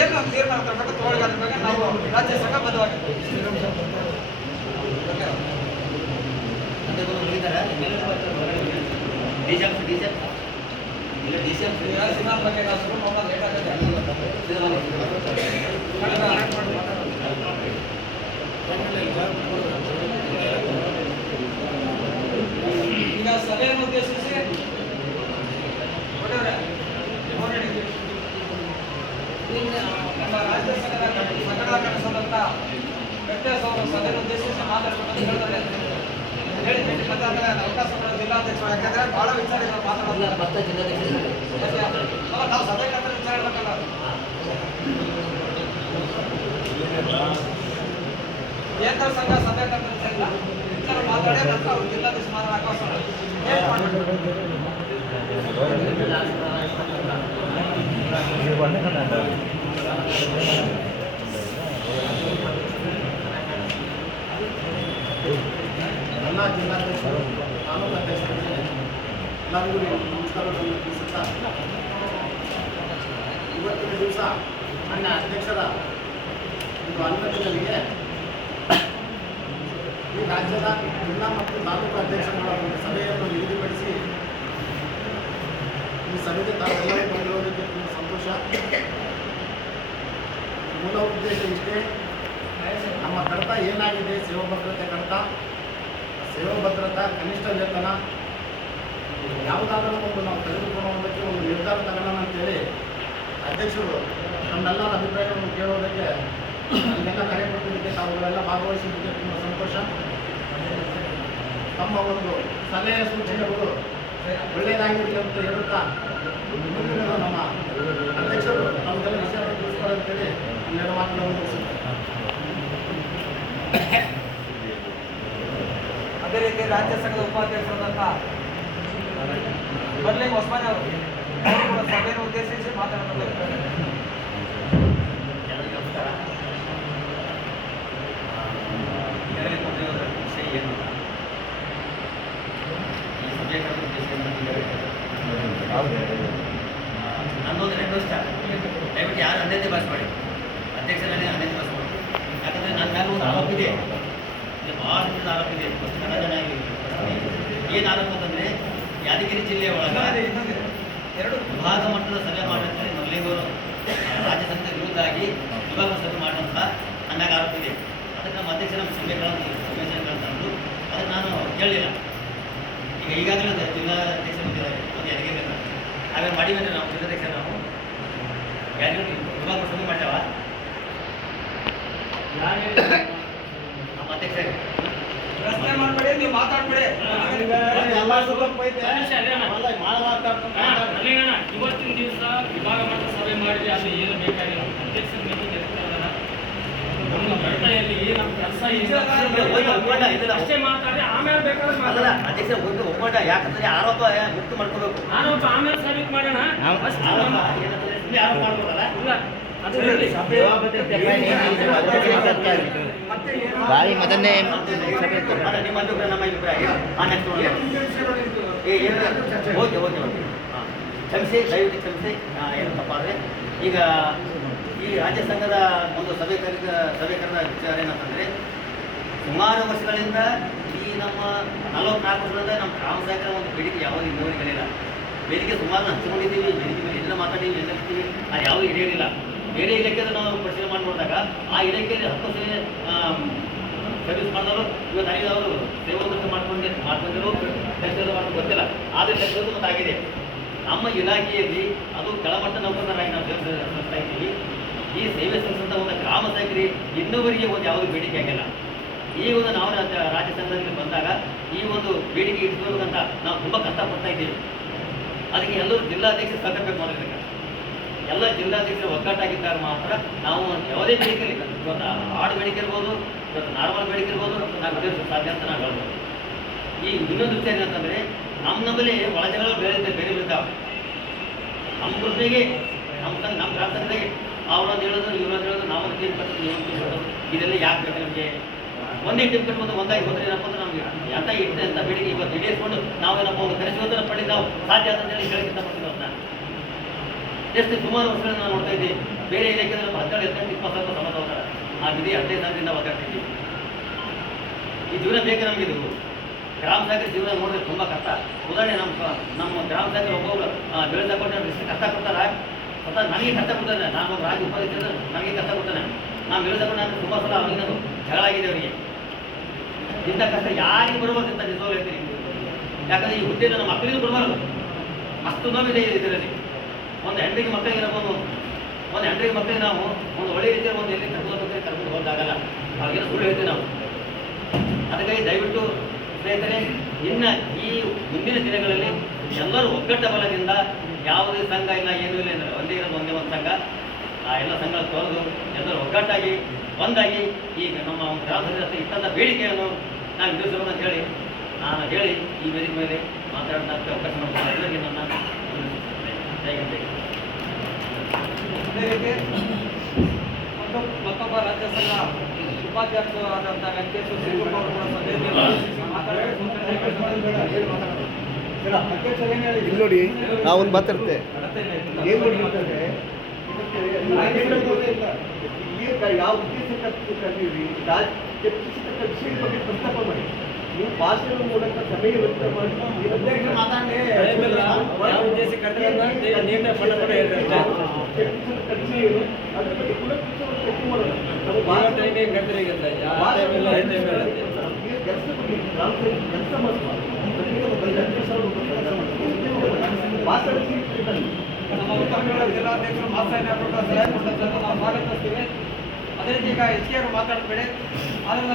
ಏನು ನಾವು ತೀರ್ಮಾನ ತರಬೇಕು ತಗೊಳ್ಳಿ, ಅದ್ರ ಬಗ್ಗೆ ನಾವು ರಾಜ್ಯ ಸಂಘ ಬದ್ಧವಾಗಿದೆ. ಸಿನಿಮಾ ಬಗ್ಗೆ ನಾವು ಶುರು ಮಾಡೋದು ಲೇಟ್ ಆಗುತ್ತೆ. ಈಗ ಸಭೆಯನ್ನು ಉದ್ದೇಶಿಸಿ ನಮ್ಮ ರಾಜ್ಯ ಸಂಘದ ಸಂಘಟನಾ ಕಳಿಸಿದಂಥ ವ್ಯಕ್ತಿಯ ಸಭೆಯನ್ನು ಉದ್ದೇಶಿಸಿ ಮಾತಾಡ್ಕೊಂಡು ಹೇಳ್ತಾರೆ ಹೇಳಿ ಮತ್ತೆ ಆಮೇಲೆ ಅವಕಾಶ ಜಿಲ್ಲಾಧ್ಯಕ್ಷರು, ಯಾಕಂದ್ರೆ ಬಹಳ ವಿಚಾರ ಮಾತಾಡೋದು ನಾವು ಸಭೆ ಕತ್ರ ವಿಚಾರ ಹೇಳ್ಬೇಕಲ್ಲ. ಕೇಂದ್ರ ಸಂಘ ಸಭೆ ಕತ್ರ ವಿಚಾರ ಮಾತಾಡಿ ನಂತರ ಅವ್ರು ಜಿಲ್ಲಾಧ್ಯಕ್ಷ ಮಾತಾಡೋ ಅವಕಾಶ ಎಲ್ಲ ಜಿಲ್ಲಾಧ್ಯಕ್ಷರು, ತಾಲೂಕು ಅಧ್ಯಕ್ಷರಿಗೆ ಎಲ್ಲರಿಗೂ ನಮಸ್ಕಾರಗಳನ್ನು ತಿಳಿಸುತ್ತಾ, ಇವತ್ತಿನ ದಿವಸ ನನ್ನ ಅಧ್ಯಕ್ಷರ ಒಂದು ಅನುಮತಿಗಳಿಗೆ ಈ ರಾಜ್ಯದ ಜಿಲ್ಲಾ ಮತ್ತು ತಾಲೂಕು ಅಧ್ಯಕ್ಷರುಗಳ ಒಂದು ಸಭೆಯನ್ನು ನಿಗದಿಪಡಿಸಿ ಈ ಸಭೆಗೆ ತಾವೆಲ್ಲರೂ ಬಂದಿರೋದಕ್ಕೆ ತುಂಬ ಸಂತೋಷ. ಮೂಲ ಉದ್ದೇಶ ಇಷ್ಟೇ, ನಮ್ಮ ಕಡತ ಏನಾಗಿದೆ, ಸೇವಾ ಭದ್ರತೆ ಕಡತ, ಸೇವಾ ಭದ್ರತಾ ಕನಿಷ್ಠ ವೇತನ ಯಾವುದಾದರೂ ಒಂದು ನಾವು ತೆಗೆದುಕೊಳ್ಳುವುದಕ್ಕೆ ಒಂದು ನಿರ್ಧಾರ ತಗೋಣ ಅಂತೇಳಿ ಅಧ್ಯಕ್ಷರು ನಮ್ಮೆಲ್ಲರ ಅಭಿಪ್ರಾಯವನ್ನು ಕೇಳೋದಕ್ಕೆ ನಮ್ಮೆಲ್ಲ ಕಾರ್ಯಕರ್ತರಿಗೆ ತಾವುಗಳೆಲ್ಲ ಭಾಗವಹಿಸಿದ್ದಕ್ಕೆ ತುಂಬ ಸಂತೋಷ. ತಮ್ಮ ಒಂದು ಸಲಹೆ ಸೂಚನೆಗಳು ಒಳ್ಳೆಯದಾಗಿರಲಿ ಅಂತ ಹೇಳುತ್ತಾ ನಮ್ಮ ಅಧ್ಯಕ್ಷರು ನಮಗೆಲ್ಲ ವಿಷಯ ತಿಳಿಸ್ಕೊಳ್ಳೋಂತೇಳಿ ಒಂದೆರಡು ಮಾತುಗಳನ್ನು ಮುಗಿಸುತ್ತಾರೆ. ಅದೇ ರೀತಿ ರಾಜ್ಯ ಸಂಘದ ಉಪಾಧ್ಯಕ್ಷರಾದಂಥ ಬರ್ಲಿಂಗ್ ಹೊಸಮನೆ ಅವರು ಸಭೆಯನ್ನು ಉದ್ದೇಶಿಸಿ ಮಾತನಾಡುತ್ತಾರೆ. ನಮಸ್ಕಾರ. ಈಗಾಗಲೇ ಕೊಟ್ಟಿರುವ ವಿಷಯ ಏನು, ಈ ಸಭೆಯ ಉದ್ದೇಶ ನನ್ನೊಂದು ರಿಕ್ವೆಸ್ಟ್, ದಯವಿಟ್ಟು ಯಾರು ಅನ್ಯತೆ ಭಾಷೆ ಮಾಡಿ, ಅಧ್ಯಕ್ಷರಲ್ಲಿ ಅನ್ಯತೆ ಭಾಷೆ ಮಾಡಿ. ಯಾಕಂದರೆ ನನ್ನ ಮೇಲೆ ಒಂದು ಆರೋಪ ಇದೆ, ಭಾಳ ದಿನದ ಆರೋಪ ಇದೆ. ಏನು ಆರೋಪ ಅಂತಂದರೆ, ಯಾದಗಿರಿ ಜಿಲ್ಲೆಯ ಒಳಗೆ ಎರಡು ವಿಭಾಗ ಮಟ್ಟದ ಸಭೆ ಮಾಡಿದ್ರೆ ಮೊದಲಿಗವರು ರಾಜ್ಯ ಸಂಘದ ವಿರುದ್ಧ ಆಗಿ ವಿಭಾಗ ಸಭೆ ಮಾಡುವಂಥ ನನ್ನ ಆರೋಪ ಇದೆ. ಅದಕ್ಕೆ ನಮ್ಮ ಅಧ್ಯಕ್ಷರ ಸಭೆಗಳನ್ನು ತಂದು ಅದಕ್ಕೆ ನಾನು ಕೇಳಲಿಲ್ಲ. ಈಗಾಗಲೇ ಜಿಲ್ಲಾಧ್ಯಕ್ಷರು ಬಂದಿದ್ದಾರೆ, ಒಂದು ಯಾದಗಿರಿ ಹಾಗೆ ಮಾಡಿದ್ರೆ ನಾವು ಜಿಲ್ಲಾಧ್ಯಕ್ಷರು ನಾವು ಯಾದಗಿರಿ ವಿಭಾಗ ಸಭೆ ಮಾಡ್ಯಾವ ನಮ್ಮ ಅಧ್ಯಕ್ಷ ಪ್ರಶ್ನೆ ಮಾಡಬೇಡಿ, ನೀವು ಮಾತಾಡ್ಬೇಡಿ. ಇವತ್ತಿನ ದಿವಸ ವಿಭಾಗ ಮಟ್ಟ ಸಭೆ ಮಾಡಿದ್ರೆ ಅದು ಏನು ಬೇಕಾಗಿಲ್ಲ. ಅಧ್ಯಕ್ಷರ ನಮ್ಮ ಕರ್ತವ್ಯದಲ್ಲಿ ನಮ್ಮ ಕೆಲಸ ಅಷ್ಟೇ ಮಾತಾಡಿ ಆಮೇಲೆ ಬೇಕಾದ್ರೆ ಅದಲ್ಲ ಅಧ್ಯಕ್ಷ ಒಂದು ಒಮ್ಮಟ. ಯಾಕಂದ್ರೆ ಆರೋಪ ಮುಕ್ತ ಮಾಡ್ಕೋಬೇಕು. ಆರೋಪ ಆಮೇಲೆ ಸಾಬೀತು ಮಾಡೋಣ. ಆರೋಪ ಮಾಡ್ಬೋದಲ್ಲ. ಬಾರಿ ಮತನ್ನೇ ನಿಮ್ಮ ಅಭಿಪ್ರಾಯ ನಮ್ಮ ಅಭಿಪ್ರಾಯ ಓಕೆ ಓಕೆ ಓಕೆ ಕ್ಷಮಿಸಿ, ದಯವಿಟ್ಟು ಕ್ಷಮಿಸಿ. ಏನು ತಪ್ಪಾದರೆ ಈಗ ಈ ರಾಜ್ಯ ಸಂಘದ ಒಂದು ಸಭೆಕರಣ ವಿಚಾರ ಏನಂತಂದರೆ, ಸುಮಾರು ವರ್ಷಗಳಿಂದ ಈ ನಮ್ಮ 44 ವರ್ಷಗಳಿಂದ ನಮ್ಮ ಗ್ರಾಮ ಸಹಕಾರ ಒಂದು ಬೇಡಿಕೆ ಯಾವುದೇ ಇನ್ನೂರಿಗಳಿಲ್ಲ. ಬೇಡಿಕೆ ಸುಮಾರು ಹಂಚಿಕೊಂಡಿದ್ದೀವಿ, ಬೇಡಿಕೆ ಮೇಲೆ ಎಲ್ಲ ಮಾತಾಡೀವಿ, ಎಲ್ಲ ಇರ್ತೀವಿ, ಅದು ಯಾವುದೂ ಹಿಡಿಯೋದಿಲ್ಲ. ಬೇರೆ ಇಲಾಖೆಯನ್ನು ನಾವು ಪರಿಶೀಲನೆ ಮಾಡಿ ನೋಡಿದಾಗ ಆ ಇಲಾಖೆಯಲ್ಲಿ 10 ವರ್ಷ ಸರ್ವಿಸ್ ಮಾಡಿದವರು ಇವತ್ತು ಆಗಿದವರು ಸೇವಾವೃತ್ತಿ ಮಾಡ್ಕೊಂಡಿರೋ ಕೆಲಸ ಮಾಡೋದು ಗೊತ್ತಿಲ್ಲ. ಆದರೆ ಕೆಲಸದ್ದು ಮತ್ತು ಆಗಿದೆ. ನಮ್ಮ ಇಲಾಖೆಯಲ್ಲಿ ಅದು ಕೆಳಮಟ್ಟ ನೌಕರರಾಗಿ ನಾವು ಸಲ್ಲಿಸ್ತಾ ಇದ್ದೀವಿ. ಈ ಸೇವೆ ಸಲ್ಲಿಸಿದಂಥ ಒಂದು ಗ್ರಾಮ ಸಹಕಾರಿ ಇನ್ನೂವರೆಗೆ ಒಂದು ಯಾವುದೇ ಬೇಡಿಕೆ ಆಗಿಲ್ಲ. ಈ ಒಂದು ನಾವು ರಾಜ್ಯ ಸಂಘದಲ್ಲಿ ಬಂದಾಗ ಈ ಒಂದು ಬೇಡಿಕೆ ಇಟ್ಕೋಬೇಕಂತ ನಾವು ತುಂಬ ಕಷ್ಟಪಡ್ತಾ ಇದ್ದೀವಿ. ಅದಕ್ಕೆ ಎಲ್ಲರೂ ಜಿಲ್ಲಾಧ್ಯಕ್ಷರು ಸಹಕರಿಸಬೇಕು ಮಾಡೋದಕ್ಕೆ. ಎಲ್ಲ ಜಿಲ್ಲಾಧ್ಯಕ್ಷರು ಒಗ್ಗಟ್ಟಾಗಿದ್ದಾಗ ಮಾತ್ರ ನಾವು ಯಾವುದೇ ಬೇಡಿಕೆ ಇವತ್ತು ಹಾಡು ಬೇಡಿಕೆ ಇರ್ಬೋದು, ಇವತ್ತು ನಾರ್ಮಲ್ ಬೇಡಿಕೆ ಇರ್ಬೋದು, ನಾವು ವಿಧರಿಸಲು ಸಾಧ್ಯ ಅಂತ ನಾವು ಹೇಳ್ಬೋದು. ಈ ಇನ್ನೊಂದು ವಿಷಯ ಏನಂತಂದರೆ, ನಮ್ಮಲ್ಲಿ ಒಳಜಗಳ ಬೇರೆ ಇರ್ತಾವೆ. ನಮ್ಮ ಕೃಷಿಗೆ ನಮ್ಮ ಗ್ರಾಮ ಸಂಘದಾಗೆ ಅವ್ರೊಂದು ಹೇಳೋದು, ಇವ್ರೊಂದು ಹೇಳೋದು, ನಾವೊಂದು ಟೀಮ್ ಕಟ್ಟೋದು, ಇವ್ರೊಂದು ಟೀಮ್ ಕಟ್ಟೋದು, ಇದೆಲ್ಲ ಯಾಕೆ ಬೇಕು ನಮಗೆ? ಒಂದೇ ಟೀಮ್ ಕಟ್ಬೋದು, ಒಂದಾಗಿ ಹೋದ್ರೆ ಏನಪ್ಪ ಅಂದ್ರೆ ನಮಗೆ ಎಂತ ಇಟ್ಟು ಅಂತ ಬೇಡಿಕೆ ಇವತ್ತು ಈಡೇರಿಸ್ಕೊಂಡು ನಾವೇನಪ್ಪ ಒಂದು ಕನಸುವಂತ ಪಡೆದು ನಾವು ಸಾಧ್ಯ ಅಂತೇಳಿ ಹೇಳಕ್ಕೆ ಇಷ್ಟಪಡ್ತೀವಿ. ಅವ್ರನ್ನ ಎಷ್ಟು ಸುಮಾರು ವರ್ಷಗಳನ್ನ ನಾವು ನೋಡ್ತಾ ಇದ್ದೀವಿ. ಬೇರೆ ಇಲಾಖೆಯಲ್ಲಿ ನಮ್ಮ 12-20 ಸಂಬಂಧ ಹೋಗ್ತಾರೆ. ಆ ನಿಧಿ 15 ಸಾವಿರದಿಂದ ಒದ್ದಾಡ್ತಿದ್ದೀವಿ. ಈ ಜೀವನ ಬೇಕು ನಮಗಿದು. ಗ್ರಾಮ ಸಾಗರ ಜೀವನ ನೋಡಿದ್ರೆ ತುಂಬ ಕಷ್ಟ. ಉದಾಹರಣೆ ನಮ್ಮ ಗ್ರಾಮ ಸಾಗರ ಒಬ್ಬೊಬ್ಬರು ಬೆಳೆದಕೊಂಡು ಎಷ್ಟು ಕಷ್ಟ ಕೊಡ್ತಾರೆ. ಸ್ವತಃ ನನಗೆ ಕಷ್ಟ ಕೊಡ್ತಾನೆ. ನಾನು ಒಬ್ಬ ರಾಜ್ಯ ಉಪಾಧ್ಯಕ್ಷ, ನನಗೆ ಕಷ್ಟ ಕೊಡ್ತಾನೆ. ನಾನು ಬೆಳೆದಕೊಂಡು ನಾನು ತುಂಬ ಸಲ ಅವರಿಗೆ ನಾನು ಜಗಳ ಆಗಿದೆ ಅವರಿಗೆ. ಇಂಥ ಕಷ್ಟ ಯಾರಿಗೆ ಬರಬಾರ್ದು ಅಂತ ನಿಜವಾಗ್ಲೂ ಹೇಳ್ತೀನಿ. ಯಾಕಂದರೆ ಈ ಹುದ್ದೆನ ನಮ್ಮ ಮಕ್ಕಳಿಗೂ ಬರಬಾರ್ದು. ಅಷ್ಟು ನೋವಿದೆ ಇದರಲ್ಲಿ. ಒಂದು ಹೆಂಡ್ರಿಗೆ ಮಕ್ಕಳಿಗಿರಬಹುದು. ಒಂದು ಹೆಂಡ್ರಿಗೆ ಮಕ್ಕಳಿಗೆ ನಾವು ಒಂದು ಒಳ್ಳೆಯ ರೀತಿಯಲ್ಲಿ ಒಂದು ಎಲ್ಲಿ ಕರ್ಕೊಂಡು ಹೋಗೋದಾಗಲ್ಲ. ಅವಾಗೇನು ಸುಳ್ಳು ಹೇಳ್ತೀವಿ ನಾವು. ಅದಕ್ಕಾಗಿ ದಯವಿಟ್ಟು ಸ್ನೇಹಿತರೆ, ಇನ್ನು ಈ ಮುಂದಿನ ದಿನಗಳಲ್ಲಿ ಎಲ್ಲರೂ ಒಗ್ಗಟ್ಟ ಬಲದಿಂದ ಯಾವುದೇ ಸಂಘ ಇಲ್ಲ, ಏನೂ ಇಲ್ಲ ಅಂದರೆ ಒಂದೇ ಇರೋದು ಒಂದೇ ಒಂದು ಸಂಘ. ಆ ಎಲ್ಲ ಸಂಘ ತೊರೆದು ಎಲ್ಲರೂ ಒಗ್ಗಟ್ಟಾಗಿ ಒಂದಾಗಿ ಈಗ ನಮ್ಮ ಒಂದು ಗ್ರಾಮ ಪಂಚಾಯತ್ ಇಟ್ಟಂಥ ಬೇಡಿಕೆಯನ್ನು ನಾವು ಈಡೇರಿಸಬೇಕು ಅಂತ ಹೇಳಿ ನಾನು ಹೇಳಿ ಈ ವೇದಿಕೆ ಮೇಲೆ ಮಾತಾಡೋದಕ್ಕೆ ಅವಕಾಶ ಮಾಡಿಕೊಂಡು ಎಲ್ಲರಿಗೆ ನನ್ನ ಜೈ ಹಿಂದ್. ಅದೇ ರೀತಿ ಮತ್ತೊಬ್ಬ ರಾಜ್ಯ ಸಂಘ ಉಪಾಧ್ಯಕ್ಷರಾದಂಥ ವೆಂಕಟೇಶ್ ಶ್ರೀಗುಪ್ಪ ಅವರು ಕೂಡ ಸಭೆಯಲ್ಲಿ ಇಲ್ಲಿ ನೋಡಿ ನಾವು ಒಂದು ಮಾತಾಡ್ತೆ ಏನು ಅಂತಂದ್ರೆ ಯಾವ ಉದ್ದೇಶಕ್ಕೆ ಕರ್ತೀವಿ ಚರ್ಚಿಸತಕ್ಕ ವಿಷಯದ ಬಗ್ಗೆ ಪ್ರಸ್ತಾಪ ಮಾಡಿ. ನೀವು ಭಾಷಣ ಮೂಲಕ ಸಮಯ ವ್ಯಕ್ತ ಮಾಡಿ ಯಾವ ಉದ್ದೇಶಕ್ಕೆ ಕರ್ತೀವಿ ಚರ್ಚಿಸತಕ್ಕ ವಿಷಯ ಏನು ಅದ್ರ ಬಗ್ಗೆ ಪುನಃ ಚರ್ಚೆ ಮಾಡೋಣ. ನಾವು ಭಾಷಣ ಕೆಲಸ ಬಗ್ಗೆ ಕೆಲಸ ಮಾಡುವ ಭಾಷಣ ನಮ್ಮ ಉತ್ತರ ಕನ್ನಡ ಜಿಲ್ಲಾಧ್ಯಕ್ಷರು ಮಾಸಾಯನ ಕೊಟ್ಟ ಸಲಹೆ ಕೊಟ್ಟದ್ದನ್ನು ನಾವು ಸ್ವಾಗತಿಸ್ತೀವಿ. ಅದೇ ರೀತಿ ಈಗ ಎಚ್ ಕೆ ಅವರು ಮಾತಾಡಬೇಡಿ. ಆದರೆ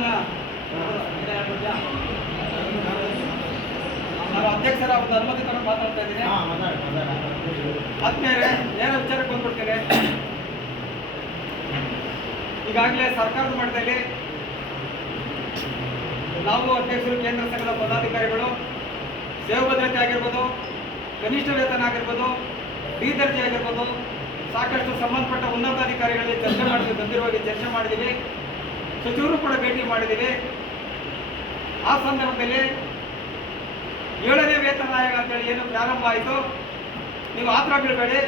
ನಾನು ಅಧ್ಯಕ್ಷರ ಒಂದು ಅನುಮತಿ ತಗೊಂಡು ಮಾತಾಡ್ತಾ ಇದ್ದೀನಿ. ಆದ್ಮೇಲೆ ನೇರ ವಿಚಾರಕ್ಕೆ ಬಂದ್ಬಿಡ್ತೇನೆ. ಈಗಾಗಲೇ ಸರ್ಕಾರದ ಮಟ್ಟದಲ್ಲಿ ನಾವು ಅಧ್ಯಕ್ಷರು, ಕೇಂದ್ರ ಸಂಘದ ಪದಾಧಿಕಾರಿಗಳು ಸೇವಾ ಭದ್ರತೆ ಆಗಿರ್ಬೋದು, ಕನಿಷ್ಠ ವೇತನ ಆಗಿರ್ಬೋದು, ಡಿ ದರ್ಜೆ ಆಗಿರ್ಬೋದು, ಸಾಕಷ್ಟು ಸಂಬಂಧಪಟ್ಟ ಉನ್ನತಾಧಿಕಾರಿಗಳಲ್ಲಿ ಚರ್ಚೆ ಮಾಡಿದ್ವಿ, ಗಂಭೀರವಾಗಿ ಚರ್ಚೆ ಮಾಡಿದ್ದೀವಿ. ಸಚಿವರು ಕೂಡ ಭೇಟಿ ಮಾಡಿದ್ದೀವಿ. ಆ ಸಂದರ್ಭದಲ್ಲಿ 7ನೇ ವೇತನ ಆಯೋಗ ಅಂತೇಳಿ ಏನು ಪ್ರಾರಂಭ ಆಯಿತು, ನೀವು ಆತರ ಬೀಳಬೇಡಿ,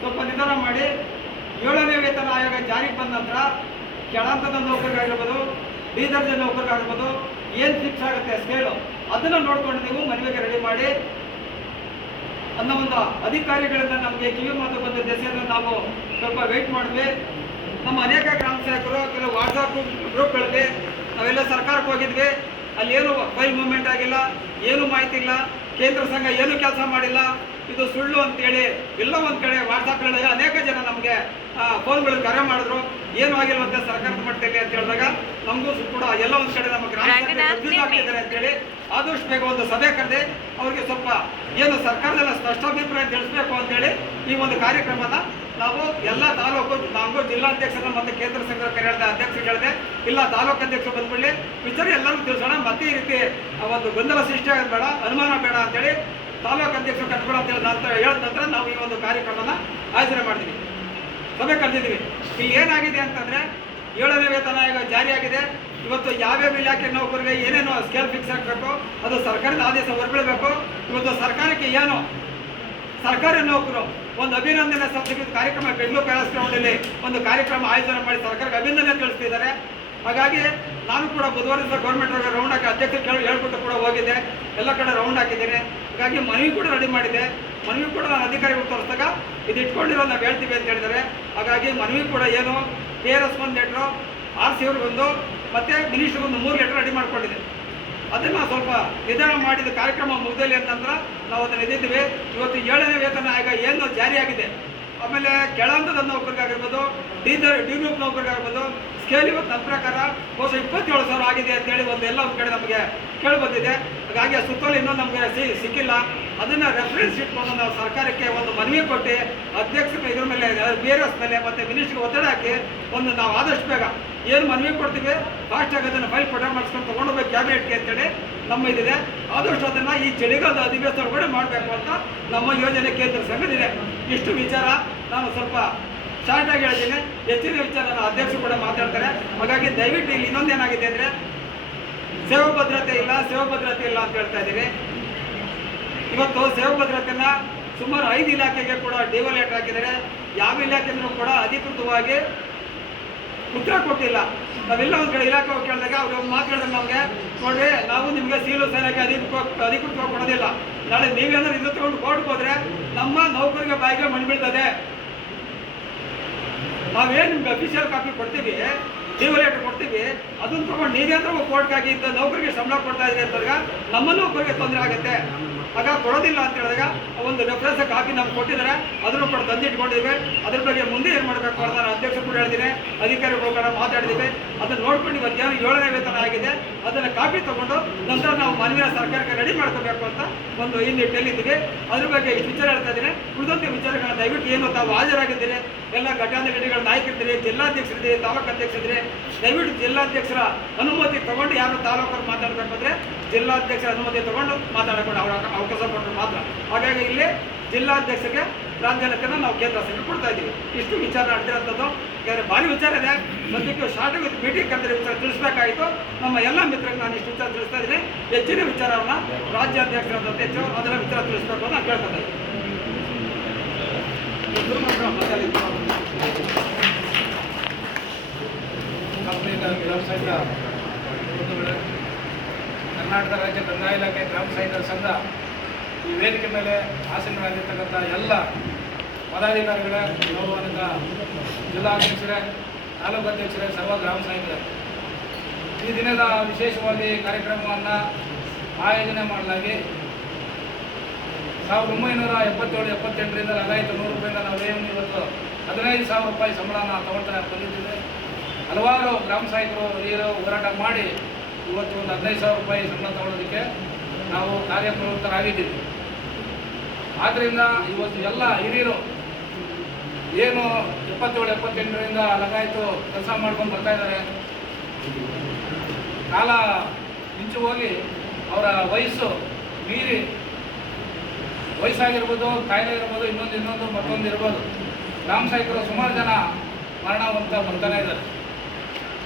ಸ್ವಲ್ಪ ನಿಧಾನ ಮಾಡಿ. 7ನೇ ವೇತನ ಆಯೋಗ ಜಾರಿಗೆ ಬಂದ ನಂತರ ಕೆಳಹಂತದ ನೌಕರಿಗಾಗಿರ್ಬೋದು, ಡಿ ದರ್ಜೆ ನೌಕರಿಗಾಗಿರ್ಬೋದು, ಏನು ಫಿಕ್ಸ್ ಆಗುತ್ತೆ ಸ್ಕೇಲು ಅದನ್ನು ನೋಡ್ಕೊಂಡು ನೀವು ಮನವಿಗೆ ರೆಡಿ ಮಾಡಿ ಅನ್ನೋ ಒಂದು ಅಧಿಕಾರಿಗಳಿಂದ ನಮಗೆ ಕಿವಿ ಮಾತು ಬಂದ ದೆಸೆಯನ್ನು ನಾವು ಸ್ವಲ್ಪ ವೆಯ್ಟ್ ಮಾಡಿದ್ವಿ. ನಮ್ಮ ಅನೇಕ ಗ್ರಾಮ ಸೇವಕರು ಕೆಲವು ವಾಟ್ಸಾಪ್ ಗ್ರೂಪ್ಗಳಲ್ಲಿ ನಾವೆಲ್ಲ ಸರ್ಕಾರಕ್ಕೆ ಹೋಗಿದ್ವಿ. ಅಲ್ಲಿ ಏನು ಫೈಲ್ ಮೂವ್ಮೆಂಟ್ ಆಗಿಲ್ಲ, ಏನು ಮಾಹಿತಿ ಇಲ್ಲ, ಕೇಂದ್ರ ಸಂಘ ಏನು ಕೆಲಸ ಮಾಡಿಲ್ಲ, ಇದು ಸುಳ್ಳು ಅಂತೇಳಿ ಎಲ್ಲ ಒಂದು ಕಡೆ ವಾಟ್ಸಾಪ್ಗಳಲ್ಲಿ ಅನೇಕ ಜನ ನಮಗೆ ಫೋನ್ಗಳು ಕರೆ ಮಾಡಿದ್ರು. ಏನು ಆಗಿಲ್ವಂತೆ ಸರ್ಕಾರದ ಮಟ್ಟದಲ್ಲಿ ಅಂತ ಹೇಳಿದಾಗ ನಮಗೂ ಕೂಡ ಎಲ್ಲ ಒಂದು ಕಡೆ ನಮ್ಮ ಗ್ರಾಮ ಆಗ್ತಿದ್ದಾರೆ ಅಂತೇಳಿ ಆದಷ್ಟು ಬೇಗ ಒಂದು ಸಭೆ ಕರೆದು ಅವ್ರಿಗೆ ಸ್ವಲ್ಪ ಏನು ಸರ್ಕಾರದಲ್ಲ ಸ್ಪಷ್ಟಾಭಿಪ್ರಾಯ ತಿಳಿಸ್ಬೇಕು ಅಂತೇಳಿ ಈ ಒಂದು ಕಾರ್ಯಕ್ರಮನ ನಾವು ಎಲ್ಲ ತಾಲೂಕು, ನಾವು ಜಿಲ್ಲಾಧ್ಯಕ್ಷರ ಮತ್ತು ಕೇಂದ್ರ ಸಂಘದ ಕರೆದ ಅಧ್ಯಕ್ಷರು ಹೇಳಿದೆ, ಇಲ್ಲ ತಾಲೂಕು ಅಧ್ಯಕ್ಷರು ಬಂದ್ಬಿಡಲಿ, ವಿಚಾರ ಎಲ್ಲರಿಗೂ ತಿಳಿಸೋಣ, ಮತ್ತೆ ಈ ರೀತಿ ಒಂದು ಗೊಂದಲ ಸೃಷ್ಟಿ ಆಗೋದು ಬೇಡ, ಅನುಮಾನ ಬೇಡ ಅಂತೇಳಿ ತಾಲೂಕು ಅಧ್ಯಕ್ಷರು ಕಟ್ಬೇಡ ಅಂತ ಹೇಳಿದ ನಂತರ ನಾವು ಈ ಒಂದು ಕಾರ್ಯಕ್ರಮನ ಆಯೋಜನೆ ಮಾಡಿದ್ವಿ, ಸಭೆ ಕರೆದಿದ್ದೀವಿ. ಇಲ್ಲಿ ಏನಾಗಿದೆ ಅಂತಂದರೆ 7ನೇ ವೇತನ ಆಯೋಗ ಜಾರಿಯಾಗಿದೆ. ಇವತ್ತು ಯಾವ್ಯಾವ ಇಲಾಖೆ ನೌಕರಿಗೆ ಏನೇನು ಸ್ಕೇಲ್ ಫಿಕ್ಸ್ ಆಗಬೇಕು, ಅದು ಸರ್ಕಾರದ ಆದೇಶ ಹೊರಬೀಳಬೇಕು. ಇವತ್ತು ಸರ್ಕಾರಕ್ಕೆ ಏನು ಸರ್ಕಾರಿ ನೌಕರು ಒಂದು ಅಭಿನಂದನೆ ಸಲ್ಲಿಸಿದ ಕಾರ್ಯಕ್ರಮ ಬೆಂಗಳೂರು ಪ್ಯಾಲೇಸ್ ಗ್ರೌಂಡಲ್ಲಿ ಒಂದು ಕಾರ್ಯಕ್ರಮ ಆಯೋಜನೆ ಮಾಡಿ ಸರ್ಕಾರಕ್ಕೆ ಅಭಿನಂದನೆ ತಿಳಿಸ್ತಿದ್ದಾರೆ. ಹಾಗಾಗಿ ನಾನು ಕೂಡ ಬುಧವಾರ ದಿವಸ ಗೌರ್ಮೆಂಟ್ ರೌಂಡ್ ಹಾಕಿ ಅಧ್ಯಕ್ಷರು ಹೇಳ್ಬಿಟ್ಟು ಕೂಡ ಹೋಗಿದ್ದೆ, ಎಲ್ಲ ಕಡೆ ರೌಂಡ್ ಹಾಕಿದ್ದೇನೆ. ಹಾಗಾಗಿ ಮನವಿ ಕೂಡ ರೆಡಿ ಮಾಡಿದೆ. ಮನವಿ ಕೂಡ ನಾನು ಅಧಿಕಾರಿಗಳು ತೋರಿಸಿದಾಗ ಇದು ಇಟ್ಕೊಂಡಿರೋ ನಾವು ಹೇಳ್ತೀವಿ ಅಂತ ಹೇಳಿದ್ದಾರೆ. ಹಾಗಾಗಿ ಮನವಿ ಕೂಡ ಏನು KRS ಒಂದು ಲೆಟ್ರು, RC ಅವ್ರಿಗೊಂದು, ಮತ್ತು ಮಿನಿಸ್ಟ್ರಿಗೊಂದು 3 ಲೆಟ್ರ್ ರೆಡಿ ಮಾಡ್ಕೊಂಡಿದೆ. ಅದನ್ನು ಸ್ವಲ್ಪ ನಿಧಾನ ಮಾಡಿದ ಕಾರ್ಯಕ್ರಮ ಮುಗಿದಲ್ಲಿ ಅಂದ ನಂತರ ನಾವು ಅದನ್ನು ಎದ್ದಿದ್ದೀವಿ. ಇವತ್ತು 7ನೇ ವೇತನ ಆಯೋಗ ಏನು ಜಾರಿಯಾಗಿದೆ, ಆಮೇಲೆ ಕೆಳಹಂತದ ನೌಕರಿಗಾಗಿರ್ಬೋದು, ಡಿ ಗ್ರೂಪ್ ನೌಕರಿಗಾಗಿರ್ಬೋದು, ಸ್ಕೇಲ್ ಇವತ್ತು ನನ್ನ ಪ್ರಕಾರ ಹೊಸ 27,000 ಆಗಿದೆ ಅಂತೇಳಿ ಒಂದೆಲ್ಲ ಒಂದು ಕಡೆ ನಮಗೆ ಕೇಳಿ ಬಂದಿದೆ. ಹಾಗಾಗಿ ಆ ಸುತ್ತೋಲೆ ಇನ್ನೂ ನಮಗೆ ಸಿಕ್ಕಿಲ್ಲ. ಅದನ್ನು ರೆಫರೆನ್ಸ್ ಇಟ್ಕೊಂಡು ನಾವು ಸರ್ಕಾರಕ್ಕೆ ಒಂದು ಮನವಿ ಕೊಟ್ಟು ಅಧ್ಯಕ್ಷರು ಇದ್ರ ಮೇಲೆ BRS ಮೇಲೆ ಮತ್ತು ಮಿನಿಸ್ಟ್ರಿಗೆ ಒತ್ತಡ ಹಾಕಿ ಒಂದು ನಾವು ಆದಷ್ಟು ಬೇಗ ಏನು ಮನವಿ ಕೊಡ್ತೀವಿ ಫಾಸ್ಟಾಗಿ ಅದನ್ನು ಫೈಲ್ ಪಟ ಮಾಡಿಸ್ಕೊಂಡು ತೊಗೊಂಡೋಗ್ಬೇಕು ಕ್ಯಾಬಿನೆಟ್ಗೆ ಅಂತೇಳಿ ನಮ್ಮ ಇದಿದೆ. ಆದಷ್ಟು ಅದನ್ನು ಈ ಚಳಿಗಾಲದ ಅಧಿವೇಶನ ಒಳಗಡೆ ಮಾಡಬೇಕು ಅಂತ ನಮ್ಮ ಯೋಜನೆ ಕೇಂದ್ರ ಸಂಘದಿದೆ. ಇಷ್ಟು ವಿಚಾರ ನಾನು ಸ್ವಲ್ಪ ಶಾರ್ಟಾಗಿ ಹೇಳ್ತೀನಿ. ಹೆಚ್ಚಿನ ವಿಚಾರ ನಾನು ಅಧ್ಯಕ್ಷರು ಕೂಡ ಮಾತಾಡ್ತಾರೆ. ಹಾಗಾಗಿ ದಯವಿಟ್ಟು ಇಲ್ಲಿ ಇನ್ನೊಂದೇನಾಗಿದೆ ಅಂದರೆ ಸೇವಾ ಭದ್ರತೆ ಇಲ್ಲ ಅಂತ ಹೇಳ್ತಾ ಇದ್ದೀವಿ. ಇವತ್ತು ಸೇವಾ ಭದ್ರತೆನ ಸುಮಾರು 5 ಇಲಾಖೆಗೆ ಕೂಡ ಡಿಒ ಲೆಟರ್ ಹಾಕಿದ್ದಾರೆ. ಯಾವ ಇಲಾಖೆಯೂ ಕೂಡ ಅಧಿಕೃತವಾಗಿ ಉತ್ತರ ಕೊಟ್ಟಿಲ್ಲ. ನಾವೆಲ್ಲ ಒಂದು ಕಡೆ ಇಲಾಖೆ ಹೋಗಿ ಕೇಳಿದಾಗ ಅವ್ರು ಒಂದು ಮಾತು ಹೇಳಿದ್ರೆ ನಮಗೆ, ನೋಡ್ರಿ ನಾವು ನಿಮಗೆ ಸೀಲು ಸೇರಕ್ಕೆ ಅಧಿಕೃತವಾಗಿ ಕೊಡೋದಿಲ್ಲ. ನಾಳೆ ನೀವೇನಾದ್ರು ಇದು ತಗೊಂಡು ಕೋರ್ಟ್ಗೆ ಹೋದ್ರೆ ನಮ್ಮ ನೌಕರಿಗೆ ಬಾಯಿಗೆ ಮಣ್ಣು ಬೀಳ್ತದೆ. ನಾವೇನು ನಿಮ್ಗೆ ಅಫಿಷಿಯಲ್ ಕಾಪಿ ಕೊಡ್ತೀವಿ, ಡಿಒ ಲೆಟರ್ ಕೊಡ್ತೀವಿ, ಅದನ್ನ ತಗೊಂಡು ನೀವೇನಾದ್ರೂ ಕೋರ್ಟ್ಗಾಗಿ ಇದ್ದ ನೌಕರಿಗೆ ಸಂಬಳ ಕೊಡ್ತಾ ಇದ್ರಿ ಅಂತಂದಾಗ ನಮ್ಮ ನೌಕರಿಗೆ ತೊಂದರೆ ಆಗುತ್ತೆ. ಆಗ ಕೊಡೋದಿಲ್ಲ ಅಂತ ಹೇಳಿದಾಗ ಒಂದು ರೆಫರೆನ್ಸ್ ಕಾಪಿ ನಮ್ಗೆ ಕೊಟ್ಟಿದ್ದಾರೆ, ಅದನ್ನು ಕೂಡ ತಂದಿಟ್ಕೊಂಡಿದ್ದೀವಿ. ಅದ್ರ ಬಗ್ಗೆ ಮುಂದೆ ಏನು ಮಾಡಬೇಕು ಅಂತ ನಾನು ಅಧ್ಯಕ್ಷರು ಕೂಡ ಹೇಳ್ತೀನಿ, ಅಧಿಕಾರಿಗಳು ಕೂಡ ಮಾತಾಡಿದ್ದೀವಿ. ಅದನ್ನು ನೋಡ್ಕೊಂಡು ಇವತ್ತು ಏನು 7ನೇ ವೇತನ ಆಗಿದೆ ಅದನ್ನು ಕಾಪಿ ತಗೊಂಡು ನಂತರ ನಾವು ಮನವಿನ ಸರ್ಕಾರಕ್ಕೆ ರೆಡಿ ಮಾಡ್ಕೋಬೇಕು ಅಂತ ಒಂದು ಈ ನಿಟ್ಟಿನಲ್ಲಿದ್ದೀವಿ. ಅದ್ರ ಬಗ್ಗೆ ಇಷ್ಟು ವಿಚಾರ ಹೇಳ್ತಾ ಇದ್ದೀನಿ. ಉಳಿದಂಥ ವಿಚಾರಗಳನ್ನ ದಯವಿಟ್ಟು ಏನು ತಾವು ಹಾಜರಾಗಿದ್ದೀರಿ, ಎಲ್ಲ ಘಟನಾಧಿಕಾರಿಗಳ ನಾಯಕರಿದ್ದೀರಿ, ಜಿಲ್ಲಾಧ್ಯಕ್ಷರಿದ್ದೀರಿ, ತಾಲೂಕು ಅಧ್ಯಕ್ಷರಿದ್ದೀರಿ, ದಯವಿಟ್ಟು ಜಿಲ್ಲಾಧ್ಯಕ್ಷರ ಅನುಮತಿ ತಗೊಂಡು ಯಾರು ತಾಲೂಕರು ಮಾತಾಡಬೇಕಂದ್ರೆ ಜಿಲ್ಲಾಧ್ಯಕ್ಷರ ಅನುಮತಿ ತಗೊಂಡು ಮಾತಾಡಿಕೊಂಡು ಅವರ ಅವಕಾಶ ಕೊಟ್ಟರು ಮಾತ್ರ. ಹಾಗಾಗಿ ಇಲ್ಲಿ ಜಿಲ್ಲಾಧ್ಯಕ್ಷರಿಗೆ ಪ್ರಾಂಜಲಕ್ಕನ್ನು ನಾವು ಕೇಂದ್ರ ಸಭೆ ಕೊಡ್ತಾ ಇದ್ದೀವಿ. ಇಷ್ಟು ವಿಚಾರ ನಡೆದಿರೋಂಥದ್ದು. ಯಾಕಂದರೆ ಭಾರಿ ವಿಚಾರ ಇದೆ. ಸದ್ಯಕ್ಕೆ ಶಾರ್ಟ್ ವಿತ್ ಮೀಟಿಂಗ್ ಕರೆದ ವಿಚಾರ ತಿಳಿಸ್ಬೇಕಾಯಿತು. ನಮ್ಮ ಎಲ್ಲ ಮಿತ್ರರಿಗೆ ನಾನು ಇಷ್ಟು ವಿಚಾರ ತಿಳಿಸ್ತಾ ಇದ್ದೀನಿ. ಹೆಚ್ಚಿನ ವಿಚಾರವನ್ನು ರಾಜ್ಯಾಧ್ಯಕ್ಷರಾದ ಅಧ್ಯಕ್ಷರು ಅದರ ವಿಚಾರ ತಿಳಿಸ್ಬೇಕು ಅಂತ ನಾನು ಕೇಳ್ತಾ ಇದ್ದೀನಿ. ಗ್ರಾಮ ಸಂಘ ಕರ್ನಾಟಕ ರಾಜ್ಯ ಕಂದಾಯ ಇಲಾಖೆ ಗ್ರಾಮ ಸಹಾಯಕರ ಸಂಘ ಈ ವೇದಿಕೆ ಮೇಲೆ ಆಸೀನರಾಗಿರ್ತಕ್ಕಂಥ ಎಲ್ಲ ಪದಾಧಿಕಾರಿಗಳೇ, ಗೌರವಾನ್ವಿತ ಜಿಲ್ಲಾಧ್ಯಕ್ಷರೇ, ತಾಲೂಕು ಅಧ್ಯಕ್ಷರೇ, ಸರ್ವ ಗ್ರಾಮ ಸಹಾಯಕರೇ, ಈ ದಿನದ ವಿಶೇಷವಾಗಿ ಕಾರ್ಯಕ್ರಮವನ್ನು ಆಯೋಜನೆ ಮಾಡಲಾಗಿ 1977-78ರಿಂದ ಲಗಾಯಿತು 100 ರೂಪಾಯಿಂದ ನಾವೇನು ಇವತ್ತು 15,000 ರೂಪಾಯಿ ಸಂಬಳನ ತಗೊಳ್ತಾ ಬಂದಿದ್ದೇವೆ. ಹಲವಾರು ಗ್ರಾಮ ಸಹಾಯಕರು ಹಿರಿಯರು ಹೋರಾಟ ಮಾಡಿ ಇವತ್ತು ಒಂದು 15,000 ರೂಪಾಯಿ ಸಂಬಳ ತಗೊಳ್ಳೋದಕ್ಕೆ ನಾವು ಕಾರ್ಯಪ್ರವೃತ್ತರಾಗಿದ್ದೀವಿ. ಆದ್ದರಿಂದ ಇವತ್ತು ಎಲ್ಲ ಹಿರಿಯರು ಏನು 77-78ರಿಂದ ಲಗಾಯಿತು ಕೆಲಸ ಮಾಡ್ಕೊಂಡು ಬರ್ತಾ ಇದ್ದಾರೆ, ಕಾಲ ಮಿಂಚು ಹೋಗಿ ಅವರ ವಯಸ್ಸು ಮೀರಿ ವಯಸ್ಸಾಗಿರ್ಬೋದು, ಕಾಯಿಲೆ ಇರ್ಬೋದು, ಇನ್ನೊಂದು ಮತ್ತೊಂದು ಇರ್ಬೋದು, ಗ್ರಾಮ ಸಹಾಯಕರು ಸುಮಾರು ಜನ ಮರಣ ಅಂತ ಬರ್ತಾನೆ ಇದ್ದಾರೆ.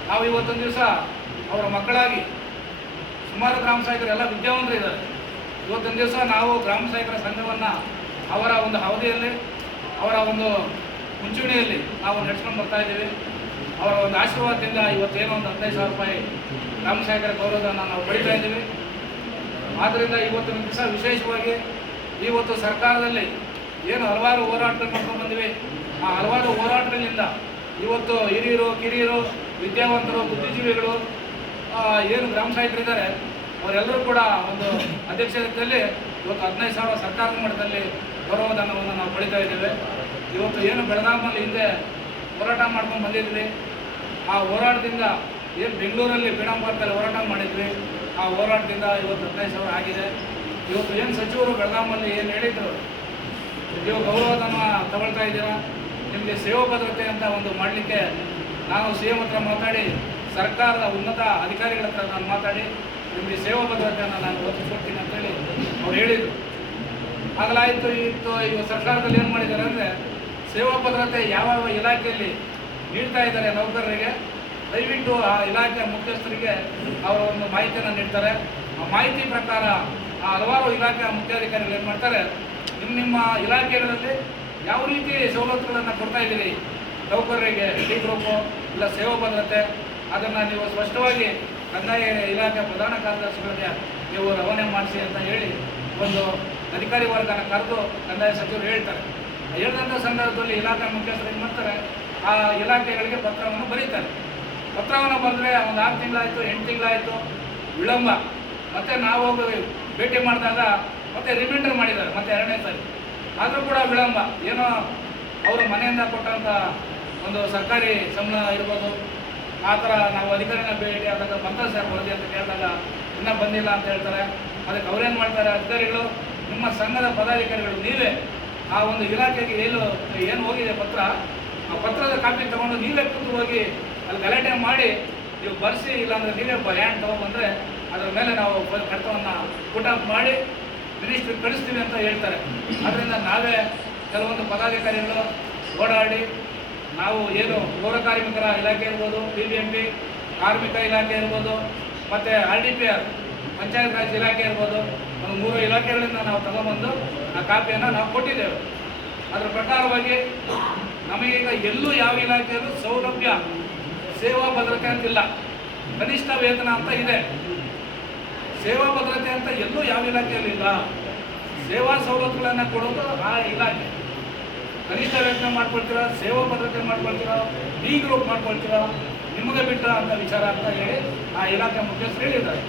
ನಾವು ಇವತ್ತೊಂದು ದಿವಸ ಅವರ ಮಕ್ಕಳಾಗಿ ಸುಮಾರು ಗ್ರಾಮ ಸಹಾಯಕರು ಎಲ್ಲ ವಿದ್ಯಾವಂತರು ಇದ್ದಾರೆ. ಇವತ್ತೊಂದು ದಿವಸ ನಾವು ಗ್ರಾಮ ಸಹಾಯಕರ ಸಂಘವನ್ನು ಅವರ ಒಂದು ಅವಧಿಯಲ್ಲಿ, ಅವರ ಒಂದು ಮುಂಚೂಣಿಯಲ್ಲಿ ನಾವು ನಡೆಸ್ಕೊಂಡು ಬರ್ತಾ ಇದ್ದೀವಿ. ಅವರ ಒಂದು ಆಶೀರ್ವಾದದಿಂದ ಇವತ್ತೇನೋ ಒಂದು 15,000 ರೂಪಾಯಿ ಗ್ರಾಮ ಸಹಾಯಕರ ಗೌರವವನ್ನು ನಾವು ಪಡಿತಾ ಇದ್ದೀವಿ. ಆದ್ದರಿಂದ ಇವತ್ತಿನ ದಿವಸ ವಿಶೇಷವಾಗಿ ಇವತ್ತು ಸರ್ಕಾರದಲ್ಲಿ ಏನು ಹಲವಾರು ಹೋರಾಟಗಳು ಮಾಡ್ಕೊಂಡು ಬಂದಿವೆ, ಆ ಹಲವಾರು ಹೋರಾಟಗಳಿಂದ ಇವತ್ತು ಹಿರಿಯರು, ಕಿರಿಯರು, ವಿದ್ಯಾವಂತರು, ಬುದ್ಧಿಜೀವಿಗಳು ಏನು ಗ್ರಾಮ ಸಹಾಯಕರಿದ್ದಾರೆ ಅವರೆಲ್ಲರೂ ಕೂಡ ಒಂದು ಅಧ್ಯಕ್ಷತೆಯಲ್ಲಿ ಇವತ್ತು 15,000 ಸರ್ಕಾರದ ಮಟ್ಟದಲ್ಲಿ ಗೌರವಧನವನ್ನು ನಾವು ಪಡಿತಾ ಇದ್ದೇವೆ. ಇವತ್ತು ಏನು ಬೆಳಗಾವಿಯಲ್ಲಿ ಹಿಂದೆ ಹೋರಾಟ ಮಾಡ್ಕೊಂಡು ಬಂದಿದ್ವಿ, ಆ ಹೋರಾಟದಿಂದ ಏನು ಬೆಂಗಳೂರಲ್ಲಿ ಫ್ರೀಡಂ ಪಾರ್ಕಲ್ಲಿ ಹೋರಾಟ ಮಾಡಿದ್ವಿ, ಆ ಹೋರಾಟದಿಂದ ಇವತ್ತು 15,000 ಆಗಿದೆ. ಇವತ್ತು ಏನು ಸಚಿವರು ಬೆಳಗಾವಿಯಲ್ಲಿ ಏನು ಹೇಳಿದ್ರು, ನೀವು ಗೌರವಧನ ತಗೊಳ್ತಾ ಇದ್ದೀರಾ, ನಿಮಗೆ ಸೇವಾ ಭದ್ರತೆ ಅಂತ ಒಂದು ಮಾಡಲಿಕ್ಕೆ ನಾನು CM ಹತ್ರ ಮಾತಾಡಿ, ಸರ್ಕಾರದ ಉನ್ನತ ಅಧಿಕಾರಿಗಳ ಹತ್ರ ನಾನು ಮಾತಾಡಿ ನಿಮಗೆ ಸೇವಾ ಭದ್ರತೆಯನ್ನು ನಾನು ಒದಗಿಸ್ಕೊಡ್ತೀನಿ ಅಂತೇಳಿ ಅವ್ರು ಹೇಳಿದರು. ಆಗಲಾಯಿತು. ಇವಾಗ ಸರ್ಕಾರದಲ್ಲಿ ಏನು ಮಾಡಿದ್ದಾರೆ ಅಂದರೆ, ಸೇವಾ ಭದ್ರತೆ ಯಾವ ಇಲಾಖೆಯಲ್ಲಿ ನೀಡ್ತಾ ಇದ್ದಾರೆ ನೌಕರರಿಗೆ, ದಯವಿಟ್ಟು ಆ ಇಲಾಖೆಯ ಮುಖ್ಯಸ್ಥರಿಗೆ ಅವರ ಒಂದು ಮಾಹಿತಿಯನ್ನು ನೀಡ್ತಾರೆ. ಆ ಮಾಹಿತಿ ಪ್ರಕಾರ ಆ ಹಲವಾರು ಇಲಾಖೆಯ ಮುಖ್ಯಾಧಿಕಾರಿಗಳು ಏನು ಮಾಡ್ತಾರೆ, ನಿಮ್ಮ ಇಲಾಖೆಗಳಲ್ಲಿ ಯಾವ ರೀತಿ ಸವಲತ್ತುಗಳನ್ನು ಕೊಡ್ತಾ ಇದ್ದೀರಿ ನೌಕರರಿಗೆ, ಡಿ ಗ್ರೂಪು ಇಲ್ಲ ಸೇವಾ ಭದ್ರತೆ, ಅದನ್ನು ನೀವು ಸ್ಪಷ್ಟವಾಗಿ ಕಂದಾಯ ಇಲಾಖೆ ಪ್ರಧಾನ ಕಾರ್ಯದರ್ಶಿಗಳಿಗೆ ನೀವು ರವಾನೆ ಮಾಡಿಸಿ ಅಂತ ಹೇಳಿ ಒಂದು ಅಧಿಕಾರಿ ವರ್ಗನ ಕರೆದು ಕಂದಾಯ ಸಚಿವರು ಹೇಳ್ತಾರೆ. ಹೇಳಿದಂಥ ಸಂದರ್ಭದಲ್ಲಿ ಇಲಾಖೆ ಮುಖ್ಯಸ್ಥರು ಏನು ಮಾಡ್ತಾರೆ, ಆ ಇಲಾಖೆಗಳಿಗೆ ಪತ್ರವನ್ನು ಬರೀತಾರೆ. ಪತ್ರವನ್ನು ಬರೆದ್ರೆ ಒಂದು 6 ತಿಂಗಳಾಯಿತು, 8 ತಿಂಗಳಾಯಿತು ವಿಳಂಬ. ಮತ್ತು ನಾವು ಹೋಗಿ ಭೇಟಿ ಮಾಡಿದಾಗ ಮತ್ತೆ ರಿಮೈಂಡರ್ ಮಾಡಿದ್ದಾರೆ ಮತ್ತೆ 2ನೇ ಸಾರಿ, ಆದರೂ ಕೂಡ ವಿಳಂಬ. ಏನೋ ಅವರು ಮನೆಯಿಂದ ಕೊಟ್ಟಂಥ ಒಂದು ಸರ್ಕಾರಿ ಸಂಬಳ ಇರ್ಬೋದು, ಆ ಥರ ನಾವು ಅಧಿಕಾರಿನ ಭೇಟಿ ಆದಾಗ ಬಂದ ಸರ್ ವರದಿ ಅಂತ ಕೇಳಿದಾಗ ಇನ್ನೂ ಬಂದಿಲ್ಲ ಅಂತ ಹೇಳ್ತಾರೆ. ಅದಕ್ಕೆ ಅವ್ರೇನು ಮಾಡ್ತಾರೆ, ಅಧಿಕಾರಿಗಳು, ನಿಮ್ಮ ಸಂಘದ ಪದಾಧಿಕಾರಿಗಳು ನೀವೇ ಆ ಒಂದು ಇಲಾಖೆಗೆ ಏನು ಹೋಗಿದೆ ಪತ್ರ, ಆ ಪತ್ರದ ಕಾಪಿ ತೊಗೊಂಡು ನೀವೇ ಕೂತು ಹೋಗಿ ಅಲ್ಲಿ ಗಲಾಟೆ ಮಾಡಿ ನೀವು ಬರೆಸಿ, ಇಲ್ಲಾಂದರೆ ನೀವೇ ಹ್ಯಾಂಡ್ ತೊಗೊಂಡ್ಬಂದರೆ ಅದರ ಮೇಲೆ ನಾವು ಕಡತವನ್ನು ಪುಟಪ್ ಮಾಡಿ ಮಿನಿಸ್ಟ್ರಿಗೆ ಕಳಿಸ್ತೀವಿ ಅಂತ ಹೇಳ್ತಾರೆ. ಆದ್ದರಿಂದ ನಾವೇ ಕೆಲವೊಂದು ಪದಾಧಿಕಾರಿಗಳು ಓಡಾಡಿ ನಾವು ಏನು ಪೌರ ಕಾರ್ಮಿಕರ ಇಲಾಖೆ ಇರ್ಬೋದು, BBMP ಕಾರ್ಮಿಕ ಇಲಾಖೆ ಇರ್ಬೋದು, ಮತ್ತು RDPR ಪಂಚಾಯತ್ ರಾಜ್ ಇಲಾಖೆ ಇರ್ಬೋದು, ಒಂದು 3 ಇಲಾಖೆಗಳಿಂದ ನಾವು ತಗೊಂಬಂದು ಆ ಕಾಪಿಯನ್ನು ನಾವು ಕೊಟ್ಟಿದ್ದೇವೆ. ಅದರ ಪ್ರಕಾರವಾಗಿ ನಮಗೀಗ ಎಲ್ಲೂ ಯಾವ ಇಲಾಖೆಯಲ್ಲೂ ಸೌಲಭ್ಯ ಸೇವಾ ಭದ್ರತೆ ಅಂತಿಲ್ಲ, ಕನಿಷ್ಠ ವೇತನ ಅಂತ ಇದೆ. ಸೇವಾ ಭದ್ರತೆ ಅಂತ ಎಲ್ಲೂ ಯಾವ ಇಲಾಖೆಯಲ್ಲಿ ಇಲ್ಲ. ಸೇವಾ ಸವಲತ್ತುಗಳನ್ನು ಕೊಡೋದು ಆ ಇಲಾಖೆ. ಕನಿಷ್ಠ ವೇತನ ಮಾಡ್ಕೊಳ್ತೀರಾ, ಸೇವಾ ಭದ್ರತೆ ಮಾಡ್ಕೊಳ್ತೀರಾ, ಡಿ ಗ್ರೂಪ್ ಮಾಡ್ಕೊಳ್ತೀರಾ, ನಿಮಗೆ ಬಿಟ್ಟ ಅಂತ ವಿಚಾರ ಅಂತ ಹೇಳಿ ಆ ಇಲಾಖೆ ಮುಖ್ಯಸ್ಥರು ಹೇಳಿದ್ದಾರೆ.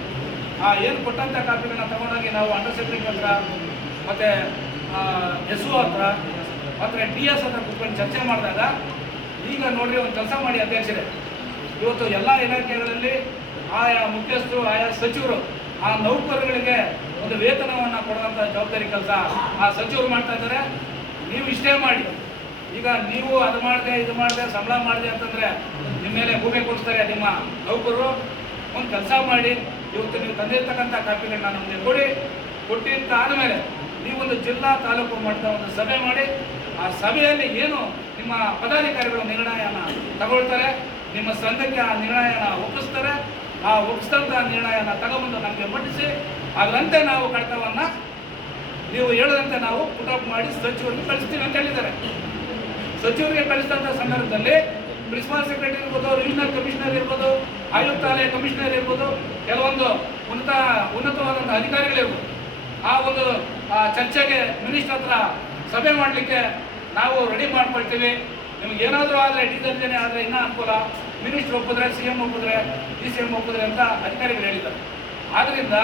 ಏನು ಕೊಟ್ಟಂಥ ಕಾಪಿಗಳನ್ನ ತಗೊಂಡೋಗಿ ನಾವು ಅಂಡರ್ ಸೆಕ್ರೆಟರಿ ಹತ್ರ ಮತ್ತು ಎಸ್ ಒ ಹತ್ರ ಮತ್ತು ಡಿ ಎಸ್ ಹತ್ರ ಕೂತ್ಕೊಂಡು ಚರ್ಚೆ ಮಾಡಿದಾಗ ಈಗ ನೋಡ್ರಿ ಒಂದು ಕೆಲಸ ಮಾಡಿ ಅಧ್ಯಕ್ಷರೇ, ಇವತ್ತು ಎಲ್ಲ ಇಲಾಖೆಗಳಲ್ಲಿ ಆಯಾ ಮುಖ್ಯಸ್ಥರು, ಆಯಾ ಸಚಿವರು ಆ ನೌಕರರಿಗೆ ಒಂದು ವೇತನವನ್ನು ಕೊಡುವಂಥ ಜವಾಬ್ದಾರಿ ಕೆಲಸ ಆ ಸಚಿವರು ಮಾಡ್ತಾ ಇದ್ದಾರೆ. ನೀವು ಇಷ್ಟೇ ಮಾಡಿ, ಈಗ ನೀವು ಅದು ಮಾಡಿದೆ ಇದು ಮಾಡಿದೆ ಸಂಬಳ ಮಾಡಿದೆ ಅಂತಂದರೆ ನಿಮ್ಮ ಮೇಲೆ ಭೂಮಿ ಕೊಡಿಸ್ತಾರೆ ನಿಮ್ಮ ನೌಕರರು. ಒಂದು ಕೆಲಸ ಮಾಡಿ, ಇವತ್ತು ನೀವು ತಂದಿರ್ತಕ್ಕಂಥ ಕಾಪಿಗಳನ್ನ ನಮಗೆ ಕೊಟ್ಟಿದ್ದ ಆದಮೇಲೆ ನೀವೊಂದು ಜಿಲ್ಲಾ ತಾಲೂಕು ಮಟ್ಟದ ಒಂದು ಸಭೆ ಮಾಡಿ, ಆ ಸಭೆಯಲ್ಲಿ ಏನು ನಿಮ್ಮ ಪದಾಧಿಕಾರಿಗಳು ನಿರ್ಣಯನ ತಗೊಳ್ತಾರೆ, ನಿಮ್ಮ ಸಂಘಕ್ಕೆ ಆ ನಿರ್ಣಯನ ಒಪ್ಪಿಸ್ತಾರೆ. ಆ ಒಪ್ಪಿಸಿದಂಥ ನಿರ್ಣಯನ ತಗೊಂಬಂದು ನಮಗೆ ಮಂಡಿಸಿ, ಅದರಂತೆ ನಾವು ಕಡತವನ್ನು ನೀವು ಹೇಳದಂತೆ ನಾವು ಪುಟಪ್ ಮಾಡಿ ಸಚಿವರಿಗೆ ಕಳಿಸ್ತೀವಿ ಅಂತ ಹೇಳಿದ್ದಾರೆ. ಸಚಿವರಿಗೆ ಕಳಿಸಿದಂಥ ಸಂದರ್ಭದಲ್ಲಿ ಪ್ರಿನ್ಸಿಪಾಲ್ ಸೆಕ್ರೆಟರಿ ಇರ್ಬೋದು, ರೀಜನಲ್ ಕಮಿಷನರ್ ಇರ್ಬೋದು, ಆಯುಕ್ತಾಲಯ ಕಮಿಷನರ್ ಇರ್ಬೋದು, ಕೆಲವೊಂದು ಉನ್ನತವಾದಂಥ ಅಧಿಕಾರಿಗಳಿರ್ಬೋದು. ಆ ಒಂದು ಚರ್ಚೆಗೆ ಮಿನಿಸ್ಟರ್ ಹತ್ರ ಸಭೆ ಮಾಡಲಿಕ್ಕೆ ನಾವು ರೆಡಿ ಮಾಡ್ಕೊಳ್ತೀವಿ. ನಿಮ್ಗೆ ಏನಾದರೂ ಆದರೆ ಡಿಸರ್ಜನೆ ಆದರೆ ಇನ್ನೂ ಅನುಕೂಲ, ಮಿನಿಸ್ಟರ್ ಒಪ್ಪಿದ್ರೆ, CM ಒಪ್ಪಿದ್ರೆ, DCM ಒಪ್ಪಿದ್ರೆ ಅಂತ ಅಧಿಕಾರಿಗಳು ಹೇಳಿದ್ದಾರೆ. ಆದ್ದರಿಂದ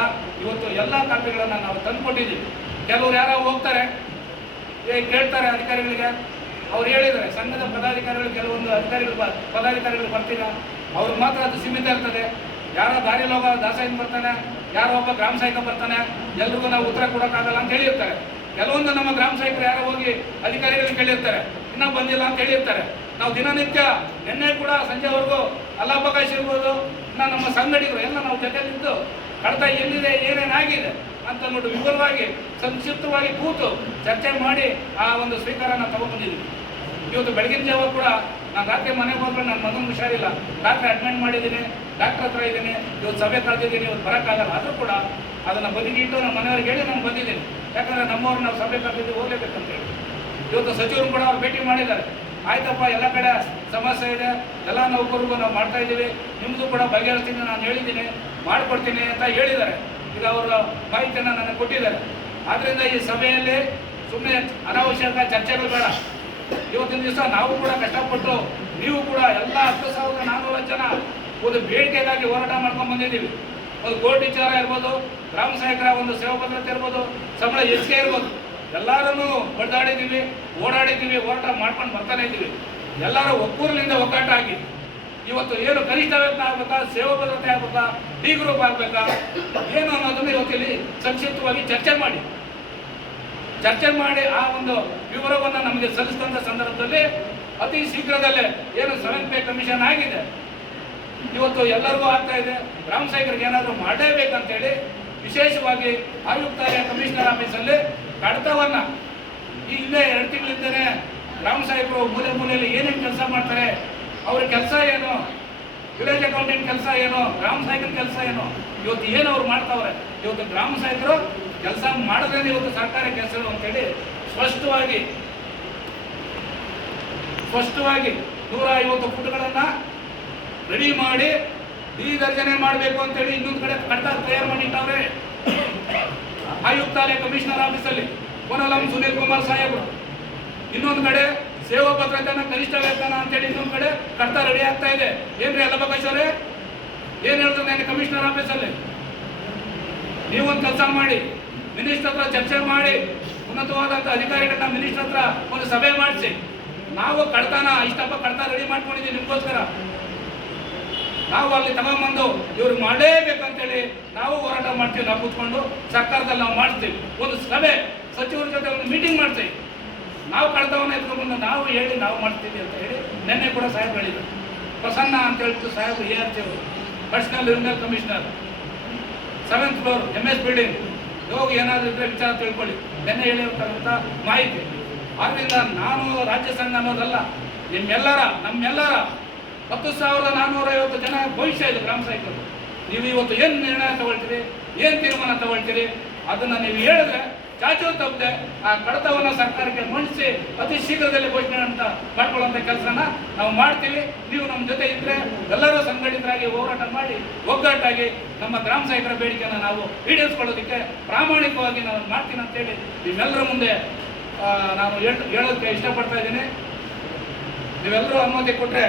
ಇವತ್ತು ಎಲ್ಲ ಕಾಪಿಗಳನ್ನು ನಾವು ತಂದುಕೊಟ್ಟಿದ್ದೀವಿ. ಕೆಲವರು ಯಾರೋ ಹೋಗ್ತಾರೆ, ಕೇಳ್ತಾರೆ ಅಧಿಕಾರಿಗಳಿಗೆ, ಅವ್ರು ಹೇಳಿದ್ದಾರೆ ಸಂಘದ ಪದಾಧಿಕಾರಿಗಳು ಕೆಲವೊಂದು ಪದಾಧಿಕಾರಿಗಳು ಬರ್ತೀರ, ಅವ್ರಿಗೆ ಮಾತ್ರ ಅದು ಸೀಮಿತ ಇರ್ತದೆ. ಯಾರೋ ದಾರಿಯಲ್ಲಿ ಹೋಗೋ ದಾಸಯ್ಯನ ಬರ್ತಾನೆ, ಯಾರೋ ಒಬ್ಬ ಗ್ರಾಮ ಸಹಾಯಕ ಬರ್ತಾನೆ, ಎಲ್ರಿಗೂ ನಾವು ಉತ್ತರ ಕೊಡೋಕ್ಕಾಗಲ್ಲ ಅಂತ ಹೇಳಿರ್ತಾರೆ. ಕೆಲವೊಂದು ನಮ್ಮ ಗ್ರಾಮ ಸಹಾಯಕರು ಯಾರೋ ಹೋಗಿ ಅಧಿಕಾರಿಗಳಿಗೆ ಕೇಳಿರ್ತಾರೆ, ಇನ್ನೂ ಬಂದಿಲ್ಲ ಅಂತ ಹೇಳಿರ್ತಾರೆ. ನಾವು ದಿನನಿತ್ಯ ನಿನ್ನೆ ಕೂಡ ಸಂಜೆವರೆಗೂ ಅಲ್ಲಾವಕಾಶ ಇರ್ಬೋದು, ಇನ್ನು ನಮ್ಮ ಸಂಘಟಿಗರು ಎಲ್ಲ ನಾವು ಜೊತೆಲಿದ್ದು ಕಡತ ಎಲ್ಲಿದೆ, ಏನೇನಾಗಿದೆ ಅಂತ ಅಂದ್ಬಿಟ್ಟು ವಿವರವಾಗಿ ಸಂಕ್ಷಿಪ್ತವಾಗಿ ಕೂತು ಚರ್ಚೆ ಮಾಡಿ ಆ ಒಂದು ಸ್ವೀಕಾರನ ತಗೊಂಡ್ಬಂದಿದ್ದೀವಿ. ಇವತ್ತು ಬೆಳಗಿನ ಜಾವ ಕೂಡ ನಾನು ರಾತ್ರಿ ಮನೆಗೆ ಹೋಗ್ಬೇಕು, ನನ್ನ ಮಗನ ಹುಷಾರಿಲ್ಲ, ರಾತ್ರಿ ಅಡ್ಮಿಟ್ ಮಾಡಿದ್ದೀನಿ, ಡಾಕ್ಟರ್ ಹತ್ರ ಇದ್ದೀನಿ, ಇವತ್ತು ಸಭೆ ಕಳೆದಿದ್ದೀನಿ, ಇವತ್ತು ಬರೋಕ್ಕಾಗಲ್ಲ. ಆದರೂ ಕೂಡ ಅದನ್ನು ಬದಿಗಿಟ್ಟು ನಮ್ಮ ಮನೆಯವ್ರಿಗೆ ಹೇಳಿ ನಾನು ಬಂದಿದ್ದೀನಿ. ಯಾಕಂದರೆ ನಮ್ಮವ್ರು ನಾವು ಸಭೆ ಕರೆದಿದ್ದು ಹೋಗ್ಲೇಬೇಕಂತ ಹೇಳಿ. ಇವತ್ತು ಸಚಿವರು ಕೂಡ ಅವ್ರು ಭೇಟಿ ಮಾಡಿದ್ದಾರೆ. ಆಯ್ತಪ್ಪ, ಎಲ್ಲ ಕಡೆ ಸಮಸ್ಯೆ ಇದೆ, ಎಲ್ಲ ನೌಕರಿಗೂ ನಾವು ಮಾಡ್ತಾ ಇದ್ದೀವಿ, ನಿಮ್ಮದು ಕೂಡ ಬಗೆಹರಿಸ್ತೀನಿ, ನಾನು ಹೇಳಿದ್ದೀನಿ, ಮಾಡಿಕೊಡ್ತೀನಿ ಅಂತ ಹೇಳಿದ್ದಾರೆ. ಈಗ ಅವರ ಮಾಹಿತಿಯನ್ನು ನನಗೆ ಕೊಟ್ಟಿದ್ದಾರೆ. ಆದ್ದರಿಂದ ಈ ಸಭೆಯಲ್ಲಿ ಸುಮ್ಮನೆ ಅನಾವಶ್ಯಕ ಚರ್ಚೆಗಳು ಬೇಡ. ಇವತ್ತಿನ ದಿವಸ ನಾವು ಕೂಡ ಕಷ್ಟಪಟ್ಟು, ನೀವು ಕೂಡ ಎಲ್ಲ 10,400 ಜನ ಒಂದು ಬೇಡಿಕೆಗಾಗಿ ಹೋರಾಟ ಮಾಡ್ಕೊಂಡು ಬಂದಿದ್ದೀವಿ. ಒಂದು ಕೋರ್ಟ್ ವಿಚಾರ ಇರ್ಬೋದು, ಗ್ರಾಮ ಸಹಾಯಕರ ಒಂದು ಸೇವಾ ಭದ್ರತೆ ಇರ್ಬೋದು, ಸಂಬಳ ಹೆಚ್ಚಿಗೆ ಇರ್ಬೋದು, ಎಲ್ಲರೂ ಬಡ್ದಾಡಿದ್ದೀವಿ, ಓಡಾಡಿದ್ದೀವಿ, ಹೋರಾಟ ಮಾಡ್ಕೊಂಡು ಬರ್ತಾನೆ ಇದ್ದೀವಿ. ಎಲ್ಲರೂ ಒಕ್ಕೂರಿನಿಂದ ಒಗ್ಗಟ್ಟ ಆಗಿ ಇವತ್ತು ಏನು ಕನಿಷ್ಠ ವೇತನ ಆಗ್ಬೇಕಾ, ಸೇವಾ ಭದ್ರತೆ ಆಗ್ಬೇಕಾ, ಡಿ ಗ್ರೂಪ್ ಆಗಬೇಕಾ, ಏನು ಅನ್ನೋದನ್ನು ಇವತ್ತಿಲ್ಲಿ ಸಂಕ್ಷಿಪ್ತವಾಗಿ ಚರ್ಚೆ ಮಾಡಿ ಆ ಒಂದು ವಿವರವನ್ನು ನಮಗೆ ಸಲ್ಲಿಸಿದಂಥ ಸಂದರ್ಭದಲ್ಲಿ ಅತಿ ಶೀಘ್ರದಲ್ಲೇ ಏನು 7th ಪೇ ಕಮಿಷನ್ ಆಗಿದೆ, ಇವತ್ತು ಎಲ್ಲರಿಗೂ ಆಗ್ತಾ ಇದೆ, ಗ್ರಾಮ ಸಹಾಯಕರಿಗೆ ಏನಾದರೂ ಮಾಡಲೇಬೇಕಂತೇಳಿ ವಿಶೇಷವಾಗಿ ಆಯುಕ್ತಾಲಯ ಕಮಿಷನರ್ ಆಫೀಸಲ್ಲಿ ಕಡತವನ್ನು ಇಲ್ಲೇ 2 ತಿಂಗಳಿಂದನೇ ಗ್ರಾಮ ಸಹಾಯಕರು ಮೂಲೆಯಲ್ಲಿ ಏನೇನು ಕೆಲಸ ಮಾಡ್ತಾರೆ, ಅವ್ರ ಕೆಲಸ ಏನು, ವಿಲೇಜ್ ಅಕೌಂಟೆಂಟ್ ಕೆಲಸ ಏನು, ಗ್ರಾಮ ಸಹಾಯಕರ ಕೆಲಸ ಏನು, ಇವತ್ತು ಏನು ಅವ್ರು ಮಾಡ್ತಾವ್ರೆ. ಇವತ್ತು ಗ್ರಾಮ ಸಹಾಯಕರು ಕೆಲಸ ಮಾಡಿದ್ರೆ ಇವತ್ತು ಸರ್ಕಾರಿ ಕೆಲಸಗಳು ಅಂತೇಳಿ ಸ್ಪಷ್ಟವಾಗಿ 150 ಫುಟ್ಗಳನ್ನು ರೆಡಿ ಮಾಡಿ ಡಿದರ್ಜನೆ ಮಾಡಬೇಕು ಅಂತೇಳಿ ಇನ್ನೊಂದು ಕಡೆ ಕಡತ ತಯಾರು ಮಾಡಿಟ್ಟವ್ರೆ ಆಯುಕ್ತಾಲಯ ಕಮಿಷನರ್ ಆಫೀಸಲ್ಲಿ ಕೊನಲಂ ಸುನೀಲ್ ಕುಮಾರ್ ಸಾಹೇಬರು. ಇನ್ನೊಂದು ಕಡೆ ಸೇವಾ ಭದ್ರತೆನ ಕನಿಷ್ಠ ವೇತನ ಅಂತೇಳಿ ಇನ್ನೊಂದು ಕಡೆ ಕಡತ ರೆಡಿ ಆಗ್ತಾ ಇದೆ. ಏನ್ರಿ ಅಲ್ಲಬಕೇಶ್ವರೇ, ಏನು ಹೇಳಿದ್ರು ನಾನು ಕಮಿಷನರ್ ಆಫೀಸಲ್ಲಿ? ನೀವೊಂದು ಕೆಲಸ ಮಾಡಿ, ಮಿನಿಸ್ಟರ್ ಹತ್ರ ಚರ್ಚೆ ಮಾಡಿ, ಉನ್ನತವಾದಂಥ ಅಧಿಕಾರಿಗಳನ್ನ ಮಿನಿಸ್ಟರ್ ಹತ್ರ ಒಂದು ಸಭೆ ಮಾಡಿಸಿ, ನಾವು ಕಡತನ ಇಷ್ಟಪ್ಪ ಕಡತ ರೆಡಿ ಮಾಡ್ಕೊಂಡಿದ್ದೀವಿ ನಿಮಗೋಸ್ಕರ, ನಾವು ಅಲ್ಲಿ ತಗೊಂಡ್ಬಂದು ಇವ್ರಿಗೆ ಮಾಡಲೇಬೇಕಂತೇಳಿ ನಾವು ಹೋರಾಟ ಮಾಡ್ತೀವಿ. ನಾವು ಕೂತ್ಕೊಂಡು ಸರ್ಕಾರದಲ್ಲಿ ನಾವು ಮಾಡ್ತೀವಿ, ಒಂದು ಸಭೆ ಸಚಿವರ ಜೊತೆ ಒಂದು ಮೀಟಿಂಗ್ ಮಾಡ್ತೀವಿ, ನಾವು ಕಡತವನ್ನು ಎತ್ಕೊಂಡ್ಬಂದು ನಾವು ಹೇಳಿ ನಾವು ಮಾಡ್ತೀವಿ ಅಂತ ಹೇಳಿ ನಿನ್ನೆ ಕೂಡ ಸಾಹೇಬ್ ಹೇಳಿದರು. ಪ್ರಸನ್ನ ಅಂತ ಹೇಳ್ಬಿಟ್ಟು ಸಾಹೇಬರು ARC ಅವರು, personal regional commissioner, 7th floor MS building, ಹೋಗಿ ಏನಾದರೂ ಇದ್ರೆ ವಿಚಾರ ತಿಳ್ಕೊಳ್ಳಿ, ನಿನ್ನೆ ಹೇಳಿರ್ತಕ್ಕಂಥ ಮಾಹಿತಿ. ಆದ್ದರಿಂದ ನಾನು ರಾಜ್ಯ ಸಂಘ ಅನ್ನೋದಲ್ಲ, ನಮ್ಮೆಲ್ಲರ 10,450 ಜನ ಭವಿಷ್ಯ ಇದೆ ಗ್ರಾಮ ಸಹಾಯಕರು. ನೀವು ಇವತ್ತು ಏನು ನಿರ್ಣಯ ತಗೊಳ್ತೀರಿ, ಏನು ತೀರ್ಮಾನ ತಗೊಳ್ತೀರಿ ಅದನ್ನು ನೀವು ಹೇಳಿದ್ರೆ ಚಾಚು ತಪ್ಪದೆ ಆ ಕಡತವನ್ನು ಸರ್ಕಾರಕ್ಕೆ ಮಂಡಿಸಿ ಅತಿ ಶೀಘ್ರದಲ್ಲಿ ಘೋಷಣೆ ಅಂತ ಮಾಡ್ಕೊಳ್ಳುವಂಥ ಕೆಲಸನ ನಾವು ಮಾಡ್ತೀವಿ. ನೀವು ನಮ್ಮ ಜೊತೆ ಇದ್ದರೆ ಎಲ್ಲರೂ ಸಂಘಟಿತರಾಗಿ ಹೋರಾಟ ಮಾಡಿ ಒಗ್ಗಟ್ಟಾಗಿ ನಮ್ಮ ಗ್ರಾಮ ಸಹಾಯಕರ ಬೇಡಿಕೆಯನ್ನು ನಾವು ಈಡೇರಿಸ್ಕೊಳ್ಳೋದಕ್ಕೆ ಪ್ರಾಮಾಣಿಕವಾಗಿ ನಾನು ಮಾಡ್ತೀನಿ ಅಂತೇಳಿ ನಿಮ್ಮೆಲ್ಲರ ಮುಂದೆ ನಾನು ಹೇಳೋದಕ್ಕೆ ಇಷ್ಟಪಡ್ತಾ ಇದ್ದೀನಿ. ನೀವೆಲ್ಲರೂ ಅನುಮತಿ ಕೊಟ್ಟರೆ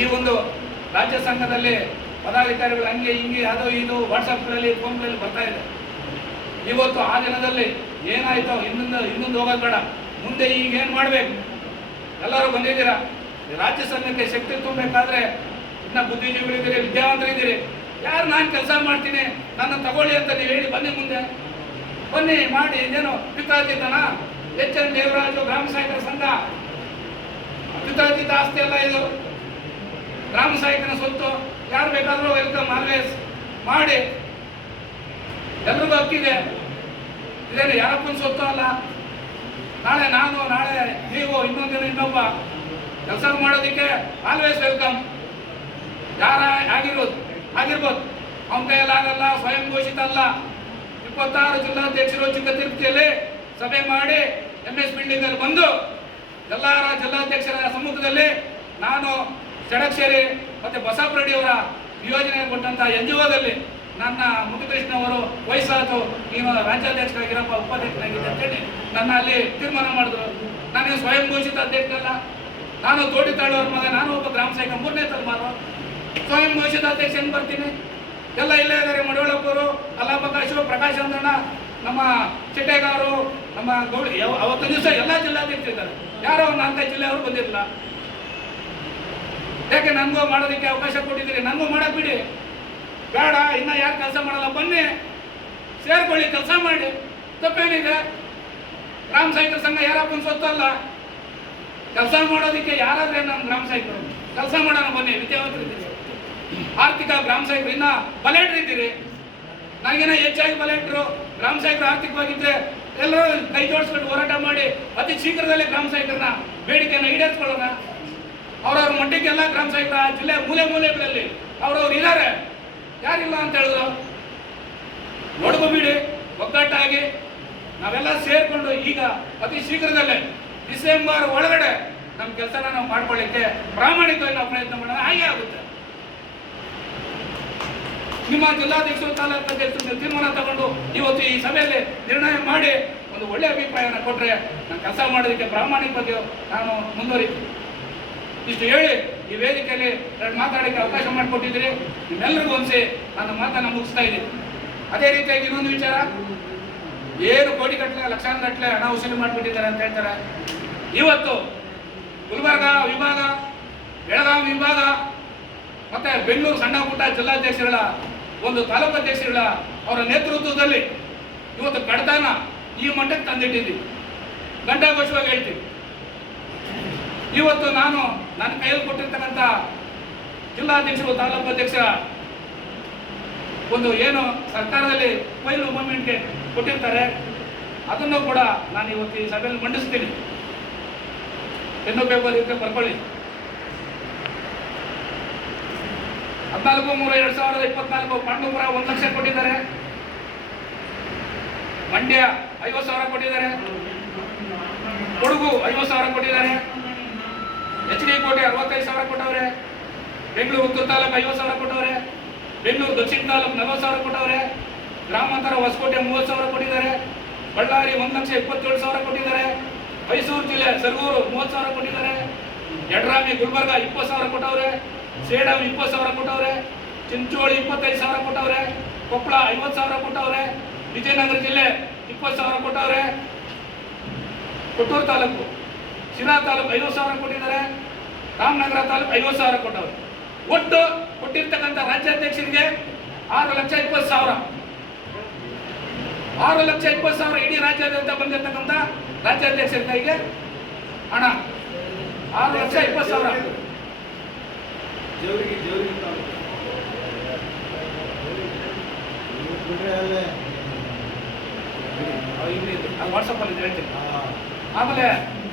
ಈ ಒಂದು ರಾಜ್ಯ ಸಂಘದಲ್ಲಿ ಪದಾಧಿಕಾರಿಗಳು ಹಂಗೆ ಹಿಂಗೆ ಅದು ಇದು ವಾಟ್ಸಪ್ಗಳಲ್ಲಿ ಫೋನ್ಗಳಲ್ಲಿ ಬರ್ತಾ ಇದೆ. ಇವತ್ತು ಆ ದಿನದಲ್ಲಿ ಏನಾಯ್ತೋ ಇನ್ನೊಂದು ಹೋಗೋದು ಬೇಡ, ಮುಂದೆ ಈಗ ಏನು ಮಾಡಬೇಕು ಎಲ್ಲರೂ ಬಂದಿದ್ದೀರಾ. ರಾಜ್ಯ ಸಂಘಕ್ಕೆ ಶಕ್ತಿ ತುಂಬಬೇಕಾದ್ರೆ ಇನ್ನು ಬುದ್ಧಿಜೀವಿಗಳಿದ್ದೀರಿ, ವಿದ್ಯಾವಂತರಿದ್ದೀರಿ. ಯಾರು ನಾನು ಕೆಲಸ ಮಾಡ್ತೀನಿ ನನ್ನ ತಗೊಳ್ಳಿ ಅಂತ ನೀವು ಹೇಳಿ ಬನ್ನಿ, ಮುಂದೆ ಬನ್ನಿ ಮಾಡಿ. ಇದೇನು ಪಿತ್ರಾರ್ಜಿತನ ಎಚ್.ಎನ್. ದೇವರಾಜು ಗ್ರಾಮ ಸಹಾಯಕರ ಸಂಘ ಪಿತ್ರಾರ್ಜಿತ ಆಸ್ತಿ ಅಲ್ಲ ಇದು, ಗ್ರಾಮ ಸಹಾಯಕನ ಸ್ವತ್ತು. ಯಾರು ಬೇಕಾದರೂ ವೆಲ್ಕಮ್ ಆಲ್ವೇಸ್ ಮಾಡಿ, ಎಲ್ರಿಗೂ ಹಕ್ಕಿದೆ. ಇದೇನು ಯಾರಪ್ಪನ ಸ್ವತ್ತು ಅಲ್ಲ. ನಾಳೆ ನಾನು, ನಾಳೆ ನೀವು, ಇನ್ನೊಂದಿನ ಇನ್ನೊಬ್ಬ ಕೆಲಸ ಮಾಡೋದಕ್ಕೆ ಆಲ್ವೇಸ್ ವೆಲ್ಕಮ್. ಯಾರ ಆಗಿರ್ಬೋದು, ಅವನ ಕೈಯಲ್ಲಿ ಆಗಲ್ಲ, ಸ್ವಯಂ ಘೋಷಿತ ಅಲ್ಲ. 26 ಜಿಲ್ಲಾಧ್ಯಕ್ಷರು ಚಿಕ್ಕತಿರುಪತಿಯಲ್ಲಿ ಸಭೆ ಮಾಡಿ MS ಬಿಲ್ಡಿಂಗ್ ಅಲ್ಲಿ ಬಂದು ಎಲ್ಲ ಜಿಲ್ಲಾಧ್ಯಕ್ಷರ ಸಮ್ಮುಖದಲ್ಲಿ ನಾನು ಷಡಕ್ಷರಿ ಮತ್ತೆ ಬಸಪ್ಪ ರೆಡ್ಡಿ ಅವರ ನಿಯೋಜನೆ ಕೊಟ್ಟಂತ NGOದಲ್ಲಿ ನನ್ನ ಮುನಿಕೃಷ್ಣ ಅವರು ವಯಸ್ಸಾತು, ನೀನು ರಾಜ್ಯಾಧ್ಯಕ್ಷರಾಗಿರಪ್ಪ, ಉಪಾಧ್ಯಕ್ಷರಾಗಿದೆ ಅಂತೇಳಿ ನನ್ನ ಅಲ್ಲಿ ತೀರ್ಮಾನ ಮಾಡಿದ್ರು. ನಾನು ಸ್ವಯಂ ಘೋಷಿತ ಅಧ್ಯಕ್ಷರಲ್ಲ, ನಾನು ತೋಟಿ ತಾಳುವರ ಮಗ, ನಾನು ಒಬ್ಬ ಗ್ರಾಮ ಸಹಾಯಕ 3ನೇ ತಲೆಮಾರು. ಸ್ವಯಂ ಘೋಷಿತ ಅಧ್ಯಕ್ಷ ಹೆಂಗೆ ಬರ್ತೀನಿ? ಎಲ್ಲ ಇಲ್ಲೇ ಇದ್ದಾರೆ, ಮಡವಳಪ್ಪರು, ಅಲ್ಲಾಬಕಾಶು, ಪ್ರಕಾಶ್ ಚಂದ್ರಣ್ಣ, ನಮ್ಮ ಚಿಟ್ಟೇಗಾರು, ನಮ್ಮ ಗೌಳಿ. ಅವತ್ತು ದಿವಸ ಎಲ್ಲ ಜಿಲ್ಲಾಧ್ಯಕ್ಷರಿದ್ದಾರೆ, ಯಾರೋ 4-5 ಜಿಲ್ಲೆಯವರು ಬಂದಿರಲಿಲ್ಲ. ಯಾಕೆ ನನಗೂ ಮಾಡೋದಕ್ಕೆ ಅವಕಾಶ ಕೊಟ್ಟಿದ್ದೀರಿ, ನನಗೂ ಮಾಡಕ್ ಬಿಡಿ. ಬೇಡ, ಇನ್ನು ಯಾರು ಕೆಲಸ ಮಾಡಲ್ಲ, ಬನ್ನಿ ಸೇರ್ಕೊಳ್ಳಿ, ಕೆಲಸ ಮಾಡಿ, ತಪ್ಪೇನಿದೆ? ಗ್ರಾಮ ಸಹಾಯಕರ ಸಂಘ ಯಾರಪ್ಪನ ಸ್ವತ್ತು ಅಲ್ಲ. ಕೆಲಸ ಮಾಡೋದಕ್ಕೆ ಯಾರಾದ್ರೆ ನಮ್ಮ ಗ್ರಾಮ ಸಹಾಯಕರು ಕೆಲಸ ಮಾಡೋಣ, ಬನ್ನಿ. ವಿದ್ಯಾವಂತರಿದ್ದೀರಿ, ಆರ್ಥಿಕ ಗ್ರಾಮ ಸಹಾಯಕರು ಇನ್ನ ಬಲೆಟ್ರು ಇದ್ದೀರಿ. ನನಗೇನ ಹೆಚ್ಚಾಗಿ ಬಲೆಟ್ರು ಗ್ರಾಮ ಸಹಾಯಕರು ಆರ್ಥಿಕವಾಗಿದ್ದರೆ ಎಲ್ಲರೂ ಕೈ ಜೋಡಿಸ್ಕೊಂಡು ಹೋರಾಟ ಮಾಡಿ ಅತಿ ಶೀಘ್ರದಲ್ಲೇ ಗ್ರಾಮ ಸಹಾಯಕರನ್ನ ಬೇಡಿಕೆಯನ್ನು ಈಡೇರಿಸ್ಕೊಳ್ಳೋಣ. ಅವ್ರವ್ರ ಮಟ್ಟಕ್ಕೆಲ್ಲ ಗ್ರಾಮ ಸಹಾಯಕರ ಜಿಲ್ಲೆ ಮೂಲೆಗಳಲ್ಲಿ ಅವ್ರವ್ರು ಇದ್ದಾರೆ. ಯಾರಿಲ್ಲ ಅಂತ ಹೇಳಿದ್ರು, ನೋಡ್ಕೋಬಿಡಿ, ಒಗ್ಗಟ್ಟಾಗಿ ನಾವೆಲ್ಲ ಸೇರ್ಕೊಂಡು ಈಗ ಅತಿ ಶೀಘ್ರದಲ್ಲೇ ಡಿಸೆಂಬರ್ ಒಳಗಡೆ ನಮ್ಮ ಕೆಲಸನ ನಾವು ಮಾಡ್ಕೊಳ್ಳಿಕ್ಕೆ ಪ್ರಾಮಾಣಿಕವಾಗಿ ನಾವು ಪ್ರಯತ್ನ ಮಾಡೋಣ. ಹಾಗೆ ಆಗುತ್ತೆ. ನಿಮ್ಮ ಜಿಲ್ಲಾಧ್ಯಕ್ಷರು, ತಾಲೂಕು ಅಧ್ಯಕ್ಷರು ತೀರ್ಮಾನ ತಗೊಂಡು ಇವತ್ತು ಈ ಸಭೆಯಲ್ಲಿ ನಿರ್ಣಯ ಮಾಡಿ ಒಂದು ಒಳ್ಳೆಯ ಅಭಿಪ್ರಾಯನ ಕೊಟ್ಟರೆ ನಾನು ಕೆಲಸ ಮಾಡೋದಕ್ಕೆ ಪ್ರಾಮಾಣಿಕವಾಗಿ ನಾನು ಮುಂದುವರಿತೀನಿ. ಇಷ್ಟು ಹೇಳಿ ಈ ವೇದಿಕೆಯಲ್ಲಿ 2 ಮಾತಾಡೋಕ್ಕೆ ಅವಕಾಶ ಮಾಡಿಕೊಟ್ಟಿದ್ದೀರಿ. ನಿಮ್ಮೆಲ್ಲರಿಗೂ ಹೊಂದಿಸಿ ನನ್ನ ಮಾತನ್ನು ಮುಗಿಸ್ತಾ ಇದ್ದೀನಿ. ಅದೇ ರೀತಿಯಾಗಿ ಇನ್ನೊಂದು ವಿಚಾರ, ಏನು ಕೋಟಿಗಟ್ಟಲೆ ಲಕ್ಷಾಂತರಗಟ್ಟಲೆ ಹಣ ವಸೂಲಿ ಮಾಡಿಬಿಟ್ಟಿದ್ದಾರೆ ಅಂತ ಹೇಳ್ತಾರೆ. ಇವತ್ತು ಗುಲ್ಬರ್ಗ ವಿಭಾಗ, ಬೆಳಗಾವಿ ವಿಭಾಗ ಮತ್ತೆ ಬೆಂಗಳೂರು ಸಣ್ಣ ಪುಟ್ಟ ಜಿಲ್ಲಾಧ್ಯಕ್ಷರುಗಳ ಒಂದು ತಾಲೂಕು ಅಧ್ಯಕ್ಷರುಗಳ ಅವರ ನೇತೃತ್ವದಲ್ಲಿ ಇವತ್ತು ಕಡತನ ಈ ಮಟ್ಟಕ್ಕೆ ತಂದಿಟ್ಟಿದ್ದೀವಿ. ಘಂಟಾಘೋಷವಾಗಿ ಹೇಳ್ತೀವಿ. ಇವತ್ತು ನಾನು ನನ್ನ ಕೈಯಲ್ಲಿ ಕೊಟ್ಟಿರ್ತಕ್ಕಂಥ ಜಿಲ್ಲಾಧ್ಯಕ್ಷರು, ತಾಲೂಕು ಅಧ್ಯಕ್ಷರ ಒಂದು ಏನು ಸರ್ಕಾರದಲ್ಲಿ ಫೈಲ್ ಮೂವ್ಮೆಂಟ್ಗೆ ಕೊಟ್ಟಿರ್ತಾರೆ, ಅದನ್ನು ಕೂಡ ನಾನು ಇವತ್ತು ಈ ಸಭೆಯಲ್ಲಿ ಮಂಡಿಸ್ತೀನಿ. ಪೆನ್ನು ಪೇಪರ್ ಇದ್ರೆ ಬರ್ಕೊಳ್ಳಿ. 14/3/2024 ಪಾಂಡವಪುರ 1 ಲಕ್ಷ ಕೊಟ್ಟಿದ್ದಾರೆ. ಮಂಡ್ಯ 50,000 ಕೊಟ್ಟಿದ್ದಾರೆ. ಕೊಡಗು 50,000 ಕೊಟ್ಟಿದ್ದಾರೆ. HD ಕೋಟೆ 65,000 ಕೊಟ್ಟವ್ರೆ. ಬೆಂಗಳೂರು ಉತ್ತರ ತಾಲೂಕು 50,000 ಕೊಟ್ಟವ್ರೆ. ಬೆಂಗಳೂರು ದಕ್ಷಿಣ ತಾಲೂಕು 40,000 ಕೊಟ್ಟವ್ರೆ. ಗ್ರಾಮಾಂತರ ಹೊಸಕೋಟೆ 30,000 ಕೊಟ್ಟಿದ್ದಾರೆ. ಬಳ್ಳಾರಿ 1,27,000 ಕೊಟ್ಟಿದ್ದಾರೆ. ಮೈಸೂರು ಜಿಲ್ಲೆ ಸರಗೂರು 30,000 ಕೊಟ್ಟಿದ್ದಾರೆ. ಯಡ್ರಾಮಿ ಗುಲ್ಬರ್ಗ 20,000 ಕೊಟ್ಟವ್ರೆ. ಸೇಡಂ 20,000 ಕೊಟ್ಟವ್ರೆ. ಚಿಂಚೋಳಿ 25,000 ಕೊಟ್ಟವ್ರೆ. ಕೊಪ್ಪಳ 50,000 ಕೊಟ್ಟವ್ರೆ. ವಿಜಯನಗರ ಜಿಲ್ಲೆ 20,000 ಕೊಟ್ಟವ್ರೆ. ಕೊಟ್ಟೂರು ತಾಲೂಕು, ಶಿರಾ ತಾಲೂಕು 50,000 ಕೊಟ್ಟಿದ್ದಾರೆ. ರಾಮನಗರ ತಾಲೂಕು 50,000 ಕೊಟ್ಟವ್ರೆ. ಒಟ್ಟು ಕೊಟ್ಟಿರ್ತಕ್ಕಂಥ ರಾಜ್ಯಾಧ್ಯಕ್ಷರಿಗೆ 6,20,000. 6,20,000 ಇಡೀ ರಾಜ್ಯಾದ್ಯಂತ ಬಂದಿರತಕ್ಕಂಥ ರಾಜ್ಯಾಧ್ಯಕ್ಷರ ಕೈಗೆ ಹಣ 6,20,000. ವಾಟ್ಸಪ್ಪಲ್ಲಿ ಹೇಳ್ತೀನಿ. ಆಮೇಲೆ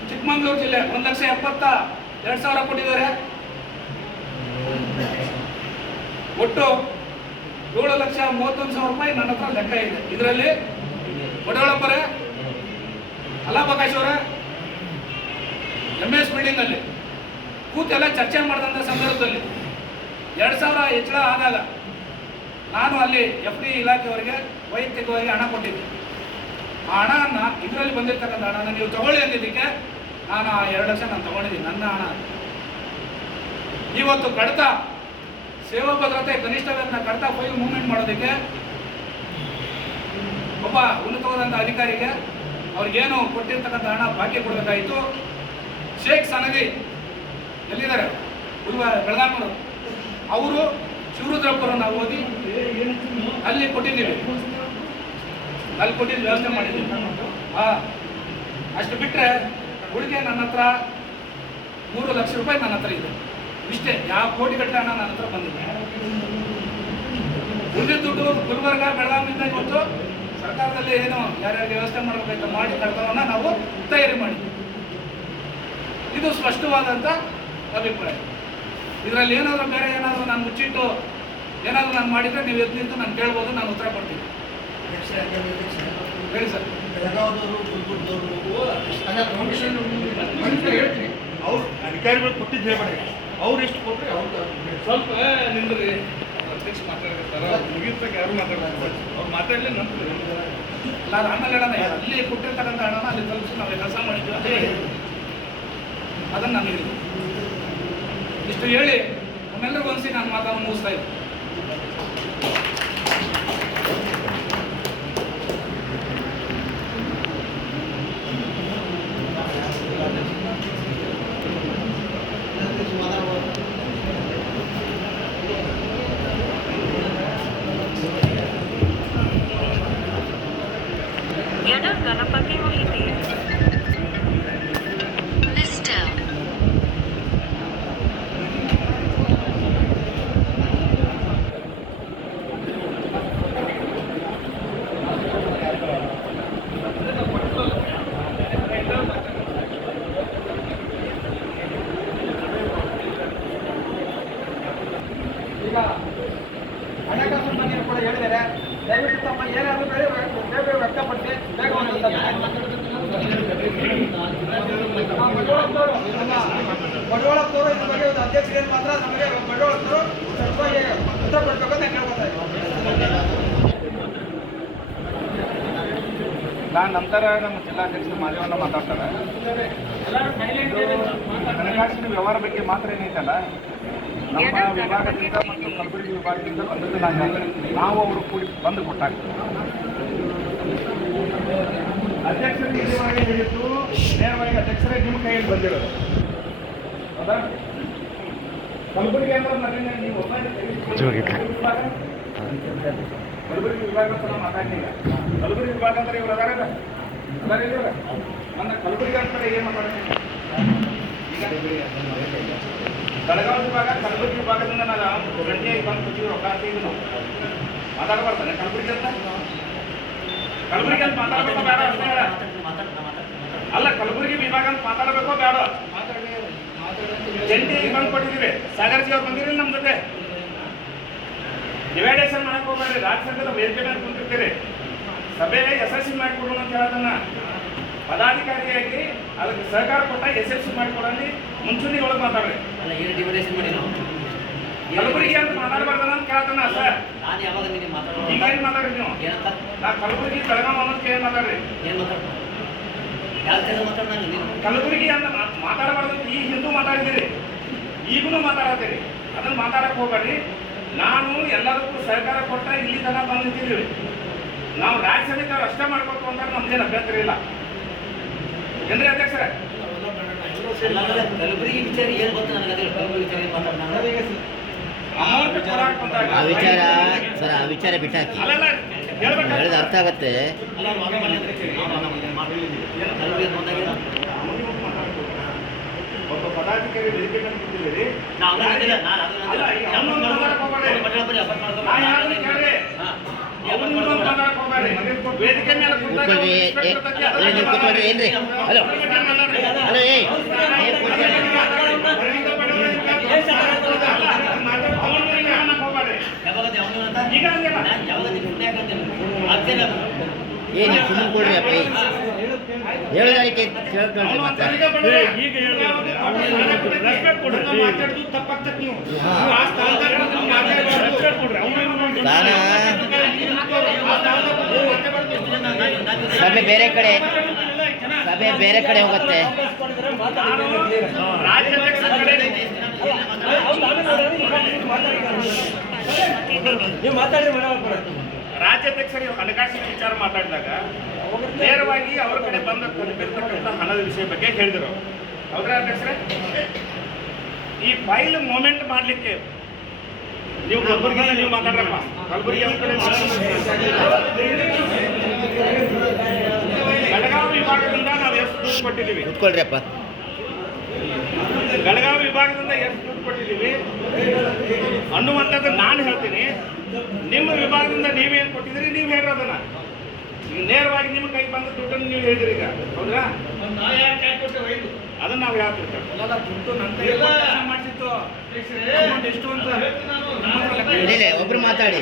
ಚಿಕ್ಕಮಗಳೂರು ಜಿಲ್ಲೆ 1,72,000 ಕೊಟ್ಟಿದ್ದಾರೆ. ಒಟ್ಟು 7,31,000 ನನ್ನ ಹತ್ರ ಲೆಕ್ಕ ಇದೆ. ಇದರಲ್ಲಿ ಒಡವಳಪ್ಪರೇ ಅಲ್ಲ ಪ್ರಕಾಶ್ ಅವರೇ MS ಬಿಲ್ಡಿಂಗ್ ಅಲ್ಲಿ ಕೂತೆಲ್ಲ ಚರ್ಚೆ ಮಾಡಿದಂಥ ಸಂದರ್ಭದಲ್ಲಿ 2,000 ಹೆಚ್ಚಳ ಆದಾಗ ನಾನು ಅಲ್ಲಿ FD ಇಲಾಖೆಯವರಿಗೆ ವೈಯಕ್ತಿಕವಾಗಿ ಹಣ ಕೊಟ್ಟಿದ್ದೆ. ಆ ಹಣವನ್ನು ಇದರಲ್ಲಿ ಬಂದಿರ್ತಕ್ಕಂಥ ಹಣನ ನೀವು ತಗೊಳ್ಳಿ ಅಂದಿದ್ದಕ್ಕೆ ನಾನು ಆ 2 ಲಕ್ಷ ನಾನು ತಗೊಂಡಿದ್ದೀನಿ, ನನ್ನ ಹಣ. ಇವತ್ತು ಕಡತ ಸೇವಾ ಭದ್ರತೆ ಕನಿಷ್ಠ ವೇತನ ಕಡತ ಫೈಲ್ ಮೂವ್ಮೆಂಟ್ ಮಾಡೋದಕ್ಕೆ ಒಬ್ಬ ಉನ್ನತವಾದಂಥ ಅಧಿಕಾರಿಗೆ ಅವ್ರಿಗೇನು ಕೊಟ್ಟಿರ್ತಕ್ಕಂಥ ಹಣ ಬಾಕಿ ಕೊಡಬೇಕಾಯಿತು. ಶೇಖ್ ಸನದಿ ಎಲ್ಲಿದ್ದಾರೆ ಬೆಳಗಾಮರು, ಅವರು ಶಿವರುದ್ರಪ್ಪರನ್ನು ಓದಿ ಅಲ್ಲಿ ಕೊಟ್ಟಿದ್ದೀವಿ, ಅಲ್ಲಿ ಕೊಟ್ಟಿದ್ದು ವ್ಯವಸ್ಥೆ ಮಾಡಿದ್ದೀವಿ. ಅಷ್ಟು ಬಿಟ್ಟರೆ ಉಳಿಕೆ ನನ್ನ ಹತ್ರ 3 ಲಕ್ಷ ರೂಪಾಯಿ ನನ್ನ ಹತ್ರ ಇದೆ. ಇಷ್ಟೇ, ಯಾವ ಕೋಟಿಗಟ್ಟಲೆ ಹಣ ನನ್ನ ಹತ್ರ ಬಂದಿದೆ. ಉಳಿದ ದುಡ್ಡು ಗುಲ್ಬರ್ಗ ಬೆಳಗಾವಿಯಿಂದ ಇವತ್ತು ಸರ್ಕಾರದಲ್ಲಿ ಏನು ಯಾರ್ಯಾರಿಗೆ ವ್ಯವಸ್ಥೆ ಮಾಡಬೇಕಂತ ಮಾಡಿ ಕಡತವನ್ನು ನಾವು ತಯಾರಿ ಮಾಡಿದ್ವಿ. ಇದು ಸ್ಪಷ್ಟವಾದಂಥ ಅಭಿಪ್ರಾಯ. ಇದರಲ್ಲಿ ಏನಾದರೂ ಬೇರೆ ಏನಾದರೂ ನಾನು ಮುಚ್ಚಿಟ್ಟು ಏನಾದರೂ ನಾನು ಮಾಡಿದರೆ ನೀವು ಎದ್ದು ನಿಂತು ನಾನು ಕೇಳ್ಬೋದು, ನಾನು ಉತ್ತರ ಕೊಡ್ತೀನಿ. ಹೇಳಿ ಸರ್. ಹೇಳ್ತೀನಿ, ಅವ್ರು ಅಧಿಕಾರಿಗಳು ಕೊಟ್ಟಿದ್ದು ಹೇಳ್ಬೇಡಿ, ಅವ್ರು ಎಷ್ಟು ಕೊಟ್ಟರೆ ಅವ್ರು ಸ್ವಲ್ಪ ನಿಂದ್ರಿ, ಅಧ್ಯಕ್ಷ ಮಾತಾಡ್ತಾರೆ, ಮುಗಿದಾಗ ಯಾರು ಮಾತಾಡ್ತಾರೆ, ಅವ್ರು ಮಾತಾಡಲಿ ನಂತರ ಅಲ್ಲ. ಅದು ಆಮೇಲೆ ಹೇಳೋಣ, ಅಲ್ಲಿ ಕೊಟ್ಟಿರ್ತಕ್ಕಂಥ ಹಣನ ಅಲ್ಲಿ ತಲುಪಿಸಿ ನಾವು ಕೆಲಸ ಮಾಡಿದ್ವಿ, ಅದೇ ಅದನ್ನು ನಾನು ಹೇಳಿದ್ದೆ. ಇಷ್ಟು ಹೇಳಿ ನಮ್ಮೆಲ್ಲರಿಗೂ ಅನಿಸಿ ನಾನು ಮಾತನ್ನು ಮುಗಿಸ್ತಾ ಇದ್ದೆ. ಗಣಪತಿ ಮಾಹಿತಿ ಈಗ ಹಣಕಾಸು ಮಂತ್ರಿ ಕೂಡ ಹೇಳಿದ್ದಾರೆ, ದಯವಿಟ್ಟು ತಮ್ಮ ಏನಾದರೂ ಬೇರೆ ವ್ಯಕ್ತಪಡಿಸಿ ಬೇಗ ಒಂದು ಬಂಡವಾಳದವರು ಇದ್ರ ಬಗ್ಗೆ ಒಂದು ಅಧ್ಯಕ್ಷರಿಗೆ ಮಾತ್ರ ನಮಗೆ ಬಂಡವಾಳದವರು ಸ್ವಲ್ಪ ಉತ್ತರ ಕೊಡ್ಬೇಕಂತ ಕೇಳ್ಕೊತಾ ಇದ್ದೀವಿ. ನಾನು ನಂತರ ನಮ್ಮ ಜಿಲ್ಲಾಧ್ಯಕ್ಷರು ಮಾದೇವಣ್ಣ ಮಾತಾಡ್ತಾರೆ. ಹಣಕಾಸಿನ ವ್ಯವಹಾರ ಬಗ್ಗೆ ಮಾತ್ರ ಏನೈತಲ್ಲ, ನಮ್ಮ ವಿಭಾಗದಿಂದ ಮತ್ತು ಕಲಬುರಗಿ ವಿಭಾಗದಿಂದ ಬಂದದ್ದು ನಾವು ಅವರು ಕೂಡಿ ಬಂದು ಕೊಟ್ಟಾಗ ಅಧ್ಯಕ್ಷರಿಗೆ ಇಲ್ಲಿವರೆಗೆ ಹೇಳಿದ್ದು ನೇರವಾಗಿ ಅಧ್ಯಕ್ಷರೇ ನಿಮ್ಮ ಕೈಯಲ್ಲಿ ಬಂದಿರೋದು ಹೌದಾ? ಕಲಬುರಗಿ ಅಂದ್ರೆ ನನಗೆ ನೀವು ಕಲಬುರಗಿ ವಿಭಾಗ ಅಂತ ನಾವು ಮಾತಾಡಿಲ್ಲ. ಕಲಬುರಗಿ ವಿಭಾಗ ಅಂದ್ರೆ ಇವರು ಅದಾರ ಇವ್ರ ನನ್ನ ಕಲಬುರಗಿ ಅಂತಾರೆ ಏನು ಮಾತಾಡ್ತೀನಿ. ಈಗ ಬೆಳಗಾವಿ ವಿಭಾಗ ಕಲಬುರಗಿ ವಿಭಾಗದಿಂದ ನಾನು ಗಂಟೆಯಾಗಿ ಬಂದು ಕೂತೀವಿ, ರೊಕ್ಕ ಹಾಕಿದ್ದು ನಾವು ಮಾತಾಡಬಾರ್ದಾನೆ. ಕಲಬುರಗಿ ಅಂತ ಕಲಬುರಗಿ ಅಂತ ಮಾತಾಡಬೇಕೋ ಬೇಡ ಅಲ್ಲ, ಕಲಬುರಗಿ ವಿಭಾಗ ಅಂತ ಮಾತಾಡಬೇಕೋ ಬೇಡ? ಜಂಟಿಯಾಗಿ ಬಂದು ಕೊಟ್ಟಿದ್ದೀವಿ. ಸಾಗರ್ಜಿ ಅವ್ರು ಬಂದಿರಲಿಲ್ಲ ನಮ್ಮ ಜೊತೆ. ಡಿವೈಡೇಷನ್ ಮಾಡಕ್ಕೆ ಹೋಗ್ಬೇಡ್ರಿ, ರಾಜ್ಯ ಸಂಘದ ವೇದಿಕೆ ಮೇಲೆ ಕುಂತಿರ್ತೀರಿ. ಸಭೆ ಯಶಸ್ವಿ ಮಾಡಿಕೊಡೋಣ ಅಂತ ಹೇಳೋದನ್ನ ಪದಾಧಿಕಾರಿಯಾಗಿ ಅದಕ್ಕೆ ಸಹಕಾರ ಕೊಟ್ಟ ಯಶಸ್ವಿ ಮಾಡಿಕೊಡಲ್ಲಿ ಮುಂಚೂಣಿ ಒಳಗೆ ಮಾತಾಡ್ರಿ. ಅಲ್ಲ, ಏನು ಡಿವೈಡೇಷನ್ ಮಾಡಿ ನಾವು ಕಲಬುರಗಿ ಅಂತ ಮಾತಾಡಬಾರ್ದನ್ನ ಅಂತ ಕೇಳ್ತಾನ ಸರ್. ನಾನು ಯಾವಾಗ ನಿಮಗೆ ಮಾತಾಡೋದು ಈಗ ಏನು ಮಾತಾಡ್ರಿ ನೀವು? ಏನಂತ ನಾ ಕಲಬುರಗಿ ಬೆಳಗಾವಿ ಅನ್ನೋದಕ್ಕೆ ಏನು ಮಾತಾಡ್ರಿ? ಏನು ಮಾತಾಡ್ತಾರೆ? ಯಾವ ಥರ ಮಾತಾಡೋಣ ನೀವು? ಕಲಬುರಗಿ ಅಂತ ಮಾತಾಡಬಾರ್ದು. ಈ ಹಿಂದೂ ಮಾತಾಡಿದ್ದೀರಿ, ಈಗೂ ಮಾತಾಡತ್ತೀರಿ, ಅದನ್ನ ಮಾತಾಡಕ್ಕೆ ಹೋಗ್ಬೇಡ್ರಿ. ನಾನು ಎಲ್ಲದಕ್ಕೂ ಸಹಕಾರ ಕೊಟ್ಟ ಇಲ್ಲಿ ತನಕ ಬಂದಿದ್ದೀವಿ. ನಾವು ರಾಜ್ಯ ಸಮಿತಿ ಅವ್ರು ಅಷ್ಟೇ ಮಾಡ್ಬೇಕು ಅಂತ ನಮ್ದೇನು ಅಭ್ಯಂತರ ಇಲ್ಲ ಏನ್ರಿ ಅಧ್ಯಕ್ಷರೇ? ಕಲಬುರಗಿ ವಿಚಾರ ಏನು ಗೊತ್ತು ನನಗೆ, ಅದೇ ಕಲಬುರಗಿ ವಿಚಾರ ಏನು ಮಾತಾಡೋಣ? ಅಮೌಂಟ್ ಕೊಡಾಕ್ ಬಂದಾಗ ಆ ವಿಚಾರ ಸರ್, ಆ ವಿಚಾರ ಬಿಟ್ಟಾಕಿ, ಅಲ್ಲಲ್ಲ ಹೇಳ್ಬೇಕು. ಹೇಳಿದ ಅರ್ಥ ಆಗತ್ತೆ. ಅಲ್ಲ, ಕಲಬುರಗಿ ಬಂದಾಗ ಒಬ್ಬ ಪದಾಧಿಕಾರಿ ವೇದಿಕೆ ಮೇಲೆ ಕೂತಿದ್ದೀರಿ. ನಾವು ಅಲ್ಲ, ನಾನು ಅಲ್ಲ, ಈ ಅಮ್ಮನ ಮಾತಾಡಕ್ ಹೋಗ್ಬೇಡಿ. ನಾ ಯಾರನ್ನ ಕೇಳ್ರಿ? ಅವ್ರನ್ನ ಮಾತಾಡಕ್ ಹೋಗ್ಬೇಡಿ. ವೇದಿಕೆ ಮೇಲೆ ಕೂತಾಗ ಕೂತ್ಕೊಳ್ರಿ, ನೀವು ಕೂತ್ಕೊಳ್ರಿ. ಏನ್ರಿ? ಹಲೋ ಹಲೋ, ಏಯ್ ಈಗ ಏನು ಸುಮ್ಮನೆ ಕೊಡ್ರಿ ಅಪ್ಪ ಹೇಳೋದಕ್ಕೆ ಕೇಳ್ಕೊಳ್ರಿ ಮತ್ತೆ ನಾನು ಸಭೆ ಬೇರೆ ಕಡೆ ಹೋಗುತ್ತೆ. ರಾಜ್ಯಾಧ್ಯಕ್ಷರು ಹಣಕಾಸಿನ ವಿಚಾರ ಮಾತಾಡಿದಾಗ ನೇರವಾಗಿ ಅವ್ರ ಕಡೆ ಬಂದ ತಲುಪಿರ್ತಕ್ಕಂಥ ಹಣದ ವಿಷಯ ಬಗ್ಗೆ ಹೇಳಿದರು. ಹೌದ್ರಾ ಅಧ್ಯಕ್ಷರೇ? ಈ ಫೈಲ್ ಮೂಮೆಂಟ್ ಮಾಡಲಿಕ್ಕೆ ನೀವು ಕಲಬುರಗಿ ನೀವು ಮಾತಾಡ್ರಪ್ಪ. ಕಲಬುರಗಿ ಅವ್ರ ಕಡೆ ಬೆಳಗಾವಿ ವಿಭಾಗದಿಂದ ನಾವು ಎಷ್ಟು ದುಡ್ಡು ಕೊಟ್ಟಿದ್ದೀವಿ? ಕೂತ್ಕೊಳ್ರಿಯಪ್ಪ. ಬೆಳಗಾವಿ ವಿಭಾಗದಿಂದ ಎಷ್ಟು ದುಡ್ಡು ಕೊಟ್ಟಿದ್ದೀವಿ ಅನ್ನುವಂಥದ್ದು ನಾನು ಹೇಳ್ತೀನಿ. ನಿಮ್ಮ ವಿಭಾಗದಿಂದ ನೀವೇನು ಕೊಟ್ಟಿದ್ದೀರಿ ನೀವು ಹೇಳಿರೋದನ್ನ ಈಗ ನೇರವಾಗಿ ನಿಮ್ಮ ಕೈ ಬಂದ ದುಡ್ಡನ್ನು ನೀವು ಹೇಳಿದ್ರಿ. ಈಗ ಹೌದ್ರಾ? ಅದನ್ನ ನಾವು ಹೇಳ್ತಿರ್ತೇವೆ. ಒಬ್ರು ಮಾತಾಡಿ.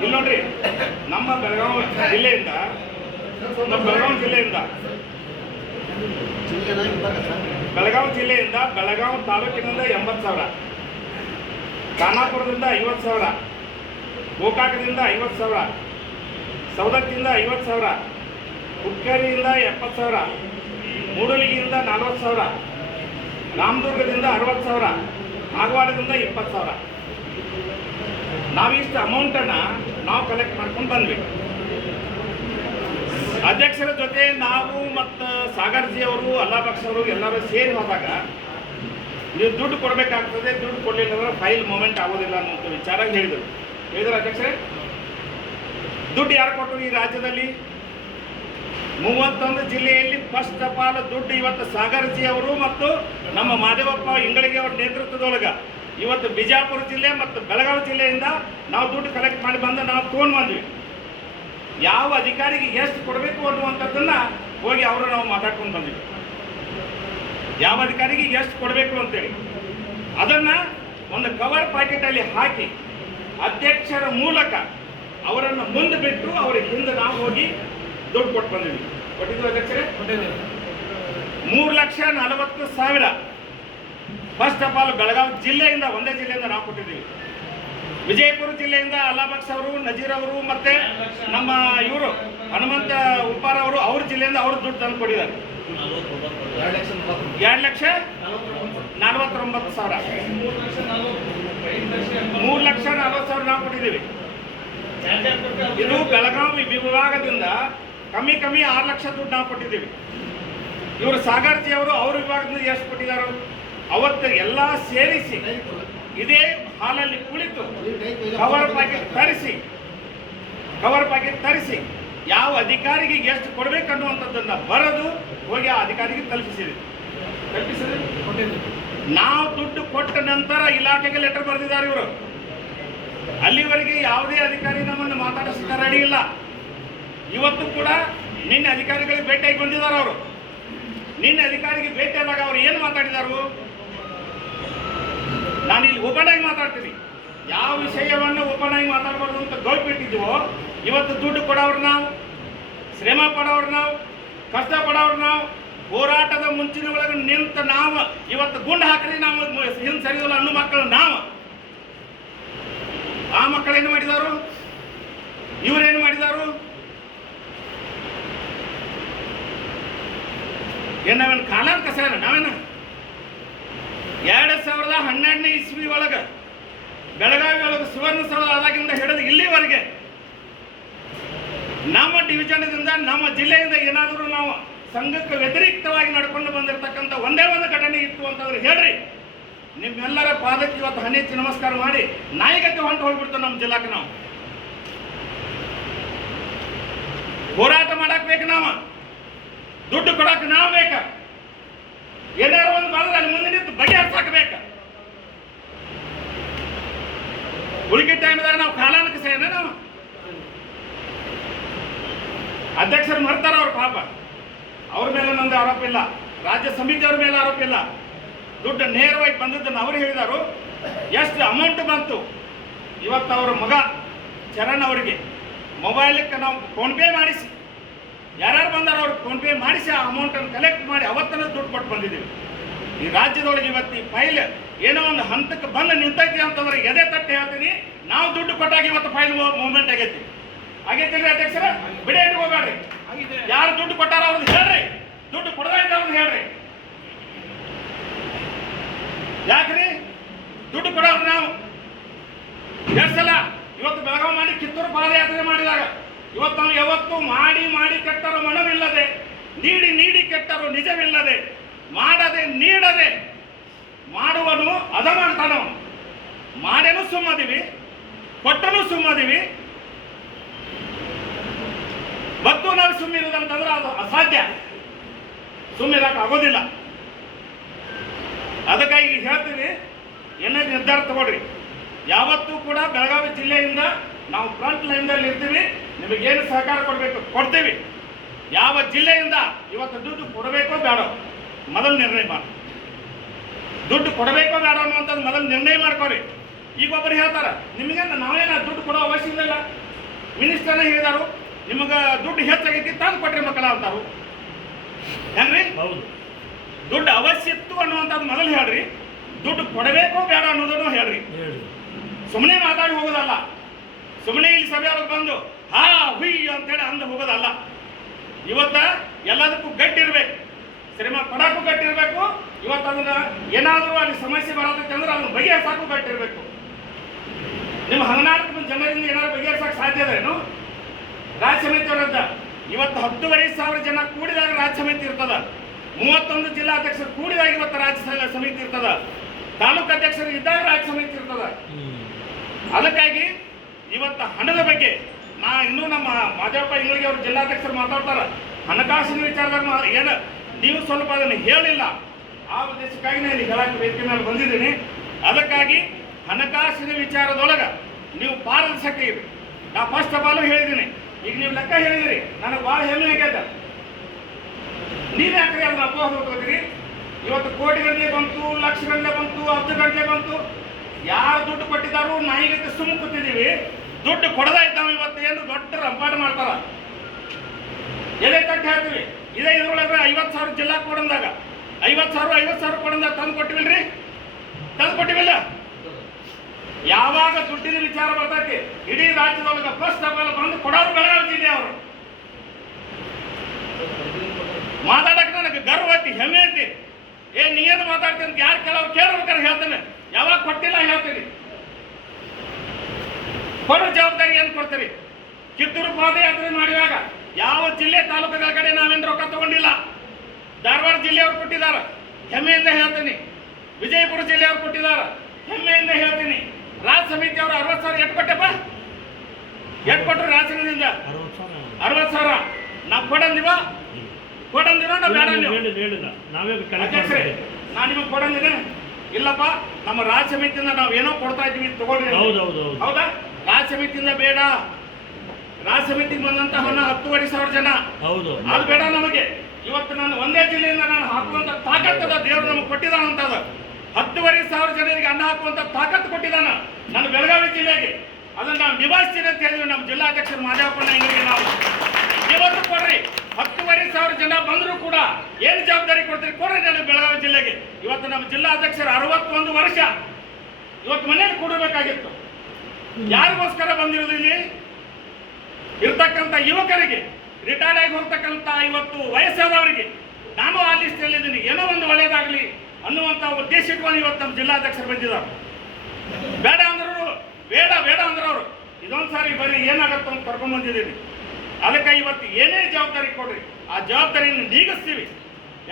ಇಲ್ಲಿ ನೋಡ್ರಿ, ನಮ್ಮ ಬೆಳಗಾವಿ ಜಿಲ್ಲೆಯಿಂದ ಬೆಳಗಾವಿ ತಾಲೂಕಿನಿಂದ 80,000, ಖಾನಾಪುರದಿಂದ 50,000, ಗೋಕಾಕದಿಂದ 50,000, ಸವದತ್ತಿಯಿಂದ 50,000, ಹುಕ್ಕೇರಿಯಿಂದ 70,000, ಮೂಡಲಗಿಯಿಂದ 40,000, ರಾಮದುರ್ಗದಿಂದ 60,000, ಕಾಗವಾಡದಿಂದ 20,000. ನಾವಿಷ್ಟು ಅಮೌಂಟನ್ನು ನಾವು ಕಲೆಕ್ಟ್ ಮಾಡ್ಕೊಂಡು ಬಂದ್ವಿ. ಅಧ್ಯಕ್ಷರ ಜೊತೆ ನಾವು ಮತ್ತು ಸಾಗರ್ಜಿ ಅವರು, ಅಲ್ಲಾಬಕ್ಷ ಅವರು ಎಲ್ಲರೂ ಸೇರಿ ಹೋದಾಗ ನೀವು ದುಡ್ಡು ಕೊಡಬೇಕಾಗ್ತದೆ, ದುಡ್ಡು ಕೊಡಲಿಲ್ಲ ಫೈಲ್ ಮೂಮೆಂಟ್ ಆಗೋದಿಲ್ಲ ಅನ್ನೋ ವಿಚಾರ ಹೇಳಿದರು ಅಧ್ಯಕ್ಷರೇ. ದುಡ್ಡು ಯಾರು ಕೊಟ್ಟರು ಈ ರಾಜ್ಯದಲ್ಲಿ? 31 ಜಿಲ್ಲೆಯಲ್ಲಿ ಫಸ್ಟ್ ಆಫ್ ಆಲ್ ದುಡ್ಡು ಇವತ್ತು ಸಾಗರ್ಜಿ ಅವರು ಮತ್ತು ನಮ್ಮ ಮಾದೇವಪ್ಪ ಇಂಗಳಿಗೆ ಅವರ ನೇತೃತ್ವದೊಳಗೆ ಇವತ್ತು ಬಿಜಾಪುರ ಜಿಲ್ಲೆ ಮತ್ತು ಬೆಳಗಾವಿ ಜಿಲ್ಲೆಯಿಂದ ನಾವು ದುಡ್ಡು ಕಲೆಕ್ಟ್ ಮಾಡಿ ಬಂದು ನಾವು ತೊಗೊಂಡು ಬಂದ್ವಿ. ಯಾವ ಅಧಿಕಾರಿಗೆ ಎಷ್ಟು ಕೊಡಬೇಕು ಅನ್ನುವಂಥದ್ದನ್ನ ಹೋಗಿ ಅವರು ನಾವು ಮಾತಾಡ್ಕೊಂಡು ಬಂದ್ವಿ. ಯಾವ ಅಧಿಕಾರಿಗೆ ಎಷ್ಟು ಕೊಡಬೇಕು ಅಂತೇಳಿ ಅದನ್ನು ಒಂದು ಕವರ್ ಪ್ಯಾಕೆಟಲ್ಲಿ ಹಾಕಿ ಅಧ್ಯಕ್ಷರ ಮೂಲಕ ಅವರನ್ನು ಮುಂದೆ ಬಿಟ್ಟು ಅವರ ಹಿಂದೆ ನಾವು ಹೋಗಿ ದುಡ್ಡು ಕೊಟ್ಟು ಬಂದಿದ್ವಿ. ಕೊಟ್ಟಿದ್ವಿ ಅಧ್ಯಕ್ಷರೇ? 3,40,000 ಫಸ್ಟ್ ಆಫ್ ಆಲ್ ಬೆಳಗಾವಿ ಜಿಲ್ಲೆಯಿಂದ, ಒಂದೇ ಜಿಲ್ಲೆಯಿಂದ ನಾವು ಕೊಟ್ಟಿದ್ದೀವಿ. ವಿಜಯಪುರ ಜಿಲ್ಲೆಯಿಂದ ಅಲ್ಲಾಬಕ್ಷ ಅವರು, ನಜೀರ್ ಅವರು ಮತ್ತೆ ನಮ್ಮ ಇವರು ಹನುಮಂತ ಉಪ್ಪಾರ ಅವರು ಅವ್ರ ಜಿಲ್ಲೆಯಿಂದ ಅವರು ದುಡ್ಡು ತಂದು ಕೊಟ್ಟಿದ್ದಾರೆ. 2,49,000, 3,40,000 ನಾವು ಕೊಟ್ಟಿದ್ದೀವಿ. ಇದು ಬೆಳಗಾವಿ ವಿಭಾಗದಿಂದ ಕಮ್ಮಿ 6 ಲಕ್ಷ ದುಡ್ಡು ನಾವು ಕೊಟ್ಟಿದ್ದೀವಿ. ಇವರು ಸಾಗರ್ಜಿ ಅವರು ಅವ್ರ ವಿಭಾಗದಿಂದ ಎಷ್ಟು ಕೊಟ್ಟಿದ್ದಾರೆ? ಅವತ್ತು ಎಲ್ಲ ಸೇರಿಸಿ ಇದೇ ಹಾಲಲ್ಲಿ ಕುಳಿತು ಕವರ್ ಪ್ಯಾಕೆಟ್ ತರಿಸಿ ಯಾವ ಅಧಿಕಾರಿಗೆ ಎಷ್ಟು ಕೊಡಬೇಕನ್ನುವಂಥದ್ದನ್ನು ಬರೆದು ಹೋಗಿ ಆ ಅಧಿಕಾರಿಗೆ ತಲುಪಿಸಿದ್ವಿ. ನಾವು ದುಡ್ಡು ಕೊಟ್ಟ ನಂತರ ಇಲಾಖೆಗೆ ಲೆಟರ್ ಬರೆದಿದ್ದಾರೆ ಇವರು. ಅಲ್ಲಿವರೆಗೆ ಯಾವುದೇ ಅಧಿಕಾರಿ ನಮ್ಮನ್ನು ಮಾತಾಡಿಸ್ತಾ ರೆಡಿ ಇಲ್ಲ. ಇವತ್ತು ಕೂಡ ನಿನ್ನೆ ಅಧಿಕಾರಿಗಳಿಗೆ ಭೇಟಿಯಾಗಿ ಬಂದಿದ್ದಾರೆ ಅವರು. ನಿನ್ನೆ ಅಧಿಕಾರಿಗೆ ಭೇಟಿಯಾದಾಗ ಅವರು ಏನು ಮಾತಾಡಿದರು? ನಾನು ಇಲ್ಲಿ ಓಪನ್ ಆಗಿ ಮಾತಾಡ್ತೀನಿ. ಯಾವ ವಿಷಯವನ್ನು ಓಪನ್ ಆಗಿ ಮಾತಾಡಬಾರ್ದು ಅಂತ ಗೌರ್ಬಿಟ್ಟಿದ್ವೋ ಇವತ್ತು ದುಡ್ಡು ಕೊಡೋರು ನಾವು, ಶ್ರಮ ಪಡೋರು ನಾವು, ಕಷ್ಟ ಪಡೋರು ನಾವು, ಹೋರಾಟದ ಮುಂಚಿನ ಒಳಗೆ ನಿಂತ ನಾವು ಇವತ್ತು ಗುಂಡು ಹಾಕ್ರಿ ನಾವು ಹಿಂದೆ ಸರಿಯೋಲ್ಲ ಅನ್ನೋ ಮಕ್ಕಳು ನಾವು. ಆ ಮಕ್ಕಳೇನು ಮಾಡಿದಾರು? ಇವರೇನು ಮಾಡಿದಾರು? ಏನು ನಾವೇನು ಕಾಲಾನ್ ಕಸಾರ? ನಾವೇನ 2012ನೇ ಇಸ್ವಿ ಒಳಗೆ ಬೆಳಗಾವಿ ಒಳಗೆ ಸುವರ್ಣಸೌಧ ಆದಾಗಿಂದ ಹಿಡಿದು ಇಲ್ಲಿವರೆಗೆ ನಮ್ಮ ಡಿವಿಷನ್ದಿಂದ, ನಮ್ಮ ಜಿಲ್ಲೆಯಿಂದ ಏನಾದರೂ ನಾವು ಸಂಘಕ್ಕೆ ವ್ಯತಿರಿಕ್ತವಾಗಿ ನಡ್ಕೊಂಡು ಬಂದಿರತಕ್ಕಂಥ ಒಂದೇ ಒಂದು ಘಟನೆ ಇತ್ತು ಅಂತಂದ್ರೆ ಹೇಳ್ರಿ. ನಿಮ್ಮೆಲ್ಲರ ಪಾದಕ್ಕೆ ಇವತ್ತು ಹನಿಚ್ಚಿ ನಮಸ್ಕಾರ ಮಾಡಿ ನಾಯಿಗತ್ತೆ ಹೊಂಟು ಹೋಗ್ಬಿಡ್ತು ನಮ್ಮ ಜಿಲ್ಲಾಕ್ಕೆ. ನಾವು ಹೋರಾಟ ಮಾಡಕ್ ಬೇಕು, ನಾವು ದುಡ್ಡು ಕೊಡಕ್ಕೆ ನಾವು ಬೇಕ. ಏನಾರು ಒಂದು ಬಂದ್ರೆ ಅಲ್ಲಿ ಮುಂದೆ ನಿಂತು ಬಗೆಹರಿಸಾಕಬೇಕು. ಉಳಿಕೆ ಟೈಮ್ದಾಗ ನಾವು ಕಾಲಾನಕ್ಕೆ ಸೇನ ನಾವು ಅಧ್ಯಕ್ಷರು ಮರ್ತಾರ ಅವ್ರ ಪಾಪ. ಅವ್ರ ಮೇಲೆ ನಂದು ಆರೋಪ ಇಲ್ಲ, ರಾಜ್ಯ ಸಮಿತಿಯವ್ರ ಮೇಲೆ ಆರೋಪ ಇಲ್ಲ. ದುಡ್ಡು ನೇರವಾಗಿ ಬಂದದ್ದನ್ನು ಅವರು ಹೇಳಿದರು. ಎಷ್ಟು ಅಮೌಂಟ್ ಬಂತು ಇವತ್ತು ಅವರ ಮಗ ಚರಣ್ ಅವರಿಗೆ ಮೊಬೈಲಕ್ಕೆ ನಾವು ಫೋನ್ಪೇ ಮಾಡಿಸಿ ಯಾರ್ಯಾರು ಬಂದಾರ ಅವ್ರಿಗೆ ಫೋನ್ಪೇ ಮಾಡಿಸಿ ಆ ಅಮೌಂಟನ್ನು ಕಲೆಕ್ಟ್ ಮಾಡಿ ಅವತ್ತನ್ನು ದುಡ್ಡು ಕೊಟ್ಟು ಬಂದಿದ್ದೀವಿ. ಈ ರಾಜ್ಯದೊಳಗೆ ಇವತ್ತು ಈ ಫೈಲ್ ಏನೋ ಒಂದು ಹಂತಕ್ಕೆ ಬಂದು ನಿಂತೈತಿ ಅಂತಂದ್ರೆ ಎದೆ ತಟ್ಟೆ ಹೇಳ್ತೀನಿ, ನಾವು ದುಡ್ಡು ಕೊಟ್ಟಾಗ ಇವತ್ತು ಫೈಲ್ ಮೂವ್ಮೆಂಟ್ ಆಗೈತಿ. ಆಗೈತಿಲ್ರಿ ಅಧ್ಯಕ್ಷರ? ಬಿಡಿ ಹೋಗ್ಬೇಡ್ರಿ. ಯಾರು ದುಡ್ಡು ಕೊಟ್ಟಾರ ಅವ್ರದ್ದು ಹೇಳ್ರಿ, ದುಡ್ಡು ಕೊಡದ ಇದ್ದವ್ರದ್ದು ಹೇಳ್ರಿ. ಯಾಕ್ರಿ ದುಡ್ಡು ಕೊಡೋರು ನಾವು ಎಷ್ಟು ಸಲ ಇವತ್ತು ಬೆಳಗಾವಿ ಮಾಡಿ ಕಿತ್ತೂರು ಪಾದಯಾತ್ರೆ ಮಾಡಿದಾಗ ಇವತ್ತು ನಾವು ಯಾವತ್ತು ಮಾಡಿ ಕೆಟ್ಟರು ಮನವಿಲ್ಲದೆ, ನೀಡಿ ಕೆಟ್ಟರು ನಿಜವಿಲ್ಲದೆ, ಮಾಡದೆ ನೀಡದೆ ಮಾಡುವನು ಅದ ಮಾಡ್ತಾನವನು. ಮಾಡೇನು ಸುಮ್ಮದಿವಿ, ಕೊಟ್ಟನು ಸುಮ್ಮದಿವಿ, ಮತ್ತು ನಾವು ಸುಮ್ಮಿರೋದಂತಂದ್ರೆ ಅದು ಅಸಾಧ್ಯ, ಸುಮ್ಮಿರಕ್ಕೆ ಆಗೋದಿಲ್ಲ. ಅದಕ್ಕಾಗಿ ಹೇಳ್ತೀವಿ, ಏನೇ ನಿರ್ಧಾರ ತಗೊಳ್ರಿ. ಯಾವತ್ತೂ ಕೂಡ ಬೆಳಗಾವಿ ಜಿಲ್ಲೆಯಿಂದ ನಾವು ಫ್ರಂಟ್ ಲೈನ್ದಲ್ಲಿ ಇರ್ತೀವಿ. ನಿಮಗೇನು ಸಹಕಾರ ಕೊಡಬೇಕು ಕೊಡ್ತೀವಿ. ಯಾವ ಜಿಲ್ಲೆಯಿಂದ ಇವತ್ತು ದುಡ್ಡು ಕೊಡಬೇಕೋ ಬೇಡ ಮೊದಲು ನಿರ್ಣಯ ಮಾಡಿ. ದುಡ್ಡು ಕೊಡಬೇಕೋ ಬೇಡ ಅನ್ನುವಂಥದ್ದು ಮೊದಲು ನಿರ್ಣಯ ಮಾಡ್ಕೊರಿ. ಈಗ ಒಬ್ಬರು ಹೇಳ್ತಾರೆ, ನಿಮಗೆ ನಾವೇನ ದುಡ್ಡು ಕೊಡೋ ಅವಶ್ಯಕ ಇಲ್ಲ, ಮಿನಿಸ್ಟರ್ನೇ ಹೇಳಿದಾರು ನಿಮಗೆ ದುಡ್ಡು ಹೆಚ್ಚಾಗೈತಿ ತಂದು ಕೊಟ್ರಿ ಮಕ್ಕಳ ಅಂತಾರು. ಹೆಂಗ್ರಿ? ಹೌದು, ದುಡ್ಡು ಅವಶ್ಯ ಇತ್ತು ಅನ್ನುವಂಥದ್ದು ಮೊದಲು ಹೇಳ್ರಿ. ದುಡ್ಡು ಕೊಡಬೇಕೋ ಬೇಡ ಅನ್ನೋದನ್ನು ಹೇಳ್ರಿ. ಸುಮ್ಮನೆ ಮಾತಾಡಿ ಹೋಗೋದಲ್ಲ, ಸುಮ್ಮನೆ ಇಲ್ಲಿ ಸಭೆಯೊಳಗೆ ಬಂದು ಹಾ ಹುಯ್ ಅಂತೇಳಿ ಅಂದು ಹೋಗೋದಲ್ಲ. ಇವತ್ತ ಎಲ್ಲದಕ್ಕೂ ಗಟ್ಟಿರ್ಬೇಕು, ಶ್ರಮ ಪಡಕ್ಕೂ ಗಟ್ಟಿರ್ಬೇಕು. ಇವತ್ತು ಅದನ್ನ ಏನಾದರೂ ಅಲ್ಲಿ ಸಮಸ್ಯೆ ಬರತೈತೆ ಅಂದ್ರೆ ಅದನ್ನ ಬಗೆಹರಿಸಕ್ಕೂ ಗಟ್ಟಿರ್ಬೇಕು. ನಿಮ್ಮ 14 ಜನರಿಂದ ಏನಾದ್ರು ಬಗೆಹರಿಸಕ್ಕೆ ಸಾಧ್ಯ ಇದೇನು? ರಾಜ್ಯ ಸಮಿತಿ ಅವರದ್ದ ಇವತ್ತು 10,500 ಜನ ಕೂಡಿದಾಗ ರಾಜ್ಯ ಸಮಿತಿ ಇರ್ತದ. 31 ಜಿಲ್ಲಾಧ್ಯಕ್ಷರು ಕೂಡಿದಾಗ ಇವತ್ತು ರಾಜ್ಯ ಸಮಿತಿ ಇರ್ತದ. ತಾಲೂಕು ಅಧ್ಯಕ್ಷರು ಇದ್ದಾಗ ರಾಜ್ಯ ಸಮಿತಿ ಇರ್ತದ. ಅದಕ್ಕಾಗಿ ಇವತ್ತು ಹಣದ ಬಗ್ಗೆ ಇನ್ನೂ ನಮ್ಮ ಮಾದೇವಪ್ಪ ಇಂಗಳಿಗೆ ಅವರು ಜಿಲ್ಲಾಧ್ಯಕ್ಷರು ಮಾತಾಡ್ತಾರ. ಹಣಕಾಸಿನ ವಿಚಾರದಾಗ ಏನು ನೀವು ಸ್ವಲ್ಪ ಅದನ್ನು ಹೇಳಿಲ್ಲ, ಆ ಉದ್ದೇಶಕ್ಕಾಗಿ ನಾನು ಇಲ್ಲಿ ಹೇಳಕ್ಕೆ ವೇದಿಕೆ ಮೇಲೆ ಬಂದಿದ್ದೀನಿ. ಅದಕ್ಕಾಗಿ ಹಣಕಾಸಿನ ವಿಚಾರದೊಳಗೆ ನೀವು ಪಾರದರ್ಶಕ ಇರಿ. ನಾ ಫಸ್ಟ್ ಆಫ್ ಆಲ್ ಹೇಳಿದ್ದೀನಿ, ಈಗ ನೀವು ಲೆಕ್ಕ ಹೇಳಿದಿರಿ, ನನಗೆ ಭಾಳ ಹೆಮ್ಮೆ ಆಗೈತೆ. ನೀವು ಯಾಕ್ರಿ ಅದನ್ನ ಅಪವಾದ ಹೋಗ್ತೀರಿ? ಇವತ್ತು ಕೋಟಿ ಗಂಟೆ ಬಂತು, ಲಕ್ಷ ಗಂಟೆ ಬಂತು, 10 ಗಂಟೆ ಬಂತು. ಯಾರು ದುಡ್ಡು ಕೊಟ್ಟಿದ್ದಾರೋ ನಾಯಿಗೆ ಸುಮ್ಮ ಕೂತಿದ್ದೀವಿ. ದುಡ್ಡು ಕೊಡದ ಇದ್ದಾವೆ ಇವತ್ತು ಏನು ದೊಡ್ಡ ರಂಪಾಟ ಮಾಡ್ತಾರ. ಎದೆ ತಟ್ಟು ಹೇಳ್ತೀವಿ. ಇದೇ ಇದ್ರೊಳಗೆ 50,000 ಜಿಲ್ಲಾ ಕೊಡಂದಾಗ 50,000 ಕೊಡಂದಾಗ ತಂದು ಕೊಟ್ಟಿವಿಲ್ರಿ? ತಂದು ಕೊಟ್ಟಿವಿಲ್ಲ? ಯಾವಾಗ ದುಡ್ಡಿನ ವಿಚಾರ ಬರ್ತೈತಿ ಇಡೀ ರಾಜ್ಯದೊಳಗೆ ಫಸ್ಟ್ ಆಫ್ ಆಲ್ ಬಂದು ಕೊಡೋರು ಬೆಳಗಾವಿ ಜಿಲ್ಲೆ ಅವರು. ಮಾತಾಡಕ್ಕೆ ನನಗೆ ಗರ್ವ ಐತಿ, ಹೆಮ್ಮೆ ಐತಿ. ನೀನು ಮಾತಾಡ್ತೀನಿ ಅಂತ ಯಾರು ಕೇಳೋರು ಕೇಳ್ಬೇಕಾದ್ರೆ ಹೇಳ್ತೇನೆ. ಯಾವಾಗ ಕೊಟ್ಟಿಲ್ಲ ಹೇಳ್ತೀನಿ. ಕೊಡೋ ಜವಾಬ್ದಾರಿ ಏನು ಕೊಡ್ತೀರಿ? ಕಿತ್ತೂರು ಪಾದಯಾತ್ರೆ ಮಾಡುವಾಗ ಯಾವ ಜಿಲ್ಲೆ ತಾಲೂಕುಗಳ ಕಡೆ ನಾವೇನು ರೊಕ್ಕ ತಗೊಂಡಿಲ್ಲ. ಧಾರವಾಡ ಜಿಲ್ಲೆಯವ್ರು ಕೊಟ್ಟಿದ್ದಾರೆ, ಹೆಮ್ಮೆಯಿಂದ ಹೇಳ್ತೀನಿ. ವಿಜಯಪುರ ಜಿಲ್ಲೆಯವ್ರು ಕೊಟ್ಟಿದ್ದಾರೆ, ಹೆಮ್ಮೆಯಿಂದ ಹೇಳ್ತೀನಿ. ರಾಜ್ಯ ಸಮಿತಿಯವರು 60,000 ಎಷ್ಟು ಕೊಟ್ಟೆಪ್ಪ? ಎಷ್ಟು ಕೊಟ್ಟರು ರಾಜ್ಯದಿಂದ? 60,000. ನಾವು ಕೊಡಂದಿವ ನಾ ಬೇಡ ಅಧ್ಯಕ್ಷರೇ, ನಾನು ನಿಮಗೆ ಕೊಡಂದಿನ ಇಲ್ಲಪ್ಪ. ನಮ್ಮ ರಾಜ್ಯ ಸಮಿತಿಯಿಂದ ನಾವು ಏನೋ ಕೊಡ್ತಾ ಇದ್ದೀವಿ ತಗೊಳ್ರಿ. ಹೌದಾ? ರಾಜ್ಯ ಸಮಿತಿಯಿಂದ ಬೇಡ. ರಾಜ್ಯ ಸಮಿತಿಗೆ ಬಂದಂತ ಹಣ 10,500 ಜನ, ಅದು ಬೇಡ ನಮಗೆ. ಇವತ್ತು ನಾನು ಒಂದೇ ಜಿಲ್ಲೆಯಿಂದ ನಾನು ಹಾಕುವಂತ ತಾಕತ್ತದ ದೇವರು ನಮಗೆ ಕೊಟ್ಟಿದ್ದಾನಂತದ. 10,500 ಜನರಿಗೆ ಅನ್ನ ಹಾಕುವಂತ ತಾಕತ್ತು ಕೊಟ್ಟಿದ್ದಾನ ನನ್ನ ಬೆಳಗಾವಿ ಜಿಲ್ಲೆಗೆ. ಅದನ್ನು ನಾವು ನಿಭಾಯಿಸ್ತೀನಿ ಅಂತ ಹೇಳಿದ್ವಿ ನಮ್ಮ ಜಿಲ್ಲಾಧ್ಯಕ್ಷರು ಮಾದೇವಪ್ಪನ ಇಂಗಳಿಗೆ. ನಾವು ಇವತ್ತು ಕೊಡ್ರಿ, 10,500 ಜನ ಬಂದರೂ ಕೂಡ ಏನು ಜವಾಬ್ದಾರಿ ಕೊಡ್ತೀರಿ ಕೊಡ್ರಿ ನನ್ನ ಬೆಳಗಾವಿ ಜಿಲ್ಲೆಗೆ. ಇವತ್ತು ನಮ್ಮ ಜಿಲ್ಲಾಧ್ಯಕ್ಷರು 61 ವರ್ಷ ಇವತ್ತು ಮನೆಯಲ್ಲಿ ಕೊಡಬೇಕಾಗಿತ್ತು. ಯಾರಿಗೋಸ್ಕರ ಬಂದಿರೋದು? ಇಲ್ಲಿ ಇರ್ತಕ್ಕಂಥ ಯುವಕರಿಗೆ, ರಿಟೈರ್ಡ್ ಆಗಿ ಹೋಗ್ತಕ್ಕಂಥ ಇವತ್ತು ವಯಸ್ಸಾದವರಿಗೆ ನಾನು ಆ ಲಿಸ್ಟಲ್ಲಿದ್ದೀನಿ. ಏನೋ ಒಂದು ಒಳ್ಳೇದಾಗಲಿ ಅನ್ನುವಂಥ ಉದ್ದೇಶ ಇಟ್ಕೊಂಡು ಇವತ್ತು ನಮ್ಮ ಜಿಲ್ಲಾಧ್ಯಕ್ಷರು ಬಂದಿದ್ದಾರೆ. ಬೇಡ ಅಂದ್ರು ಬೇಡ ಅಂದ್ರೆ ಅವರು ಇದೊಂದು ಸಾರಿ ಬರ್ರಿ ಏನಾಗತ್ತೋ ಅಂತ ಕರ್ಕೊಂಡ್ ಬಂದಿದ್ದೀವಿ. ಅದಕ್ಕೆ ಇವತ್ತು ಏನೇ ಜವಾಬ್ದಾರಿ ಕೊಡ್ರಿ, ಆ ಜವಾಬ್ದಾರಿಯನ್ನು ನೀಗಿಸ್ತೀವಿ.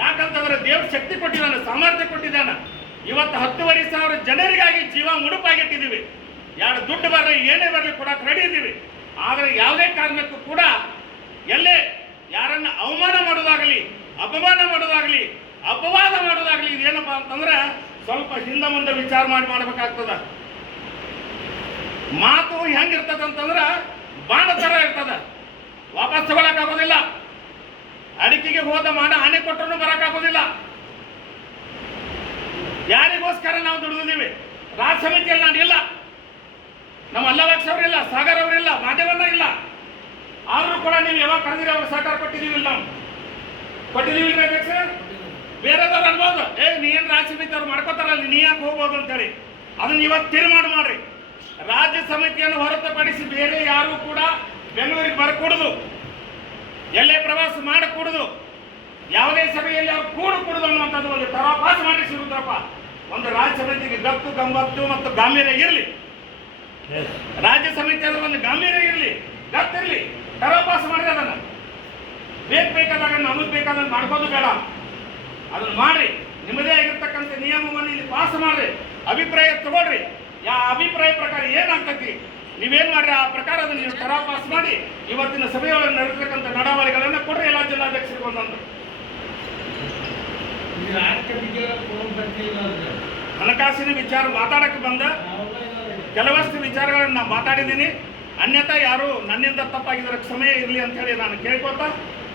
ಯಾಕಂತಂದ್ರೆ ದೇವ್ರ ಶಕ್ತಿ ಕೊಟ್ಟಿದ್ದಾನೆ, ಸಾಮರ್ಥ್ಯ ಕೊಟ್ಟಿದ್ದಾನೆ. ಇವತ್ತು 10,500 ಜನರಿಗಾಗಿ ಜೀವ ಮುಡುಪಾಗಿಟ್ಟಿದ್ದೀವಿ. ಯಾರು ದುಡ್ಡು ಬರಲಿ ಏನೇ ಬರಲಿ ಕೊಡಕ್ಕೆ ರೆಡಿ ಇದ್ದೀವಿ. ಆದರೆ ಯಾವುದೇ ಕಾರಣಕ್ಕೂ ಕೂಡ ಎಲ್ಲೇ ಯಾರನ್ನ ಅವಮಾನ ಮಾಡೋದಾಗಲಿ, ಅಪಮಾನ ಮಾಡೋದಾಗಲಿ, ಅಪವಾದ ಮಾಡೋದಾಗಲಿ ಇದೇನಪ್ಪ ಅಂತಂದ್ರೆ ಸ್ವಲ್ಪ ಹಿಂದೆ ಮುಂದೆ ವಿಚಾರ ಮಾಡಬೇಕಾಗ್ತದ. ಮಾತು ಹೆಂಗಿರ್ತದಂತಂದ್ರೆ ಬಾಣ ಥರ ಇರ್ತದ, ವಾಪಸ್ ತಗೊಳಕ್ಕಾಗೋದಿಲ್ಲ. ಅಡಿಕೆಗೆ ಹೋದ ಮಾಡ ಆನೆ ಕೊಟ್ಟರು ಬರೋಕ್ಕಾಗೋದಿಲ್ಲ. ಯಾರಿಗೋಸ್ಕರ ನಾವು ದುಡಿದಿದ್ದೀವಿ? ರಾಜ್ಯ ಸಮಿತಿಯಲ್ಲಿ ನಾನು ಇಲ್ಲ, ನಮ್ಮ ಅಲ್ಲವಾಕ್ಷ ಅವರಿಲ್ಲ, ಸಾಗರ್ ಅವರಿಲ್ಲ, ಮಾದೇವಣ್ಣ ಇಲ್ಲ, ಆದ್ರೂ ಕೂಡ ನೀವು ಯಾವಾಗ ಕರೆದಿರಿ ಅವ್ರಿಗೆ ಸಹಕಾರ ಕೊಟ್ಟಿದ್ದೀವಿ ನಾವು ಕೊಟ್ಟಿದ್ದೀವಿ ಅಧ್ಯಕ್ಷ. ಬೇರೆದವ್ರು ಅನ್ಬೋದು ನೀ ಏನು ರಾಜ್ಯ ಸಮಿತಿ ಅವ್ರು ಮಾಡ್ಕೋತಾರಲ್ಲ ನೀ ಯಾಕೆ ಹೋಗ್ಬೋದು ಅಂತೇಳಿ. ಅದನ್ನ ಇವತ್ತು ತೀರ್ಮಾನ ಮಾಡ್ರಿ. ರಾಜ್ಯ ಸಮಿತಿಯನ್ನು ಹೊರತುಪಡಿಸಿ ಬೇರೆ ಯಾರು ಕೂಡ ಬೆಂಗಳೂರಿಗೆ ಬರಕೂಡದು, ಎಲ್ಲೇ ಪ್ರವಾಸ ಮಾಡಕೂಡದು, ಯಾವುದೇ ಸಭೆಯಲ್ಲಿ ಅವ್ರು ಕೂಡಕೂಡದು ಅನ್ನುವಂಥದ್ದು ಒಂದು ತರಾಪಾಸ ಮಾಡಿ ಸಿಗುತ್ತಪ್ಪ. ಒಂದು ರಾಜ್ಯ ಸಮಿತಿಗೆ ಗತ್ತು ಗಂಬತ್ತು ಮತ್ತು ಗಾಂಭೀರ್ಯ ಇರಲಿ. ರಾಜ್ಯ ಸಮಿತಿ ಅಂದ್ರೆ ಒಂದು ಗಾಂಭೀರ್ಯ ಇರಲಿ, ಗತ್ತಿರಲಿ. ತರಾಪಾಸ ಮಾಡಿದ್ರೆ ಅದನ್ನು ಬೇಕಾದಾಗ ನಮಗೆ ಬೇಕಾದಂಗೆ ಮಾಡ್ಕೋದು ಬೇಡ. ಅದನ್ನು ಮಾಡಿ ನಿಮ್ಮದೇ ಆಗಿರ್ತಕ್ಕಂಥ ನಿಯಮವನ್ನು ಇಲ್ಲಿ ಪಾಸ್ ಮಾಡ್ರಿ, ಅಭಿಪ್ರಾಯ ತಗೊಳ್ರಿ. ಅಭಿಪ್ರಾಯ ಪ್ರಕಾರ ಏನಾಗ್ತೈತಿ ನೀವೇನ್ ಮಾಡ್ರಿ ಆ ಪ್ರಕಾರ ಅದನ್ನು ನೀವು ತರಾಪಾಸ್ ಮಾಡಿ ಇವತ್ತಿನ ಸಭೆಯೊಳಗೆ ನಡೆಸತಕ್ಕಂಥ ನಡಾವಳಿಗಳನ್ನು ಕೊಡ್ರಿ ಎಲ್ಲ ಜಿಲ್ಲಾಧ್ಯಕ್ಷರಿಗೆ ಒಂದೊಂದು. ಹಣಕಾಸಿನ ವಿಚಾರ ಮಾತಾಡಕ್ಕೆ ಬಂದ ಕೆಲವಷ್ಟು ವಿಚಾರಗಳನ್ನು ನಾನು ಮಾತಾಡಿದ್ದೀನಿ. ಅನ್ಯಥಾ ಯಾರು ನನ್ನಿಂದ ತಪ್ಪಾಗಿದ್ದರ ಕ್ಷಮೆ ಇರಲಿ ಅಂತ ಹೇಳಿ ನಾನು ಕೇಳ್ಕೊತಾ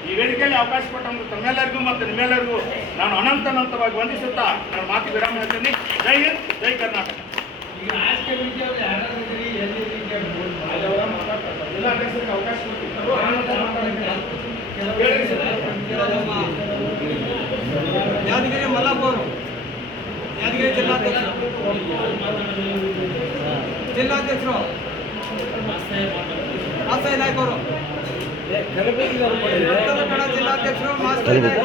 ಈ ವೇದಿಕೆಯಲ್ಲಿ ಅವಕಾಶ ಕೊಟ್ಟಂತ ತಮ್ಮೆಲ್ಲರಿಗೂ ಮತ್ತು ನಿಮ್ಮೆಲ್ಲರಿಗೂ ನಾನು ಅನಂತವಾಗಿ ವಂದಿಸುತ್ತಾ ನಾನು ಮಾತು ವಿರಾಮ ಹೇಳ್ತೀನಿ. ಜೈ ಹಿಂದ್, ಜೈ ಕರ್ನಾಟಕ. ಅವಕಾಶ ಯಾದಗಿರಿ ಮಲ್ಲಪ್ಪ ಅವರು, ಯಾದಗಿರಿ ಜಿಲ್ಲಾಧ್ಯಕ್ಷರು ಮಾಸ್ತಾಯಿ ನಾಯ್ಕ ಅವರು, ಜಿಲ್ಲಾಧ್ಯಕ್ಷರು ಮಾಸ್ತಾಯಿ ನಾಯ್ಕ,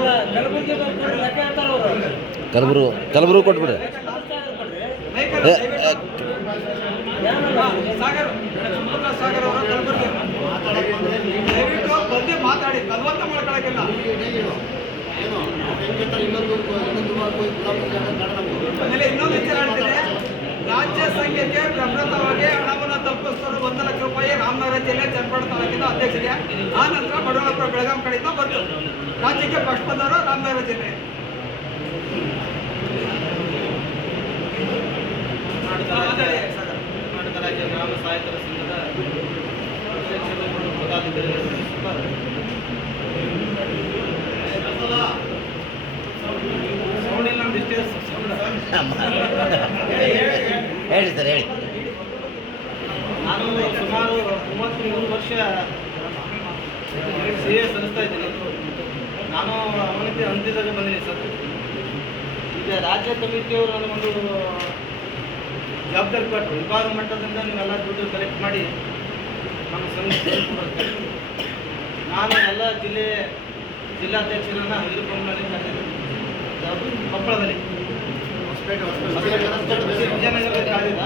ಕಲಬುರಗಿ ಕೊಟ್ಬಿಡ್ರಿ. ಸಾಗರ್ ಅವರು ಕಲಬುರಗಿ ದಯವಿಟ್ಟು ಬಂದು ಮಾತಾಡಿ, ಬಲವಂತ ಮಾಡ್ಕೊಳಕ್ಕಿಲ್ಲ. ಆಮೇಲೆ ಇನ್ನೊಂದು ವಿಚಾರ ಹೇಳ್ತೀನಿ. ರಾಜ್ಯ ಸಂಘಕ್ಕೆ ಪ್ರಪ್ರಥಮವಾಗಿ ಹಣವನ್ನು ತಲುಪಿಸಿದವರು 1 ಲಕ್ಷ ರೂಪಾಯಿ ರಾಮನಗರ ಜಿಲ್ಲೆ ಚನ್ನಪಟ್ಟಣ ತಾಲೂಕಿನ ಅಧ್ಯಕ್ಷರಿಗೆ, ಆ ನಂತರ ಬಡವಳಪುರ ಬೆಳಗಾಂ ಕಡೆಯಿಂದ ಬಂತು. ರಾಜ್ಯಕ್ಕೆ ಫಸ್ಟ್ ಬಂದವರು ರಾಮನಗರ ಜಿಲ್ಲೆ. ಕರ್ನಾಟಕ ರಾಜ್ಯ ಗ್ರಾಮ ಸಹಾಯಕರ ಸಂಘದ ಹೇಳಿ ಸರ್, ಹೇಳಿ. ನಾನು ಸುಮಾರು 33 ವರ್ಷ ಸೇವೆ ಸಲ್ಲಿಸ್ತಾ ಇದ್ದೀನಿ. ನಾನು ಅವನತಿ ಅಂತ್ಯದಾಗ ಬಂದಿದ್ದೀನಿ ಸರ್. ಈಗ ರಾಜ್ಯ ಕಮಿಟಿಯವರು ನನಗೊಂದು ಜವಾಬ್ದಾರಿ ಕೊಟ್ಟರು. ವಿಭಾಗ ಮಟ್ಟದಿಂದ ನೀವೆಲ್ಲ ದುಡ್ಡು ಕಲೆಕ್ಟ್ ಮಾಡಿ ನಮ್ಮ ಸಂಘ ಬರುತ್ತೆ. ನಾನು ಎಲ್ಲ ಜಿಲ್ಲಾಧ್ಯಕ್ಷರನ್ನು ಹೈದರಾಬಾದ್ನಲ್ಲಿ ಕರೆದಿದ್ದೆ, ಕೊಪ್ಪಳದಲ್ಲಿ ವಿಜಯನಗರದಲ್ಲಿ ಕಾದಿದ್ದ.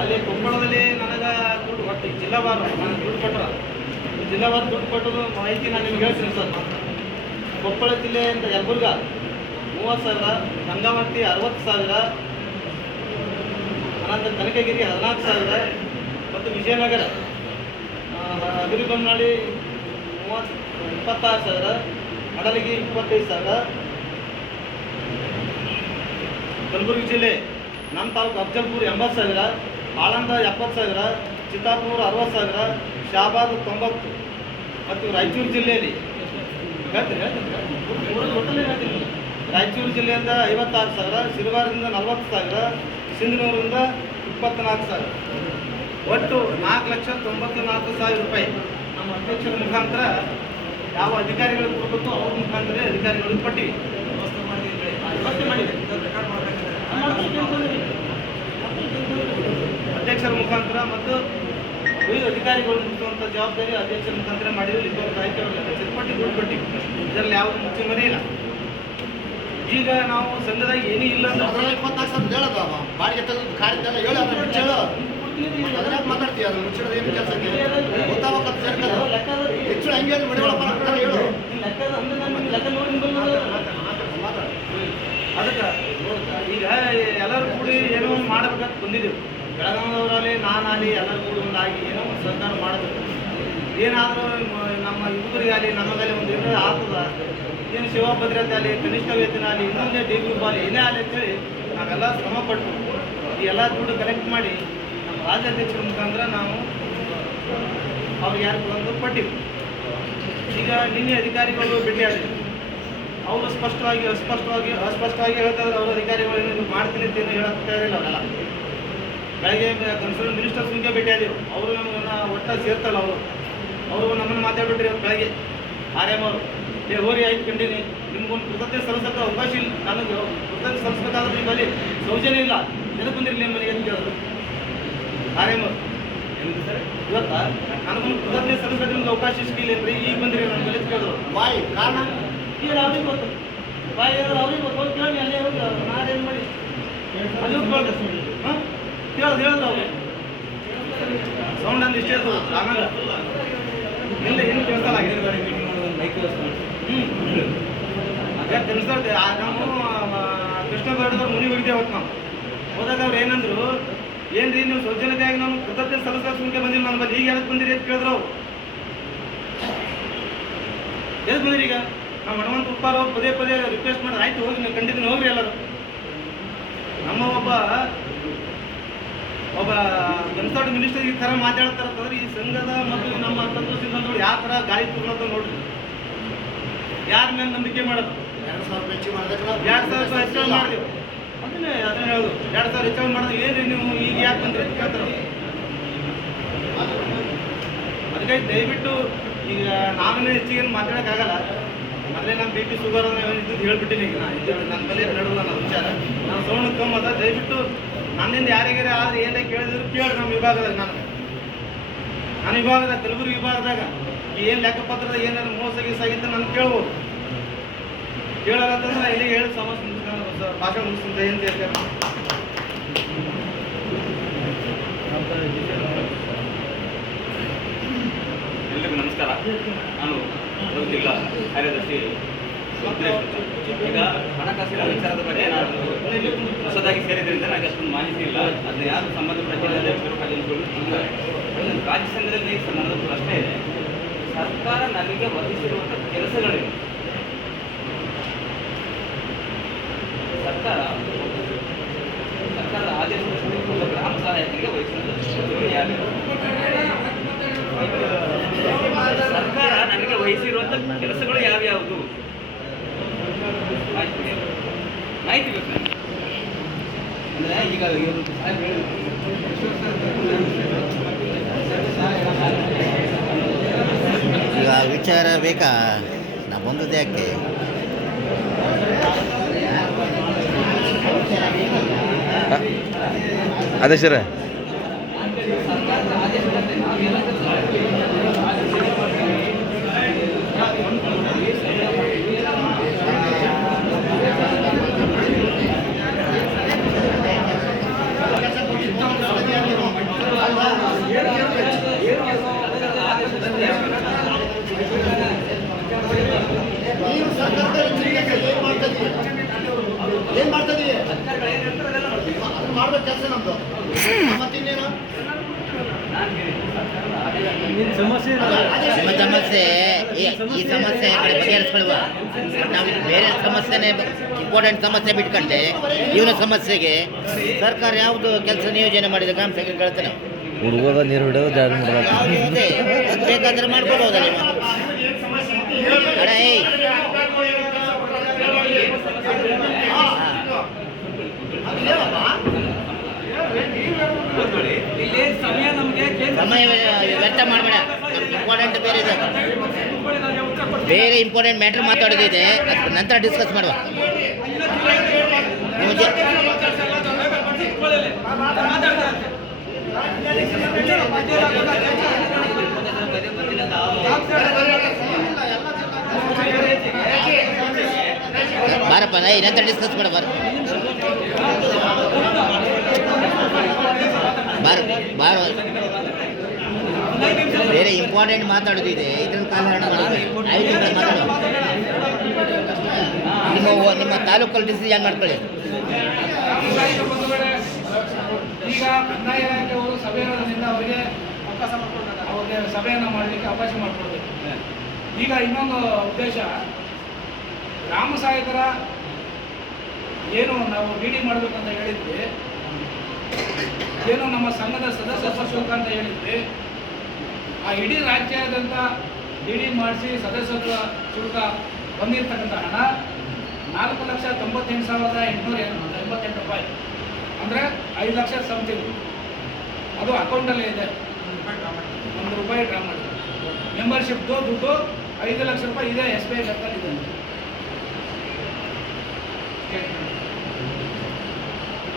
ಅಲ್ಲಿ ಕೊಪ್ಪಳದಲ್ಲಿ ನನಗೆ ದುಡ್ಡು ಕೊಟ್ಟು ಜಿಲ್ಲಾವಾರು ನನಗೆ ದುಡ್ಡು ಕೊಟ್ಟರು. ಜಿಲ್ಲಾವಾರು ದುಡ್ಡು ಕೊಟ್ಟರು ಮಾಹಿತಿ ನಾನು ನಿಮ್ಗೆ ಹೇಳ್ತೀನಿ ಸರ್. ಕೊಪ್ಪಳ ಜಿಲ್ಲೆಯಿಂದ ಯಲಬುರ್ಗ 30,000, ಗಂಗಾವತಿ 60,000, ಅನಂತರ ಕನಕಗಿರಿ 14,000 ಮತ್ತು ವಿಜಯನಗರ ಅಗಿರಿಬೊಮ್ಮನಹಳ್ಳಿ 26,000, ಹಡಲಗಿ 25,000, ಕಲಬುರಗಿ ಜಿಲ್ಲೆ ನಮ್ಮ ತಾಲೂಕು ಅಫಜಲ್ಪುರ 80,000, ಆಳಂದ 70,000, ಚಿತ್ತಾಪುರ 60,000, ಶಾಬಾದ್ 90, ಮತ್ತು ರಾಯಚೂರು ಜಿಲ್ಲೆಯಲ್ಲಿ ರಾಯಚೂರು ಜಿಲ್ಲೆಯಿಂದ 56,000, ಶಿರವಾರದಿಂದ 40,000, ಸಿಂಧನೂರಿಂದ 24,000, ಒಟ್ಟು 4,94,000 ರೂಪಾಯಿ ನಮ್ಮ ಅಧ್ಯಕ್ಷರ ಮುಖಾಂತರ ಯಾವ ಅಧಿಕಾರಿಗಳಿಗೆ ಕೊಡಬೇಕು ಅವ್ರ ಮುಖಾಂತರ ಅಧಿಕಾರಿಗಳಿಗೆ ಕೊಟ್ಟಿವಿ. ವ್ಯವಸ್ಥೆ ಮಾಡಿದೆ ಅಧ್ಯಕ್ಷರ ಮುಖಾಂತರ ಮತ್ತು ವಿವಿಧ ಅಧಿಕಾರಿಗಳು ಮುಗಿಸುವಂಥ ಜವಾಬ್ದಾರಿ ಅಧ್ಯಕ್ಷರ ಮುಖಾಂತರ ಮಾಡಿದ್ರು. ಲಿಖಿತ ಪಟ್ಟಿ ದುಡ್ಡು ಕೊಟ್ಟಿವಿ. ಇದರಲ್ಲಿ ಯಾವುದೇ ಮುಚ್ಚುಮರೆ ಇಲ್ಲ. ಈಗ ನಾವು ಸಂಘದಾಗ ಏನೂ ಇಲ್ಲ ಅಂದ್ರೆ ಬಾಡಿಗೆ ತೆಗೆದು ಖಾರಿದ್ದೆಲ್ಲ ಹೇಳು, ಮಾತಾಡ್ತೀವಿ. ಅದು ಮುಚ್ಚಿಡೋದು ಏನು ಕೆಲಸ ಗೊತ್ತಾಗಬೇಕು. ಹೆಚ್ಚು ಹಂಗೆ ಮಡಿಗಳಪ್ಪ ಹೇಳು. ಲೆಕ್ಕ ನೋಡಿ ಅದಕ್ಕೆ ಈಗ ಎಲ್ಲರೂ ಕೂಡಿ ಏನೋ ಒಂದು ಮಾಡಬೇಕಂತ ಬಂದಿದ್ದೀವಿ. ಬೆಳಗಾವಿಯವರಲ್ಲಿ ನಾನಾಗಲಿ ಎಲ್ಲರೂ ಕೂಡಿ ಒಂದಾಗಿ ಏನೋ ಒಂದು ಸರ್ಕಾರ ಮಾಡಬೇಕು. ಏನಾದರೂ ನಮ್ಮ ಯುವಕರಿಗಾಗಲಿ ನಮಗಲ್ಲಿ ಒಂದು ಏನಾದ್ರು ಆಗ್ತದ, ಏನು ಸೇವಾ ಭದ್ರತೆ ಆಗಲಿ, ಕನಿಷ್ಠ ವೇತನ ಆಗಲಿ, ಇನ್ನೊಂದೇ DPP ಆಗಲಿ, ಏನೇ ಆಗಲಿ ಅಂತೇಳಿ ನಾವೆಲ್ಲ ಶ್ರಮಪಟ್ಟು ಈ ಎಲ್ಲ ದುಡ್ಡು ಕಲೆಕ್ಟ್ ಮಾಡಿ ನಮ್ಮ ರಾಜ್ಯಾಧ್ಯಕ್ಷರ ಮುಖಾಂತರ ನಾವು ಅವ್ರಿಗೆ ಯಾರು ಬಂದು ಕೊಟ್ಟಿವಿ. ಈಗ ನಿನ್ನೆ ಅಧಿಕಾರಿಗಳು ಭೇಟಿಯಾಗಿದ್ರು. ಅವರು ಅಸ್ಪಷ್ಟವಾಗಿ ಹೇಳ್ತಾರೆ. ಅವ್ರ ಅಧಿಕಾರಿಗಳು ಏನು ಮಾಡ್ತೀನಿ ಅಂತ ಏನು ಹೇಳಕ್ಕೆ ತಯಾರಿಲ್ಲ. ಅವರೆಲ್ಲ ಬೆಳಗ್ಗೆ ಕನ್ಸರ್ನ್ ಮಿನಿಸ್ಟರ್ಸ್ಗೆ ಭೇಟಿಯಾಗಿದ್ರು. ಅವರು ನಮ್ಮನ್ನು ಒಟ್ಟಾಗಿ ಸೇರ್ತಲ್ಲ. ಅವರು ಅವರು ನಮ್ಮನ್ನು ಮಾತಾಡ್ಬಿಟ್ರಿ ಅವ್ರು ಬೆಳಗ್ಗೆ ಆರ್ಯಮ್ ಅವರು ಹೋರಿ ಆಯ್ತು ಕಂಡೀನಿ ನಿಮ್ಗೊಂದು ಕೃತಜ್ಞತೆ ಸಲ್ಲಿಸೋಕೆ ಅವಕಾಶ ಇಲ್ಲ, ನನಗೆ ಕೃತಜ್ಞತೆ ಸಲ್ಲಿಸ್ಬೇಕಾದ್ರೆ ಈಗ ಅಲ್ಲಿ ಸೌಜನ್ಯ ಇಲ್ಲ, ಎದಕ್ಕೆ ಬಂದಿರಲಿ ನಮ್ಮ ಮನೆಗೆ ಅಂತ ಕೇಳಿದ್ರು ಆರ್ಯಮ್ ಅವರು. ಇವತ್ತ ನನಗೊಂದು ಕೃತಜ್ಞತೆ ಸಲ್ಲಿಸೋಕೆ ನಿಮ್ಗೆ ಅವಕಾಶ ಸಿಗಲಿಲ್ಲ ಈಗ ಬಂದಿರಿ ನನ್ನ ಮೇಲೆ ಕೇಳಿದ್ರು ಬಾಯಿ ಕಾರಣ ಈಗ ಅವ್ರಿಗೆ ಗೊತ್ತು, ಬಾಯಿ ಅವ್ರಿಗೆ ಗೊತ್ತು ಕೇಳಿ ಅಲ್ಲೇ ಹೋಗಿ ನಾನೇನು ಮಾಡಿ ಅಲ್ಲಿ ಕೇಳಿದೆ ಹಾಂ ಹೇಳಿದ್ರು ಅವ್ರು ಸೌಂಡ್ ಅಂದ್ರೆ ಇಷ್ಟೇ ಅದು ಆಮೇಲೆ ಹಿಂದೆ ಹಿಂದೆ ಕೇಳ್ತಲ್ಲ ಅದೇ ತಿಳಿಸ್ದೆ ನಾವು ಕೃಷ್ಣ ಬೇಡದವ್ರು ಮುನಿ ಹೋಗಿದ್ದೆ ಅವತ್ತು ನಾವು ಹೋದಾಗ ಅವ್ರು ಏನಂದ್ರು ಏನ್ರಿ ನೀವು ಸೌಜನ್ಯತೆಯಾಗಿ ನಾವು ಕೃತಜ್ಞತೆ ಸಲ್ಲಿಸೋಕೆ ಮುಂದೆ ಬಂದಿಲ್ಲ ನನ್ನ ಬಲ್ಲಿ ಈಗ ಎದಕ್ಕೆ ಬಂದಿರಿ ಅಂತ ಕೇಳಿದ್ರು ಅವ್ರು. ಎದಕ್ಕೆ ಬಂದಿರಿ ಈಗ ನಾವು ಹನುಮಂತ ಉಪ್ಪಾರ ಅವ್ರು ಪದೇ ಪದೇ ರಿಕ್ವೆಸ್ಟ್ ಮಾಡಿದ್ರೆ ಆಯ್ತು ಹೋಗಿ ನೀವು ಖಂಡಿತ ಹೋಗ್ರಿ ಎಲ್ಲರೂ. ನಮ್ಮ ಒಬ್ಬ ಜನಸಾಡ್ ಮಿನಿಸ್ಟರ್ ಈ ಥರ ಮಾತಾಡ್ತಾರಂತಂದ್ರೆ ಈ ಸಂಘದ ಮತ್ತು ನಮ್ಮ ತಂತ್ರ ಸಿದ್ಧಾಂತಗಳು ಯಾವ ಥರ ಗಾಳಿ ತಗೊಳ್ಳೋದು ನೋಡ್ರಿ, ಯಾರ ಮೇಲೆ ನಂಬಿಕೆ ಮಾಡೋದು. 2,000 ಹೆಚ್ಚು ಮಾಡಿದೆವು ಅದನ್ನೇ ಹೇಳೋದು, 2,000 ಹೆಚ್ಚು ಮಾಡಿದ್ರೆ ಏನ್ರಿ ನೀವು ಈಗ ಯಾಕೆ ಬಂದ್ರಿ ಅಂತ ಕೇಳ್ತಾರೆ. ಅದಕ್ಕೆ ದಯವಿಟ್ಟು ಈಗ ನಾವೇ ಹೆಚ್ಚಿಗೆ ಮಾತಾಡೋಕ್ಕಾಗಲ್ಲ, ಆದರೆ ನಾನು BP ಶುಗರ್ ಇದ್ದು ಹೇಳ್ಬಿಟ್ಟಿನಿ. ಈಗ ನನ್ನ ಬಳಿ ನಡುವ ನನ್ನ ವಿಚಾರ ನಾನು ಸೌಂಡ್ ಕಮ್ಮದ, ದಯವಿಟ್ಟು ನನ್ನಿಂದ ಯಾರಿಗಾರ ಆದರೆ ಏನೇ ಕೇಳಿದ್ರು ಕೇಳಿ ನಮ್ಮ ವಿಭಾಗದಾಗ ನನ್ನ ವಿಭಾಗದಾಗ ಕಲಬುರಗಿ ವಿಭಾಗದಾಗ ಏನು ಲೆಕ್ಕಪತ್ರದ ಏನಾದ್ರು ಮೋಸ ಗೀಸ ಆಗಿತ್ತು ನಾನು ಕೇಳ್ಬೋದು. ಕೇಳಲ್ಲ ಅಂತಂದ್ರೆ ಇಲ್ಲಿ ಹೇಳಿ ಸಮಸ್ಯೆ ಭಾಷೆ ಮುಗಿಸ್ತೀನಿ. ಜಯಂತಿ ಹೇಳ್ತೇನೆ. ಎಲ್ಲರಿಗೂ ನಮಸ್ಕಾರ. ನಾನು ಜಿಲ್ಲಾ ಕಾರ್ಯದರ್ಶಿ. ಈಗ ಹಣಕಾಸಿನ ವಿಚಾರದ ಬಗ್ಗೆ ನಾನು ಹೊಸದಾಗಿ ಸೇರಿದ್ರಿಂದ ನನಗೆ ಅಷ್ಟೊಂದು ಮಾಹಿತಿ ಇಲ್ಲ, ಅದನ್ನ ಯಾರು ಸಂಬಂಧಪಟ್ಟ ರಾಜ್ಯ ಸಂಘದಲ್ಲಿ ಸಂಬಂಧಪಟ್ಟು ಅಷ್ಟೇ ಇದೆ. ಸರ್ಕಾರ ನನಗೆ ವಹಿಸಿರುವಂಥ ಕೆಲಸಗಳಿವೆ. ಸರ್ಕಾರದ ಆದೇಶದಲ್ಲಿ ಒಬ್ಬ ಗ್ರಾಮ ಸಹಾಯಕರಿಗೆ ವಹಿಸಿರುವಂಥ ಯಾರು ಸರ್ಕಾರ ನನಗೆ ವಹಿಸಿರುವಂಥ ಕೆಲಸಗಳು ಯಾವ್ಯಾವುದು ಮಾಹಿತಿ ಬೇಕು ನನಗೆ. ಅಂದರೆ ಈಗ ಈಗ ವಿಚಾರ ಬೇಕಾ ನಾ ಬಂದದ್ದು ಯಾಕೆ ಅದೇ ಸರ್ ಏನ್ ಮಾಡ್ತಿದೀವಿ ಮಾಡ್ಬೇಕು ಕೆಲಸ ನಮ್ದು. ಮತ್ತಿನ್ನೇನು ಸಮಸ್ಯೆ ಈ ಸಮಸ್ಯೆ ಬಗೆಹರಿಸ್ಕೊಳ್ವ. ನಾವು ಬೇರೆ ಸಮಸ್ಯೆನೇ ಇಂಪಾರ್ಟೆಂಟ್ ಸಮಸ್ಯೆ ಬಿಟ್ಕೊಂಡೆ ಇವನ ಸಮಸ್ಯೆಗೆ ಸರ್ಕಾರ ಯಾವುದು ಕೆಲಸ ನಿಯೋಜನೆ ಮಾಡಿದೆ ಗ್ರಾಮ ಸಭೆ ಕೇಳ್ತಾನೆ. ಹುಡುಗದ ನೀರು ಹಿಡಿಯೋದು ಜಾರಿ ಮಾಡೋದು ಅದು ಬೇಕಾದ್ರೆ ಮಾಡ್ಕೊಳ್ಬೋದಲ್ಲ ಅಣ್ಣ. ಇಲ್ಲಿ ಸಮಯ ನಮಗೆ ಸಮಯ ವ್ಯರ್ಥ ಮಾಡಬೇಡ. ಇಂಪಾರ್ಟೆಂಟ್ ಬೇರೆ ಇದೆ, ಬೇರೆ ಇಂಪಾರ್ಟೆಂಟ್ ಮ್ಯಾಟ್ರ್ ಮಾತಾಡೋದಿದೆ, ಅದ್ರ ನಂತರ ಡಿಸ್ಕಸ್ ಮಾಡುವ. ಬಾರಪ್ಪ ನಂತರ ಡಿಸ್ಕಸ್ ಮಾಡ ಬಾರ ಬೇರೆ ಇಂಪಾರ್ಟೆಂಟ್ ಮಾತಾಡೋದಿದೆ, ಇದನ್ನು ಕಾರಣ ಮಾತಾಡುವ. ನಿಮ್ಮ ತಾಲೂಕಲ್ಲಿ ಡಿಸಿಷನ್ ಮಾಡ್ಕೊಳ್ಳಿ. ಈಗ ಕಂದಾಯ ಇಲಾಖೆಯವರು ಸಭೆ ಇರೋದ್ರಿಂದ ಅವರಿಗೆ ಸಭೆಯನ್ನು ಮಾಡಲಿಕ್ಕೆ ಅವಕಾಶ ಮಾಡಿಕೊಡ್ಬೇಕು. ಈಗ ಇನ್ನೊಂದು ಉದ್ದೇಶ, ಗ್ರಾಮ ಸಹಾಯಕರ ಏನು ನಾವು ಡಿ ಮಾಡಬೇಕಂತ ಹೇಳಿದ್ವಿ, ಏನು ನಮ್ಮ ಸಂಘದ ಸದಸ್ಯತ್ವ ಶುಲ್ಕ ಅಂತ ಹೇಳಿದ್ವಿ, ಆ ಇಡೀ ರಾಜ್ಯಾದ್ಯಂತ ಡಿ ಮಾಡಿಸಿ ಸದಸ್ಯತ್ವ ಶುಲ್ಕ ಬಂದಿರತಕ್ಕಂಥ ಹಣ 4,98,888 ರೂಪಾಯಿ, ಅಂದರೆ 5 ಲಕ್ಷ ಸಮಥಿಂಗ್. ಅದು ಅಕೌಂಟಲ್ಲೇ ಇದೆ, 1 ರೂಪಾಯಿ ಡ್ರಾ ಮಾಡಿದೆ. ಮೆಂಬರ್ಶಿಪ್ದು ದುಡ್ಡು 5 ಲಕ್ಷ ರೂಪಾಯಿ ಇದೆ SBI ಬ್ಯಾಂಕಲ್ಲಿ ಇದೆ.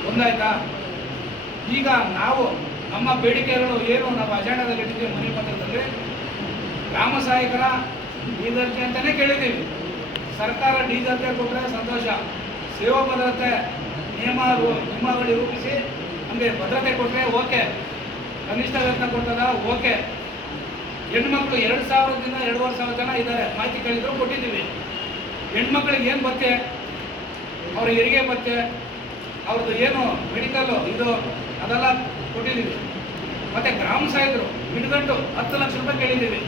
ಒಂದಾಯ್ತಾ? ಈಗ ನಾವು ನಮ್ಮ ಬೇಡಿಕೆಗಳು ಏನು ನಾವು ಅಜೆಂಡಾದಲ್ಲಿ ಇಟ್ಟಿದ್ದೀವಿ ಮನೆ ಪತ್ರದಲ್ಲಿ, ಗ್ರಾಮ ಸಹಾಯಕರ ಡಿ ದರ್ಜೆ ಅಂತಲೇ ಕೇಳಿದ್ದೀವಿ. ಸರ್ಕಾರ ಡಿ ದರ್ಜೆ ಕೊಟ್ಟರೆ ಸಂತೋಷ, ಸೇವಾ ಭದ್ರತೆ ನಿಯಮಾವಳಿ ರೂಪಿಸಿ ನಮಗೆ ಭದ್ರತೆ ಕೊಟ್ಟರೆ ಓಕೆ, ಕನಿಷ್ಠ ವೇತನ ಕೊಡ್ತದ ಓಕೆ. ಹೆಣ್ಮಕ್ಳು 2,000ದಿಂದ 2,500 ಜನ ಇದ್ದಾರೆ, ಮಾಹಿತಿ ಕೇಳಿದ್ರು ಕೊಟ್ಟಿದ್ದೀವಿ. ಹೆಣ್ಮಕ್ಳಿಗೆ ಏನು ಭತ್ಯೆ, ಅವ್ರ ಹೆರಿಗೆ ಭತ್ಯೆ, ಅವ್ರದ್ದು ಏನು ಮೆಡಿಕಲ್ಲು ಇದು ಅದೆಲ್ಲ ಕೊಟ್ಟಿದ್ದೀವಿ. ಮತ್ತು ಗ್ರಾಮ ಸಹಾಯಕರು ಹಿಡ್ಗಂಟು 10 ಲಕ್ಷ ರೂಪಾಯಿ ಕೇಳಿದ್ದೀವಿ.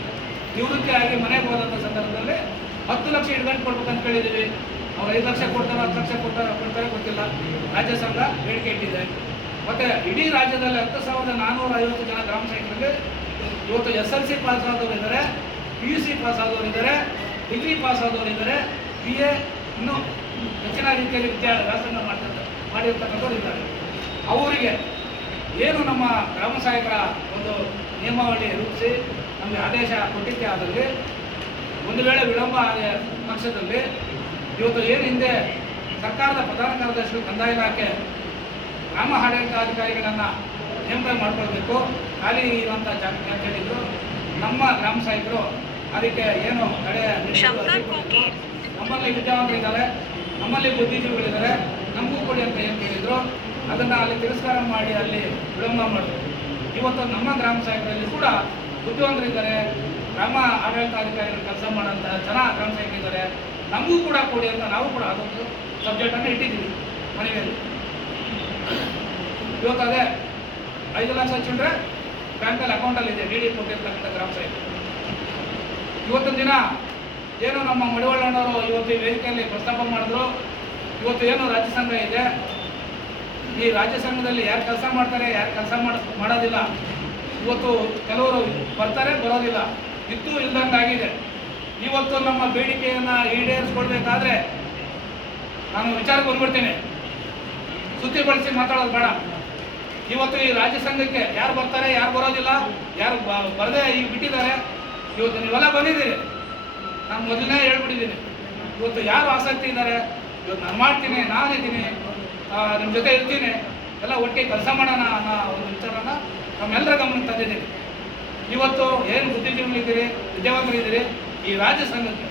ನಿವೃತ್ತಿ ಆಗಿ ಮನೆಗೆ ಹೋದಂಥ ಸಂದರ್ಭದಲ್ಲಿ 10 ಲಕ್ಷ ಹಿಡ್ಗಂಟು ಕೊಡ್ಬೇಕಂತ ಕೇಳಿದ್ದೀವಿ. ಅವ್ರು 5 ಲಕ್ಷ ಕೊಡ್ತಾರೆ, 10 ಲಕ್ಷ ಕೊಡ್ತಾರೆ ಗೊತ್ತಿಲ್ಲ. ರಾಜ್ಯ ಸಂಘ ಬೇಡಿಕೆ ಇಟ್ಟಿದೆ. ಮತ್ತು ಇಡೀ ರಾಜ್ಯದಲ್ಲಿ 10,450 ಜನ ಗ್ರಾಮ ಸಹಾಯಕರಲ್ಲಿ ಇವತ್ತು SLC ಪಾಸ್ ಆದವರು ಇದ್ದಾರೆ, PUC ಪಾಸ್ ಆದವರು ಇದ್ದಾರೆ, ಡಿಗ್ರಿ ಪಾಸ್ ಆದವರು ಇದ್ದಾರೆ, BA ಇನ್ನೂ ಹೆಚ್ಚಿನ ರೀತಿಯಲ್ಲಿ ವ್ಯಾಸಂಗ ಮಾಡಿರ್ತಕ್ಕಂಥವ್ರು ಇದ್ದಾರೆ. ಅವರಿಗೆ ಏನು ನಮ್ಮ ಗ್ರಾಮ ಸಹಾಯಕರ ಒಂದು ನಿಯಮಾವಳಿ ರೂಪಿಸಿ ನಮಗೆ ಆದೇಶ ಕೊಟ್ಟಿದ್ದೆ ಆದಲ್ಲಿ ಒಂದು ವೇಳೆ ವಿಳಂಬ ಆದ ಪಕ್ಷದಲ್ಲಿ ಇವತ್ತು ಏನು ಹಿಂದೆ ಸರ್ಕಾರದ ಪ್ರಧಾನ ಕಾರ್ಯದರ್ಶಿಗಳು ಕಂದಾಯ ಇಲಾಖೆ ಗ್ರಾಮ ಆಡಳಿತಾಧಿಕಾರಿಗಳನ್ನು ನೇಮಕ ಮಾಡ್ಕೊಳ್ಬೇಕು, ಖಾಲಿ ಇರುವಂಥ ಜಾಗ ಅಂತ ಹೇಳಿದ್ರು. ನಮ್ಮ ಗ್ರಾಮ ಸಹಾಯಕರು ಅದಕ್ಕೆ ಏನು ಕಡೆ ನಮ್ಮಲ್ಲಿ ವಿದ್ಯಾವಂತರು ಇದ್ದಾರೆ, ನಮ್ಮಲ್ಲಿ ಬುದ್ಧಿಜೀವಿಗಳಿದ್ದಾರೆ, ನಮಗೂ ಕೊಡಿ ಅಂತ ಏನು ಕೇಳಿದ್ರು. ಅದನ್ನು ಅಲ್ಲಿ ತಿರಸ್ಕಾರ ಮಾಡಿ ಅಲ್ಲಿ ವಿಳಂಬ ಮಾಡಿದ್ರು. ಇವತ್ತು ನಮ್ಮ ಗ್ರಾಮ ಸಹಾಯಕರಲ್ಲಿ ಕೂಡ ಬುದ್ಧಿವಂತರಿದ್ದಾರೆ, ಗ್ರಾಮ ಆಡಳಿತಾಧಿಕಾರಿಗಳು ಕೆಲಸ ಮಾಡೋಂಥ ಜನ ಗ್ರಾಮ ಸಹಾಯಕರಿದ್ದಾರೆ, ನಮಗೂ ಕೂಡ ಕೊಡಿ ಅಂತ ನಾವು ಕೂಡ ಅದೊಂದು ಸಬ್ಜೆಕ್ಟನ್ನು ಇಟ್ಟಿದ್ದೀವಿ ಮನೆಯಲ್ಲಿ. ಇವತ್ತು ಅದೇ 5 ಲಕ್ಷ ಚಿಲ್ಲರೆ ಬ್ಯಾಂಕಲ್ಲಿ ಅಕೌಂಟಲ್ಲಿ ಇದೆ, DD ಕೊಟ್ಟಿರ್ತಕ್ಕಂಥ ಗ್ರಾಮ ಸಹಾಯಕರು. ಇವತ್ತಿನ ದಿನ ಏನು ನಮ್ಮ ಮಡಿವಾಳಣ್ಣವರು ಇವತ್ತು ಈ ವೇದಿಕೆಯಲ್ಲಿ ಪ್ರಸ್ತಾಪ ಮಾಡಿದ್ರು. ಇವತ್ತು ಏನು ರಾಜ್ಯ ಸಂಘ ಇದೆ, ಈ ರಾಜ್ಯ ಸಂಘದಲ್ಲಿ ಯಾರು ಕೆಲಸ ಮಾಡ್ತಾರೆ, ಯಾರು ಕೆಲಸ ಮಾಡೋದಿಲ್ಲ. ಇವತ್ತು ಕೆಲವರು ಬರ್ತಾರೆ, ಬರೋದಿಲ್ಲ, ಇದ್ದು ಇಲ್ದಂಗಾಗಿದೆ. ಇವತ್ತು ನಮ್ಮ ಬೇಡಿಕೆಯನ್ನು ಈಡೇರಿಸ್ಕೊಳ್ಬೇಕಾದ್ರೆ ನಾನು ವಿಚಾರಕ್ಕೆ ಬಂದ್ಬಿಡ್ತೀನಿ, ಸುದ್ದಿ ಬಳಸಿ ಮಾತಾಡೋದು ಬೇಡ. ಇವತ್ತು ಈ ರಾಜ್ಯ ಸಂಘಕ್ಕೆ ಯಾರು ಬರ್ತಾರೆ, ಯಾರು ಬರೋದಿಲ್ಲ, ಯಾರು ಬರದೇ ಈಗ ಬಿಟ್ಟಿದ್ದಾರೆ. ಇವತ್ತು ನೀವೆಲ್ಲ ಬಂದಿದ್ದೀರಿ, ನಾನು ಮೊದಲನೇ ಹೇಳ್ಬಿಟ್ಟಿದ್ದೀನಿ. ಇವತ್ತು ಯಾರು ಆಸಕ್ತಿ ಇದ್ದಾರೆ, ಇವತ್ತು ನಾನು ಮಾಡ್ತೀನಿ, ನಾನಿದ್ದೀನಿ, ನಿಮ್ಮ ಜೊತೆ ಇರ್ತೀನಿ, ಎಲ್ಲ ಒಟ್ಟಿಗೆ ಕೆಲಸ ಮಾಡೋಣ ಅನ್ನೋ ಒಂದು ವಿಚಾರನ ನಮ್ಮೆಲ್ಲರ ಗಮನಕ್ಕೆ ತಂದಿದ್ದೀನಿ. ಇವತ್ತು ಏನು ಬುದ್ಧಿಜೀವಿಗಳಿದ್ದೀರಿ, ವಿದ್ಯಾವಂತರಿದ್ದೀರಿ, ಈ ರಾಜ್ಯ ಸಂಘಕ್ಕೆ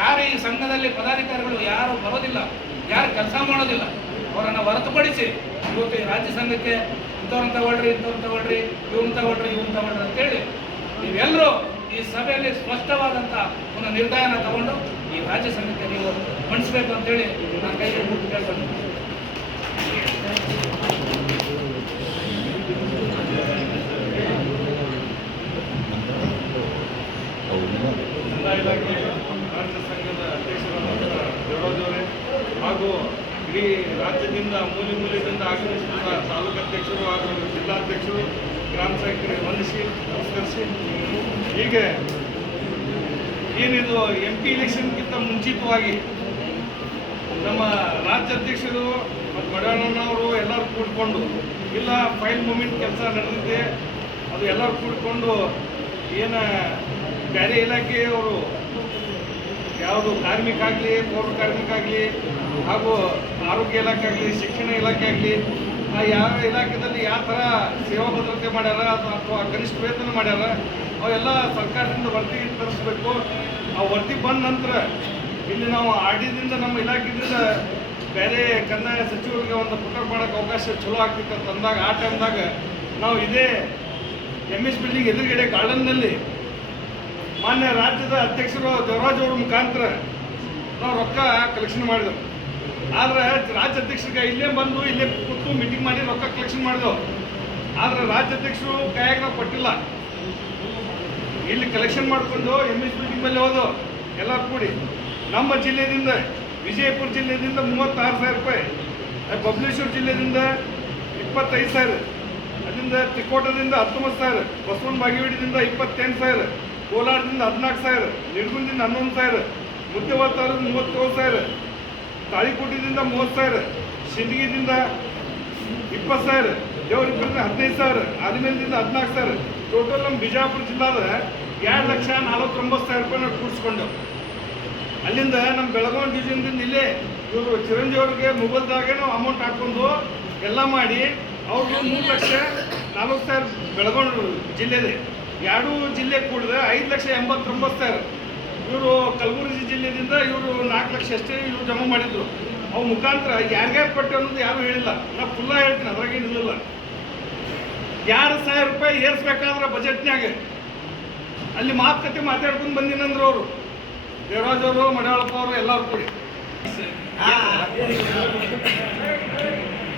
ಯಾರು ಈ ಸಂಘದಲ್ಲಿ ಪದಾಧಿಕಾರಿಗಳು ಯಾರು ಬರೋದಿಲ್ಲ, ಯಾರು ಕೆಲಸ ಮಾಡೋದಿಲ್ಲ, ಅವರನ್ನು ಹೊರತುಪಡಿಸಿ ಇವತ್ತು ಈ ರಾಜ್ಯ ಸಂಘಕ್ಕೆ ಇಂಥವ್ರನ್ನ ತಗೊಳ್ರಿ, ಇಂಥವ್ರನ್ನ ತಗೊಳ್ರಿ, ಇವ್ರನ್ನ ತಗೊಳ್ರಿ, ಇವ್ರನ್ನ ತಗೊಳ್ರಿ ಅಂತೇಳಿ ನೀವೆಲ್ಲರೂ ಈ ಸಭೆಯಲ್ಲಿ ಸ್ಪಷ್ಟವಾದಂಥ ಒಂದು ನಿರ್ಣಯನ ತಗೊಂಡು ಈ ರಾಜ್ಯ ಸಂಘಕ್ಕೆ ನೀವು ಮಂಡಿಸಬೇಕು ಅಂತೇಳಿ ನಾನು ಕೈಗೆ ಮುಟ್ಟು ಕೇಳ್ಕೊಂಡು ಕಂದಾಯ ಇಲಾಖೆ ರಾಜ್ಯ ಸಂಘದ ಅಧ್ಯಕ್ಷರಾದ ದೇವರಾಜವರೇ ಹಾಗೂ ಇಡೀ ರಾಜ್ಯದಿಂದ ಮೂಲೆಯಿಂದ ಆಗಮಿಸಿದ ತಾಲೂಕು ಅಧ್ಯಕ್ಷರು ಹಾಗೂ ಜಿಲ್ಲಾಧ್ಯಕ್ಷರು ಗ್ರಾಮ ಸಹಾಯಕರಿಗೆ ವಂದಿಸಿ ನಮಸ್ಕರಿಸಿ, ಹೀಗೆ ಏನಿದು MP ಇಲೆಕ್ಷನ್ಗಿಂತ ಮುಂಚಿತವಾಗಿ ನಮ್ಮ ರಾಜ್ಯಾಧ್ಯಕ್ಷರು ಮತ್ತು ಮಡಿವಾಳಣ್ಣವರು ಎಲ್ಲರೂ ಕೂಡಿಕೊಂಡು ಇಲ್ಲ ಫೈಲ್ ಮೂಮೆಂಟ್ ಕೆಲಸ ನಡೆದಿದೆ, ಅದು ಎಲ್ಲರೂ ಕೂಡಿಕೊಂಡು ಏನು ಬೇರೆ ಇಲಾಖೆಯವರು ಯಾವುದು ಕಾರ್ಮಿಕ ಆಗಲಿ, ಪೌರ ಕಾರ್ಮಿಕ ಆಗಲಿ, ಹಾಗೂ ಆರೋಗ್ಯ ಇಲಾಖೆ ಆಗಲಿ, ಶಿಕ್ಷಣ ಇಲಾಖೆ ಆಗಲಿ, ಆ ಯಾವ ಇಲಾಖೆಯಲ್ಲಿ ಯಾವ ಥರ ಸೇವಾ ಭದ್ರತೆ ಮಾಡ್ಯಾರ ಅಥವಾ ಕನಿಷ್ಠ ವೇತನ ಮಾಡ್ಯಾರ ಅವೆಲ್ಲ ಸರ್ಕಾರದಿಂದ ವರದಿ ತರಿಸ್ಬೇಕು. ಆ ವರದಿ ಬಂದ ನಂತರ ಇಲ್ಲಿ ನಾವು RDದಿಂದ ನಮ್ಮ ಇಲಾಖೆಯಿಂದ ಬೇರೆ ಕಂದಾಯ ಸಚಿವರಿಗೆ ಒಂದು ಪುಟ ಮಾಡೋಕ್ಕೆ ಅವಕಾಶ ಚಲೋ ಆಗ್ತಿತ್ತು ಅಂತಂದಾಗ ಆ ಟೈಮ್ದಾಗ ನಾವು ಇದೇ MS ಬಿಲ್ಡಿಂಗ್ ಎದುರುಗಡೆ ಗಾರ್ಡನ್ನಲ್ಲಿ ಮಾನ್ಯ ರಾಜ್ಯದ ಅಧ್ಯಕ್ಷರು ದೇವರಾಜ್ ಅವ್ರ ಮುಖಾಂತರ ನಾವು ರೊಕ್ಕ ಕಲೆಕ್ಷನ್ ಮಾಡಿದೆವು. ಆದರೆ ರಾಜ್ಯಾಧ್ಯಕ್ಷರಿಗೆ ಇಲ್ಲೇ ಬಂದು ಇಲ್ಲೇ ಕೂತು ಮೀಟಿಂಗ್ ಮಾಡಿ ರೊಕ್ಕ ಕಲೆಕ್ಷನ್ ಮಾಡಿದೆವು. ಆದರೆ ರಾಜ್ಯಾಧ್ಯಕ್ಷರು ಕೈಯಾಗಿ ನಾವು ಕೊಟ್ಟಿಲ್ಲ, ಇಲ್ಲಿ ಕಲೆಕ್ಷನ್ ಮಾಡಿಕೊಂಡು MS ಬಿಲ್ಡಿಂಗ್ ಮೇಲೆ ಹೋದು ಎಲ್ಲರೂ ಕೂಡಿ ನಮ್ಮ ಜಿಲ್ಲೆಯಿಂದ ವಿಜಯಪುರ ಜಿಲ್ಲೆಯಿಂದ 36,000 ರೂಪಾಯಿ, ಬಬಲೇಶ್ವರ ಜಿಲ್ಲೆಯಿಂದ 25,000, ಅಲ್ಲಿಂದ ತಿಕೋಟದಿಂದ 19,000, ಬಸವನ ಬಾಗೇವಾಡಿದಿಂದ 28,000, ಕೋಲಾರದಿಂದ 14,000, ನಿಡಗುಂದಿಂದ 11,000, ಮುದ್ದೇವಾಡ ತಾಲೂಕು 37,000, ತಾಳಿಕೋಟೆಯಿಂದ 30,000, ಸಿಂದಗಿದಿಂದ 20,000, ದೇವರಿಪುರದಿಂದ 15,000, ಆಲಿಮೇಲದಿಂದ 14,000. ಟೋಟಲ್ ನಮ್ಮ ಬಿಜಾಪುರ ಜಿಲ್ಲಾದ 2,49,000 ರೂಪಾಯಿ ನಾವು ಕೂಡಿಸ್ಕೊಂಡೆವು. ಅಲ್ಲಿಂದ ನಮ್ಮ ಬೆಳಗಾವಿ ಡಿವಿಷನ್ದಿಂದ ಇಲ್ಲೇ ಇವರು ಚಿರಂಜೀವಿ ಅವ್ರಿಗೆ ಮೊಬೈಲ್ದಾಗೆ ನಾವು ಅಮೌಂಟ್ ಹಾಕೊಂಡು ಎಲ್ಲ ಮಾಡಿ ಅವ್ರಿಗೆ 3,40,000 ಬೆಳಗಾವಿ ಜಿಲ್ಲೆದೆ 2 ಜಿಲ್ಲೆ ಕೂಡಿದ 5,89,000. ಇವರು ಕಲಬುರಗಿ ಜಿಲ್ಲೆಯಿಂದ ಇವರು 4 ಲಕ್ಷ ಅಷ್ಟೇ ಇವರು ಜಮಾ ಮಾಡಿದ್ರು. ಅವು ಮುಖಾಂತರ ಯಾರ್ಯಾರು ಕೊಟ್ಟೆ ಅನ್ನೋದು ಯಾರು ಹೇಳಿಲ್ಲ. ನಾವು ಫುಲ್ಲ ಹೇಳ್ತೀನಿ, ಅದ್ರಾಗೇನಿಲ್ಲ. 2,000 ರೂಪಾಯಿ ಏರಿಸ್ಬೇಕಾದ್ರೆ ಬಜೆಟ್ನ್ಯಾಗ ಅಲ್ಲಿ ಮಾತುಕತೆ ಮಾತಾಡ್ಕೊಂಡು ಬಂದಿನಂದ್ರು ಅವರು ದೇವರಾಜ್ ಅವರು, ಮಡಿವಾಳಪ್ಪ ಅವರು ಎಲ್ಲರೂ ಕೂಡಿ.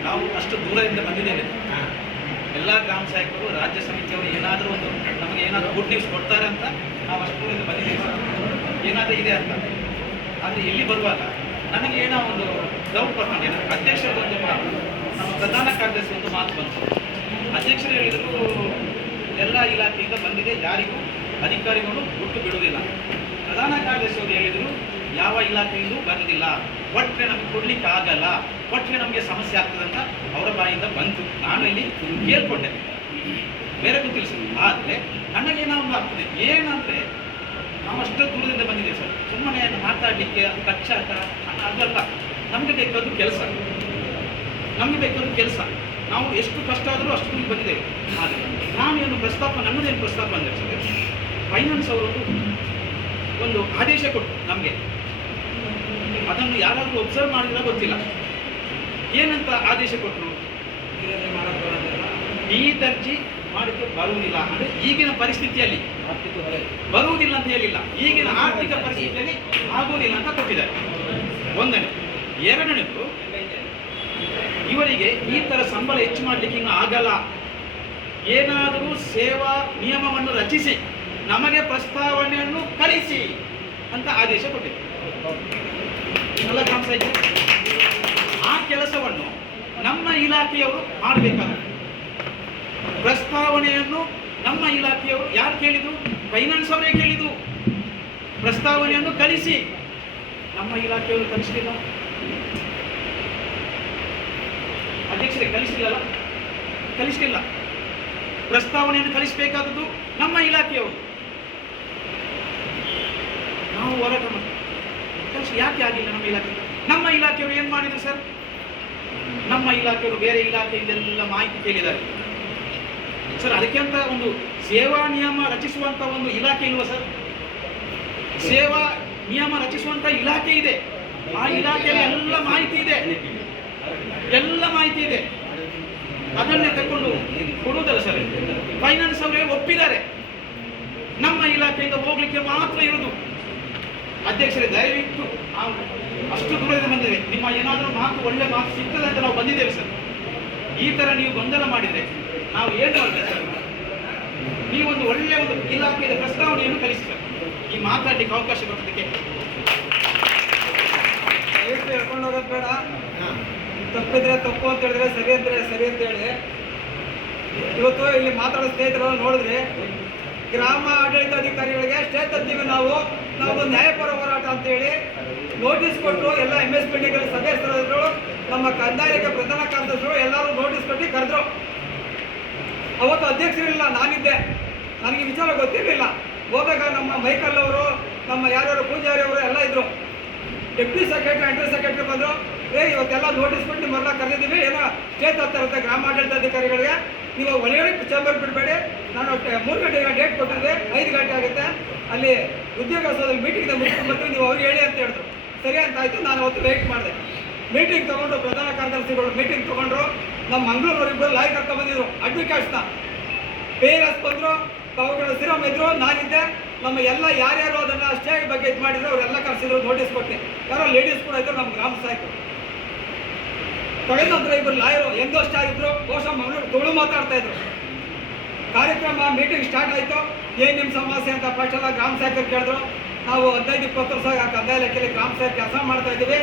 ನಾವು ಅಷ್ಟು ದೂರದಿಂದ ಬಂದಿದ್ದೇವೆ. ಎಲ್ಲ ಗ್ರಾಮ ಸಹಾಯಕರು, ರಾಜ್ಯ ಸಮಿತಿಯವರು ಏನಾದರೂ ಒಂದು ನಮಗೆ ಏನಾದರೂ ಗುಡ್ ನ್ಯೂಸ್ ಕೊಡ್ತಾರೆ ಅಂತ ನಾವು ಅಷ್ಟು ದೂರದಿಂದ ಬಂದಿದ್ದೇವೆ. ಏನಾದರೂ ಇದೆ ಅಂತ. ಆದರೆ ಇಲ್ಲಿ ಬರುವಾಗ ನನಗೆ ಏನೋ ಒಂದು ಡೌಟ್ ಬರ್ಕೊಂಡಿದೆ. ಅಧ್ಯಕ್ಷರದೊಂದು ಮಾತು, ನಮ್ಮ ಪ್ರಧಾನ ಕಾರ್ಯದರ್ಶಿ ಒಂದು ಮಾತು ಬಂತು. ಅಧ್ಯಕ್ಷರು ಹೇಳಿದರು, ಎಲ್ಲ ಇಲಾಖೆಯಿಂದ ಬಂದಿದೆ, ಯಾರಿಗೂ ಅಧಿಕಾರಿಗಳು ಗುಟ್ಟು ಬಿಡುವುದಿಲ್ಲ. ಪ್ರಧಾನ ಕಾರ್ಯದರ್ಶಿ ಅವರು ಹೇಳಿದರು, ಯಾವ ಇಲಾಖೆಯಿಂದೂ ಬಂದಿಲ್ಲ, ಕೊಟ್ಟರೆ ನಮಗೆ ಕೊಡ್ಲಿಕ್ಕೆ ಆಗಲ್ಲ, ಕೊಟ್ಟರೆ ನಮಗೆ ಸಮಸ್ಯೆ ಆಗ್ತದೆ ಅಂತ ಅವರ ಬಾಯಿಂದ ಬಂತು. ನಾನು ಇಲ್ಲಿ ಕೇಳ್ಕೊಂಡೆ, ಬೇರೆ ತಿಳಿಸಿದೆ. ಆದರೆ ನನಗೇನೋ ಒಂದು ಆಗ್ತದೆ. ಏನಂದರೆ ನಾವು ಅಷ್ಟು ದೂರದಿಂದ ಬಂದಿದ್ದೇವೆ ಸರ್. ಸುಮ್ಮನೆ ಮಾತಾಡಲಿಕ್ಕೆ ಅದು ಕಚ್ಚಾಟ ಅದಲ್ಲ. ನಮಗೆ ಬೇಕಾದ್ದು ಕೆಲಸ, ನಮಗೆ ಬೇಕಾದ್ದು ಕೆಲಸ. ನಾವು ಎಷ್ಟು ಕಷ್ಟ ಆದರೂ ಅಷ್ಟು ದೂರ ಬಂದಿದ್ದೇವೆ. ಆದರೆ ನಾನೇನು ಪ್ರಸ್ತಾಪ, ನನ್ನದೇನು ಪ್ರಸ್ತಾಪ ಅಂದರೆ ಸರ್, ಫೈನಾನ್ಸ್ ಅವರು ಒಂದು ಆದೇಶ ಕೊಟ್ಟು ನಮಗೆ, ಅದನ್ನು ಯಾರಾದರೂ ಒಬ್ಸರ್ವ್ ಮಾಡಿದ್ರೆ ಗೊತ್ತಿಲ್ಲ, ಏನಂತ ಆದೇಶ ಕೊಟ್ಟರು, ಡಿ ದರ್ಜಿ ಮಾಡಲಿಕ್ಕೆ ಬರುವುದಿಲ್ಲ. ಅಂದರೆ ಈಗಿನ ಪರಿಸ್ಥಿತಿಯಲ್ಲಿ ಬರುವುದಿಲ್ಲ ಅಂತ ಹೇಳಿಲ್ಲ, ಈಗಿನ ಆರ್ಥಿಕ ಪರಿಸ್ಥಿತಿಯಲ್ಲಿ ಆಗುವುದಿಲ್ಲ ಅಂತ ಕೊಟ್ಟಿದ್ದಾರೆ. ಒಂದನೇ. ಎರಡನೇದು, ಇವರಿಗೆ ಈ ಥರ ಸಂಬಳ ಹೆಚ್ಚು ಮಾಡಲಿಕ್ಕೆ ಇನ್ನು ಆಗಲ್ಲ, ಏನಾದರೂ ಸೇವಾ ನಿಯಮವನ್ನು ರಚಿಸಿ ನಮಗೆ ಪ್ರಸ್ತಾವನೆಯನ್ನು ಕಳಿಸಿ ಅಂತ ಆದೇಶ ಕೊಟ್ಟಿದೆ. ಎಲ್ಲ ಗ್ರಾಮ ಪಂಚಾಯತ್ ಆ ಕೆಲಸವನ್ನು ನಮ್ಮ ಇಲಾಖೆಯವರು ಮಾಡಬೇಕಾಗುತ್ತೆ. ಪ್ರಸ್ತಾವನೆಯನ್ನು ನಮ್ಮ ಇಲಾಖೆಯವರು ಯಾರು ಕೇಳಿದ್ರು? ಫೈನಾನ್ಸ್ ಅವರೇ ಕೇಳಿದ್ರು. ಪ್ರಸ್ತಾವನೆಯನ್ನು ಕಳಿಸಿ, ನಮ್ಮ ಇಲಾಖೆಯವರು ಕಳಿಸಲಿಲ್ಲ. ಅಧ್ಯಕ್ಷರೇ ಕಳಿಸಲಿಲ್ಲ. ಪ್ರಸ್ತಾವನೆಯನ್ನು ಕಳಿಸಬೇಕಾದದ್ದು ನಮ್ಮ ಇಲಾಖೆಯವರು. ನಾವು ಹೋರಾಟ ಮಾಡಿ ಕಳಿಸಿ, ಯಾಕೆ ಆಗಿಲ್ಲ ನಮ್ಮ ಇಲಾಖೆ? ನಮ್ಮ ಇಲಾಖೆಯವರು ಏನು ಮಾಡಿದ್ರು ಸರ್? ನಮ್ಮ ಇಲಾಖೆಯವರು ಬೇರೆ ಇಲಾಖೆಯಿಂದೆಲ್ಲ ಮಾಹಿತಿ ಕೇಳಿದ್ದಾರೆ ಸರ್. ಅದಕ್ಕೆ ಅಂತ ಒಂದು ಸೇವಾ ನಿಯಮ ರಚಿಸುವಂತ ಒಂದು ಇಲಾಖೆ ಇಲ್ವಾ ಸರ್? ಸೇವಾ ನಿಯಮ ರಚಿಸುವಂತ ಇಲಾಖೆ ಇದೆ. ಆ ಇಲಾಖೆಯಲ್ಲಿ ಎಲ್ಲ ಮಾಹಿತಿ ಇದೆ. ಅದನ್ನೇ ತಗೊಂಡು ಕೊಡುವುದಲ್ಲ ಸರ್. ಫೈನಾನ್ಸ್ ಅವರೇ ಒಪ್ಪಿದ್ದಾರೆ, ನಮ್ಮ ಇಲಾಖೆಯಿಂದ ಹೋಗ್ಲಿಕ್ಕೆ ಮಾತ್ರ ಇರುವುದು. ಅಧ್ಯಕ್ಷರೇ, ದಯವಿಟ್ಟು ಅಷ್ಟು ದೂರದಿಂದ ಬಂದಿದೆ. ನಿಮ್ಮ ಏನಾದರೂ ಮಾತು, ಒಳ್ಳೆ ಮಾತು ಸಿಗ್ತದೆ ಅಂತ ನಾವು ಬಂದಿದ್ದೇವೆ ಸರ್. ಈ ಥರ ನೀವು ಗೊಂದಲ ಮಾಡಿದರೆ ನಾವು ಏನು ಮಾಡ್ತೇವೆ ಸರ್? ನೀವೊಂದು ಒಳ್ಳೆಯ ಒಂದು ಇಲಾಖೆಯ ಪ್ರಸ್ತಾವನೆಯನ್ನು ಕಳಿಸಿ ಸರ್. ಈ ಮಾತಾಡಲಿಕ್ಕೆ ಅವಕಾಶ ಕೊಟ್ಟದಕ್ಕೆ ದಯವಿಟ್ಟು ಹೇಳ್ಕೊಂಡು ಹೋಗೋದು ಬೇಡ. ತಪ್ಪಿದ್ರೆ ತಪ್ಪು ಅಂತ ಹೇಳಿದ್ರೆ, ಸರಿ ಅಂದರೆ ಸರಿ ಅಂತ ಹೇಳಿ. ಇವತ್ತು ಇಲ್ಲಿ ಮಾತಾಡೋ ಸ್ನೇಹಿತರನ್ನು ನೋಡಿದ್ರೆ, ಗ್ರಾಮ ಆಡಳಿತಾಧಿಕಾರಿಗಳಿಗೆ ಸ್ಟೇಟ್ ಹತ್ತೀವಿ ನಾವು ನ್ಯಾಯಪರ ಹೋರಾಟ ಅಂತೇಳಿ ನೋಟಿಸ್ ಕೊಟ್ಟರು. ಎಲ್ಲ MS ಮೀಟಿಂಗಲ್ಲಿ ಸದಸ್ಯರಾದರು, ನಮ್ಮ ಕಂದಾಯ ಇಲಾಖೆ ಪ್ರಧಾನ ಕಾರ್ಯದರ್ಶಿಗಳು ಎಲ್ಲರೂ ನೋಟಿಸ್ ಕೊಟ್ಟು ಕರೆದ್ರು. ಅವತ್ತು ಅಧ್ಯಕ್ಷರಿಲ್ಲ, ನಾನಿದ್ದೆ. ನನಗೆ ವಿಚಾರ ಗೊತ್ತಿರಲಿಲ್ಲ. ಹೋದಾಗ ನಮ್ಮ ಮೈಕಲ್ ಅವರು, ನಮ್ಮ ಯಾರ್ಯಾರು ಪೂಜಾರಿ ಅವರು ಎಲ್ಲ ಇದ್ರು. ಡೆಪ್ಟಿ ಸೆಕ್ರೆಟರಿ, ಅಂಡರ್ ಸೆಕ್ರೆಟರಿ ಬಂದರು. ಇವತ್ತೆಲ್ಲ ನೋಟಿಸ್ ಕೊಟ್ಟು ನಿಮ್ಮನ್ನ ಕರೆದಿದ್ದೀವಿ, ಏನೋ ಸ್ಟೇಟ್ ಹತ್ತಾ ಇರುತ್ತೆ ಗ್ರಾಮ ಆಡಳಿತಾಧಿಕಾರಿಗಳಿಗೆ, ನೀವು ಒಳಗಡೆ ಚೇಂಬರ್ ಬಿಡಬೇಡಿ. ನಾನು 3 ಗಂಟೆಗೆ ಡೇಟ್ ಕೊಟ್ಟಿದ್ದೆ, 5 ಗಂಟೆ ಆಗುತ್ತೆ, ಅಲ್ಲಿ ಉದ್ಯೋಗದಲ್ಲಿ ಮೀಟಿಂಗ್ ಮುಗಿಸ್ಕೊಂಡು ನೀವು ಅವ್ರಿಗೆ ಹೇಳಿ ಅಂತ ಹೇಳಿದ್ರು. ಸರಿ ಅಂತ ಆಯಿತು. ನಾನು ಅವತ್ತು ವೇಟ್ ಮಾಡಿದೆ. ಮೀಟಿಂಗ್ ತೊಗೊಂಡು ಪ್ರಧಾನ ಕಾರ್ಯದರ್ಶಿಗಳು ಮೀಟಿಂಗ್ ತೊಗೊಂಡ್ರು. ನಮ್ಮ ಮಂಗಳೂರವರಿಬ್ಬರು ಲಾಯರ್ ಕರ್ಕೊಂಡ್ಬಂದಿದ್ರು, ಅಡ್ವೊಕೇಟ್ಸ್ನ. PRS ಬಂದರು, ಅವುಗಳ ಶ್ರೀರಾಮ್ ಇದ್ರು, ನಾನಿದ್ದೆ. ನಮ್ಮ ಎಲ್ಲ ಯಾರ್ಯಾರು ಅದನ್ನು ಸ್ಟೇ ಬಗ್ಗೆ ಇದು ಮಾಡಿದ್ರು ಅವರೆಲ್ಲ ಕರೆಸಿದ್ರು, ನೋಟಿಸ್ ಕೊಟ್ಟೆ. ಯಾರೋ ಲೇಡೀಸ್ ಕೂಡ ಇದ್ರು, ನಮ್ಮ ಗ್ರಾಮ ಸಹಾಯಕರು. ತೊಳೆದ ನಂತರ ಇಬ್ಬರು ಲಾಯರು ಎಂದೋ ಸ್ಟಾರ್ ಇದ್ರು, ಬಹುಶಃ ಮಂಗಳೂರು ತುಳು ಮಾತಾಡ್ತಾ ಇದ್ರು. ಕಾರ್ಯಕ್ರಮ ಮೀಟಿಂಗ್ ಸ್ಟಾರ್ಟ್ ಆಯಿತು. ಏನು ನಿಮ್ಮ ಸಮಸ್ಯೆ ಅಂತ ಫಸ್ಟ್ ಎಲ್ಲ ಗ್ರಾಮ ಸಹಾಯಕರು ಕೇಳಿದ್ರು. ನಾವು 15-20 ವರ್ಷ ಕಂದಾಯ ಇಲಾಖೆಯಲ್ಲಿ ಗ್ರಾಮ ಸಹಾಯಕ ಕೆಲಸ ಮಾಡ್ತಾ ಇದ್ದೀವಿ.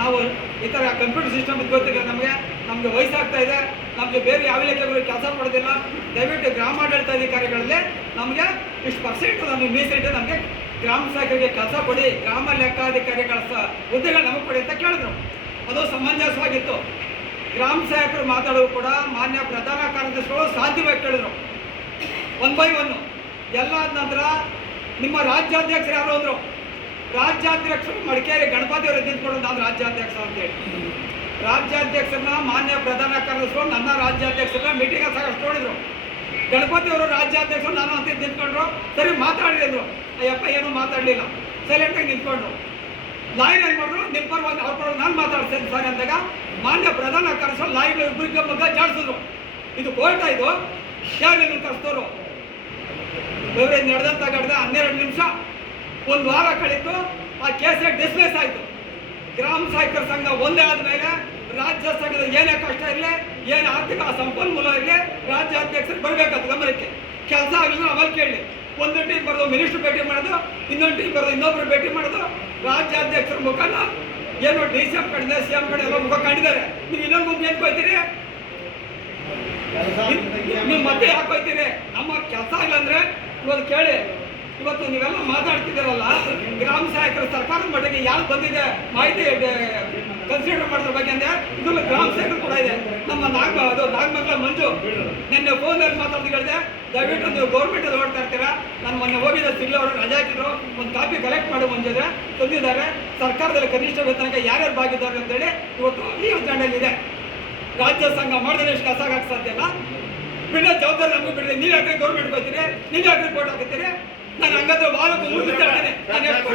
ನಾವು ಈ ಥರ ಕಂಪ್ಯೂಟರ್ ಸಿಸ್ಟಮ್ ಇದು ಗೊತ್ತಿದೆ ನಮಗೆ ವಯಸ್ಸಾಗ್ತಾ ಇದೆ, ನಮಗೆ ಬೇರೆ ಯಾವ ಇಲಾಖೆಗಳು ಕೆಲಸ ಕೊಡೋದಿಲ್ಲ. ದಯವಿಟ್ಟು ಗ್ರಾಮ ಆಡಳಿತಾಧಿಕಾರಿಗಳಲ್ಲಿ ನಮಗೆ ಇಷ್ಟು % ನಮಗೆ ಮೀಸಲಿಟ್ಟು ನಮಗೆ ಗ್ರಾಮ ಸಹಾಯಕರಿಗೆ ಕೆಲಸ ಕೊಡಿ, ಗ್ರಾಮ ಲೆಕ್ಕಾಧಿಕಾರಿಗಳ ಹುದ್ದೆಗಳು ನಮಗೆ ಕೊಡಿ ಅಂತ ಕೇಳಿದ್ರು. ಅದು ಸಮಂಜಸವಾಗಿತ್ತು. ಗ್ರಾಮ ಸಹಾಯಕರು ಮಾತಾಡೋದು ಕೂಡ ಮಾನ್ಯ ಪ್ರಧಾನ ಕಾರ್ಯದರ್ಶಿಗಳು ಸಾಧ್ಯವಾಗಿ ಕೇಳಿದ್ರು. 1 by 1 ಎಲ್ಲ ಆದ ನಂತರ ನಿಮ್ಮ ರಾಜ್ಯಾಧ್ಯಕ್ಷರು ಯಾರು ಅಂದರು? ರಾಜ್ಯಾಧ್ಯಕ್ಷರು ಮಡಿಕೇರಿ ಗಣಪತಿ ಅವರು ನಿಂತ್ಕೊಂಡು ನಾನು ರಾಜ್ಯಾಧ್ಯಕ್ಷ ಅಂತೇಳಿ. ರಾಜ್ಯಾಧ್ಯಕ್ಷರನ್ನ ಮಾನ್ಯ ಪ್ರಧಾನ ಕಾರ್ಯದರ್ಶಿಗಳು ನನ್ನ ರಾಜ್ಯಾಧ್ಯಕ್ಷರನ್ನ ಮೀಟಿಂಗ್ ಸಾಕಷ್ಟು ನೋಡಿದ್ರು. ಗಣಪತಿ ಅವರು ರಾಜ್ಯಾಧ್ಯಕ್ಷರು ನಾನು ಅಂತ ನಿಂತ್ಕೊಂಡ್ರು. ಸರಿ ಮಾತಾಡಿ ಅಂದರು. ಅಯ್ಯಪ್ಪ ಏನೂ ಮಾತಾಡಲಿಲ್ಲ, ಸೈಲೆಂಟಾಗಿ ನಿಂತ್ಕೊಂಡ್ರು. ಲಾಯರ್ ಏನು ಮಾಡಿದ್ರು, ನಿಮ್ಮ ಪರವಾಗಿ ಅವ್ರ ಪರವಾಗಿ ನಾನು ಮಾತಾಡ್ತೇನೆ ಸರ್ ಅಂದಾಗ ಮಾನ್ಯ ಪ್ರಧಾನ ಕಾರ್ಯದರ್ಶಿಗಳು ಲಾಯರ್ ಇಬ್ಬರಿಗೆ ಮಗ ಜಾಡಿಸಿದ್ರು. ಇದು ಕೋರ್ಟ್ ಇದು, ಯಾರು ನೀವು ಕರೆಸ್ತವ್ರು? ನಡೆದಂತ ಘಟನೆ 12 ನಿಮಿಷ, 1 ವಾರ ಕಳೀತು. ಆ ಕೇಸೇ ಡಿಸ್ಮಿಸ್ ಆಯಿತು. ಗ್ರಾಮ ಸಹಾಯಕರ ಸಂಘ ಒಂದೇ ಆದಮೇಲೆ ರಾಜ್ಯ ಸಂಘದ ಏನೇ ಕಷ್ಟ ಇರಲಿ, ಏನು ಆರ್ಥಿಕ ಸಂಪನ್ಮೂಲ ಇರಲಿ, ರಾಜ್ಯಾಧ್ಯಕ್ಷರು ಬರಬೇಕಾದ ಗಮನಕ್ಕೆ. ಕೆಲಸ ಆಗಲಿಲ್ಲ ಆಮೇಲೆ ಕೇಳಲಿ. ಒಂದು ಟೀಮ್ ಬರೋದು ಮಿನಿಸ್ಟ್ರು ಭೇಟಿ ಮಾಡೋದು, ಇನ್ನೊಂದು ಟೀಮ್ ಬರೋದು ಇನ್ನೊಬ್ರು ಭೇಟಿ ಮಾಡೋದು. ರಾಜ್ಯಾಧ್ಯಕ್ಷರ ಮುಖನ ಏನು ಡಿ ಸಿ ಎಂ ಕಡೆ ಸಿ ಎಂ ಕಡೆ ಎಲ್ಲ ಮುಖ ಕಂಡಿದ್ದಾರೆ. ನೀವು ಇನ್ನೊಂದು ಗುಂಪು ಏನು ಹೋಗ್ತೀರಿ? ನೀವು ಮತ್ತೆ ಯಾಕೆ ಹೋಗ್ತೀರಿ? ನಮ್ಮ ಕೆಲಸ ಆಗಿಲ್ಲ ಅಂದರೆ ಇವತ್ತು ಕೇಳಿ. ಇವತ್ತು ನೀವೆಲ್ಲ ಮಾತಾಡ್ತಿದ್ದೀರಲ್ಲ, ಗ್ರಾಮ ಸಹಾಯಕರ ಸರ್ಕಾರದ ಮಟ್ಟಿಗೆ ಯಾರು ಬಂದಿದೆ ಮಾಹಿತಿ ಕನ್ಸಿಡರ್ ಮಾಡೋದ್ರ ಬಗ್ಗೆ ಅಂದರೆ ಇದರಲ್ಲಿ ಗ್ರಾಮ ಸಹಾಯಕರು ಕೂಡ ಇದೆ. ನಮ್ಮ ನಾಗಮಂಗಲ ಮಂಜು ನಿನ್ನೆ ಫೋನಲ್ಲಿ ಮಾತಾಡ್ದು ಹೇಳಿದೆ, ದಯವಿಟ್ಟು ನೀವು ಗೌರ್ಮೆಂಟಲ್ಲಿ ಓಡ್ತಾ ಇರ್ತೀರಾ. ನಾನು ಮೊನ್ನೆ ಹೋಗಿದ್ದೆ, ಸಿಗ್ಲಿ ಅವರು ರಜೆ ಹಾಕಿದ್ರು, ಒಂದು ಕಾಪಿ ಕಲೆಕ್ಟ್ ಮಾಡಿ ಮುಂಜಿದೆ ತಂದಿದ್ದಾರೆ. ಸರ್ಕಾರದಲ್ಲಿ ಕನಿಷ್ಠ ವೇತನಕ್ಕೆ ಯಾರ್ಯಾರು ಭಾಗಿದ್ದಾರೆ ಅಂತೇಳಿ ಇವತ್ತು ಈ ಅಜೆಂಡಲ್ಲಿದೆ. ರಾಜ್ಯ ಸಂಘ ಮಾಡಿದ್ರೆ ಎಷ್ಟು ಕಸ ಹಾಕಿ ಸಾಧ್ಯ ಇಲ್ಲ. ಬಿಡೋ ಜವಾಬ್ದಾರಿ ನಮಗೆ ಬಿಡ್ರಿ. ನೀವು ಯಾಕೆ ಗೌರ್ಮೆಂಟ್ಗೆ ಹೋಗ್ತೀರಿ? ನೀವು ಯಾಕೆ ರಿಪೋರ್ಟ್ ಹಾಕುತ್ತೀರಿ? ನಾನು ಹಂಗಂದ್ರೆ ವಾರಕ್ಕೆ 3 ದಿವಸ ಹೇಳ್ತೀನಿ. ನಾನು ಎಷ್ಟು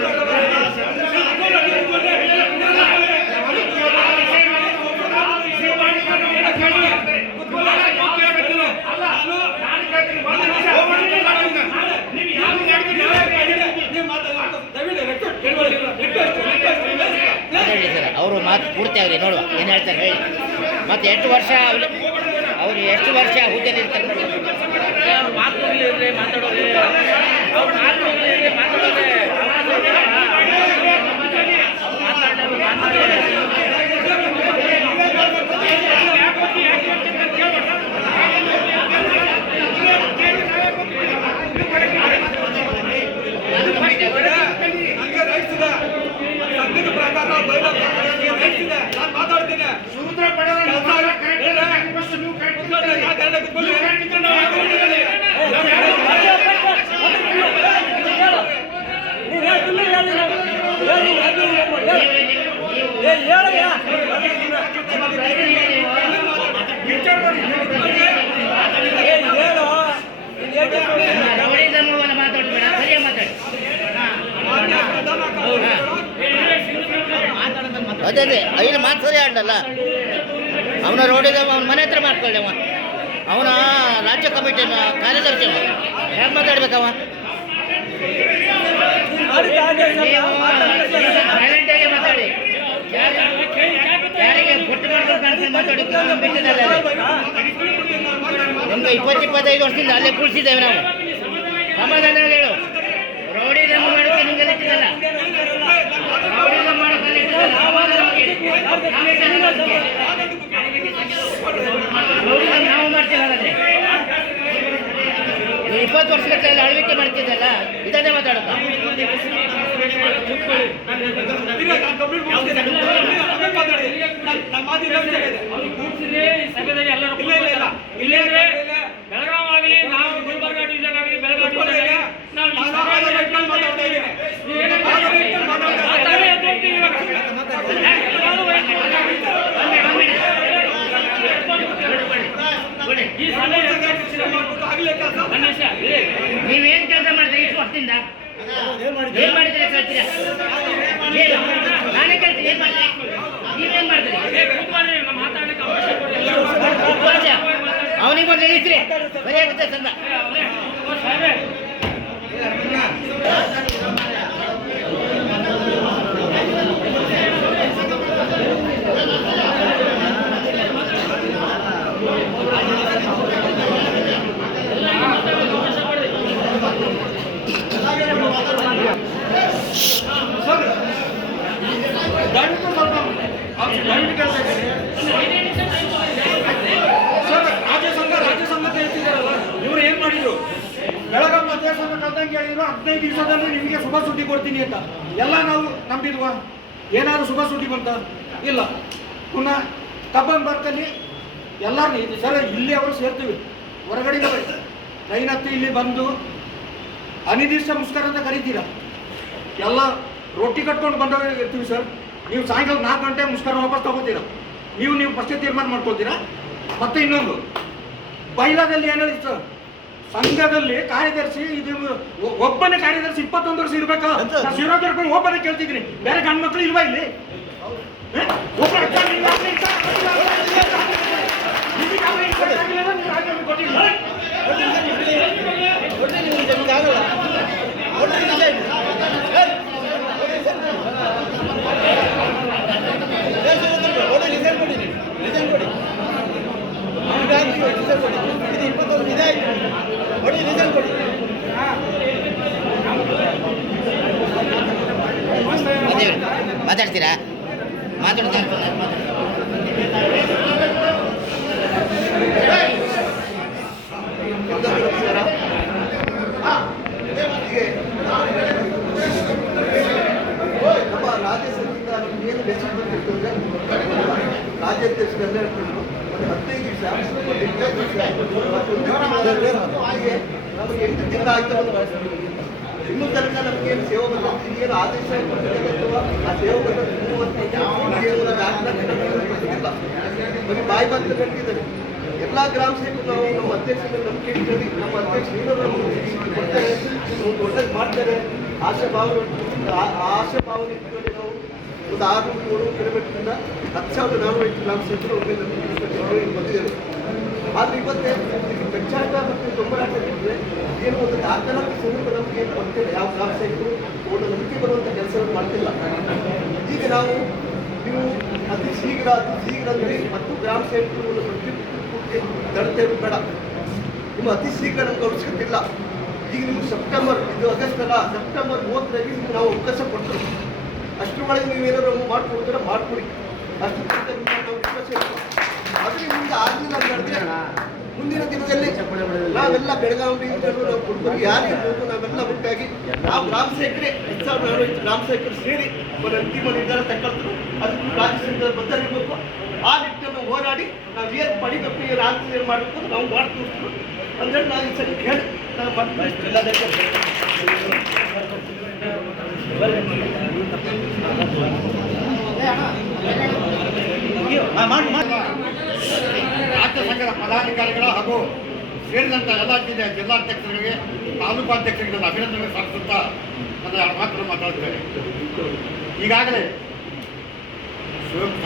ಅವರು ಮಾತು ಪೂರ್ತಿ ಆಗಲಿ ನೋಡುವ ಏನು ಹೇಳ್ತಾರೆ ಹೇಳಿ. ಮತ್ತೆ 8 ವರ್ಷ ಅವ್ರು ಎಷ್ಟು ವರ್ಷ ಹುದ್ದೆಯಲ್ಲಿ ಇರ್ತಾರೆ ನೋಡಿ. ಮಾತಾಡೋದು ಸಂಘದ ಪ್ರಕಾರ ರೈಟ್ಸ್ ಇದೆ. ನಾನು ಮಾತಾಡ್ತೀನಿ. ಮಾತಾಡಬೇಡ, ಸರಿಯಾಗಿ ಮಾತಾಡಿ. ಅದೇ ಇಲ್ಲಿ ಮಾತು ಸರಿ ಆಡಲ್ಲ. ಅವನ ರೋಡಿಗೆ ಅವನ ಮನೆ ಹತ್ರ ಮಾಡ್ಕೊಳ್ಳಿ. ಅವನ ರಾಜ್ಯ ಕಮಿಟಿ ಕಾರ್ಯದರ್ಶಿ ಹೇಗೆ ಮಾತಾಡ್ಬೇಕವ? ಸೈಲೆಂಟಾಗಿ ಮಾತಾಡಿ. ಯಾರಿಗೆ ಕೊಟ್ಟು ಮಾಡ್ಕೊಂಡು ಮಾತಾಡಿ. ನಮ್ಗೆ 20-25 ವರ್ಷದಿಂದ ಅಲ್ಲೇ ಕುಳಿಸಿದ್ದೇವೆ ನಾವು. ಸಮಾಧಾನ ಹೇಳು. ರೌಡಿಸಮ್ ಮಾಡೋಕ್ಕೆ ನಿಮಗೆ ಗೊತ್ತಿಲ್ಲ. ರೌಡಿಸಮ್ ಮಾಡೋಕ್ಕಲ್ಲಿ ರೌಡಿಸಮ್ ನಾವು ಮಾಡ್ತೀವಿ. ಹಾಗಾದ್ರೆ ನೀವು 20 ವರ್ಷಗಟ್ಟಲೆ ಆಳ್ವಿಕೆ ಮಾಡ್ತಿದ್ದಲ್ಲ, ಇದನ್ನೇ ಮಾತಾಡೋದು. ಬೆಳಗಾವಿ ಆಗಲಿ, ನಾವು ಗುಲ್ಬರ್ಗ ಡಿವಿಷನ್ ಆಗಲಿ, ಬೆಳಗಾವಿ ನೀವೇನ್ ಕೆಲಸ ಮಾಡಿದ್ರೆ ಇಷ್ಟು ವರ್ಷದಿಂದ ಏನ್ ಮಾಡಿದ್ರೆ ಕೇಳ್ತೀರಾ? ನಾನೇ ಕೇಳ್ತೀನಿ, ಏನ್ ಮಾಡಿದ್ರೆ? ನೀವೇನ್ ಮಾಡಿದ್ರಿ? ಅವನಿಗೆ ಒಂದು ಹೇಳಿದ್ರಿ ಸರಿಯಾಗುತ್ತೆ ಸಂಘ. ಇವರು ಏನ್ ಮಾಡಿದ್ರು? ಬೆಳಗಾವಿ ಮಧ್ಯಾಹ್ನ ಕಲ್ದಂಗೆ ಹೇಳಿದ್ರು 15 ದಿವಸದಲ್ಲಿ ನಿಮಗೆ ಶುಭ ಸುದ್ದಿ ಕೊಡ್ತೀನಿ ಅಂತ. ಎಲ್ಲ ನಾವು ನಂಬಿದ್ವಾ? ಏನಾದ್ರು ಶುಭ ಸುದ್ದಿ ಬಂತ? ಇಲ್ಲ. ಪುನಃ ಕಬ್ಬನ್ ಬರ್ತಲ್ಲಿ ಎಲ್ಲರೂ ಸರ್ ಇಲ್ಲಿ ಅವರು ಸೇರ್ತೀವಿ, ಹೊರಗಡೆ ಟ್ರೈನ್ ಹತ್ತಿ ಇಲ್ಲಿ ಬಂದು ಅನಿರ್ದಿಷ್ಟ ಮುಷ್ಕರ ಅಂತ ಕರೀತೀರಾ. ಎಲ್ಲ ರೊಟ್ಟಿ ಕಟ್ಕೊಂಡು ಬಂದವರು ಇರ್ತೀವಿ ಸರ್. ನೀವು ಸಾಯಂಕಾಲ 4 ಗಂಟೆ ಮುಷ್ಕರ ವಾಪಸ್ ತಗೋತೀರಾ. ನೀವು ಫಸ್ಟೇ ತೀರ್ಮಾನ ಮಾಡ್ಕೊಳ್ತೀರಾ. ಮತ್ತೆ ಇನ್ನೊಂದು ಬೈಲಾದಲ್ಲಿ ಏನು ಹೇಳಿ ಸರ್, ಸಂಘದಲ್ಲಿ ಕಾರ್ಯದರ್ಶಿ ಇದು ಒಬ್ಬನೇ ಕಾರ್ಯದರ್ಶಿ 21 ವರ್ಷ ಇರ್ಬೇಕಾ? ಶಿವರಾಜ್ ಒಬ್ಬನೇ ಕೇಳ್ತಿದ್ದೀನಿ, ಬೇರೆ ಗಂಡು ಮಕ್ಕಳು ಇಲ್ವಾ ಇಲ್ಲಿ? ಮಾತಾಡ್ತೀರಾ? ಮಾತಾಡ್ತಾ ನಮ್ಮ ರಾಜ್ಯ ಸಂಘದಿಂದ ನಮ್ಗೆ ಏನು ಮೆಸೇಜ್ ಬಂದಿರ್ತದೆ, ರಾಜ್ಯಾಧ್ಯಕ್ಷರೆಲ್ಲ ಹೇಳ್ತಿದ್ರು ಒಂದು 15 ದಿವಸ, ಒಂದು 20 ದಿವಸ, ಹಾಗೆ ನಮಗೆ 8 ದಿನ ಆಯ್ತು. ಇನ್ನೂ ತನಕ ನಮಗೇನು ಸೇವಾ ಪದ್ಧತಿ ಏನು ಆದೇಶ ಕೊಟ್ಟಿದೆ ಅಥವಾ ಆ ಸೇವಾ ಪದ್ಧತಿ ಬರೀ ಬಾಯಿ ಬಂದು ಕಟ್ಟಿದ್ದಾರೆ. ಎಲ್ಲ ಗ್ರಾಮ ಸೇವಕರು ನಾವು ನಮ್ಮ ಅಧ್ಯಕ್ಷರ ನಂಬಿಕೆ ಇಟ್ಕೊಂಡು ನಮ್ಮ ಅಧ್ಯಕ್ಷ ಕೊಡ್ತಾರೆ, ಒಳ್ಳೇದು ಮಾಡ್ತಾರೆ, ಆಶಾಭಾವನೆ ಇಟ್ಕೊಂಡು ನಾವು ಒಂದು 600 ಕಿಲೋಮೀಟರ್ನಿಂದ 10,408 ಗ್ರಾಮ ಸೇವಕರು ಒಮ್ಮೆ ನಂಬಿಕೆ ಬಂದಿದ್ದೇವೆ. ಆದರೆ ಇವತ್ತೇ ಪಂಚಾಯತ ಮತ್ತು ತೊಂಬರಾಟ ಇಟ್ಟರೆ ಏನು ಒಂದು 4 ಸಂದರ್ಭ ನಮಗೆ ಏನು ಬರ್ತಿಲ್ಲ. ಯಾವ ಗ್ರಾಮ ಸೇವಕರು ಒಂದು ನಂಬಿಕೆ ಬರುವಂಥ ಕೆಲಸವನ್ನು ಮಾಡ್ತಿಲ್ಲ. ಈಗ ನಾವು ನೀವು ಅತಿ ಶೀಘ್ರ ಅಂದರೆ ಮತ್ತು ಗ್ರಾಮ ಸೇವಕರು ಒಂದು ಪ್ರತಿ ತಡ್ತೇವೆ ಬೇಡ, ನಿಮ್ಮ ಅತಿ ಶೀಘ್ರ ನಮ್ಗೆ ಅವಶ್ಯಕತೆ. ಈಗ ನಿಮ್ಗೆ ಸೆಪ್ಟೆಂಬರ್, ಇದು ಆಗಸ್ಟ್ ಅಲ್ಲ, ಸೆಪ್ಟೆಂಬರ್ 30 ನಾವು ಅವಕಾಶ ಕೊಡ್ತೀವಿ. ಅಷ್ಟರೊಳಗೆ ನೀವೇನಾದ್ರು ಮಾಡಿಕೊಡ್ತೀರ ಮಾಡಿಕೊಡಿ. ಅಷ್ಟು ನಾವು ಅವಕಾಶ ಇಲ್ಲ. ಆದರೆ ನಿಮ್ಗೆ ಆಗಲಿಲ್ಲ ಅಂತ ಹೇಳಿದ್ರೆ ಮುಂದಿನ ದಿನದಲ್ಲಿ ನಾವೆಲ್ಲ ಬೆಳಗಾವಿ ನಾವು ಕೊಡ್ಬೋದು, ಯಾರಿರ್ಬೋದು ನಾವೆಲ್ಲ ಒಟ್ಟಾಗಿ ನಾವು ಗ್ರಾಮ ಸೇವಕರೇ 10,408 ಗ್ರಾಮ ಸೇವಕರು ಸೇರಿ ಒಂದು ಅಂತಿಮ ನಿರ್ಧಾರ ತಗೊಳ್ತಾರೆ. ಅದಕ್ಕೆ ರಾಜ್ಯ ಸಂಘದ ಬದ್ಧರಿರ್ಬೇಕು. ಆ ನಿಟ್ಟಿನಲ್ಲಿ ಹೋರಾಡಿ ನಾವು ಏನು ಪಡಿಬೇಕು, ಏನು ಆಗ್ತದೆ, ಏನು ಮಾಡಬೇಕು ನಾವು ಮಾಡ್ತೀವಿ ಅಂದರೆ ನಾವು ಈ ಸರಿ ಹೇಳಿ ನಾವು ರಾಜ್ಯ ಸಂಘದ ಪದಾಧಿಕಾರಿಗಳು ಹಾಗೂ ಸೇರಿದಂಥ ಎಲ್ಲ ಜಿಲ್ಲಾಧ್ಯಕ್ಷರಿಗೆ, ತಾಲೂಕು ಅಧ್ಯಕ್ಷರಿಗೆ ಅಭಿನಂದನೆ ಸಲ್ಲಿಸುತ್ತಾ ನನ್ನ ಮಾತನ್ನು ಮಾತಾಡ್ತೇನೆ. ಈಗಾಗಲೇ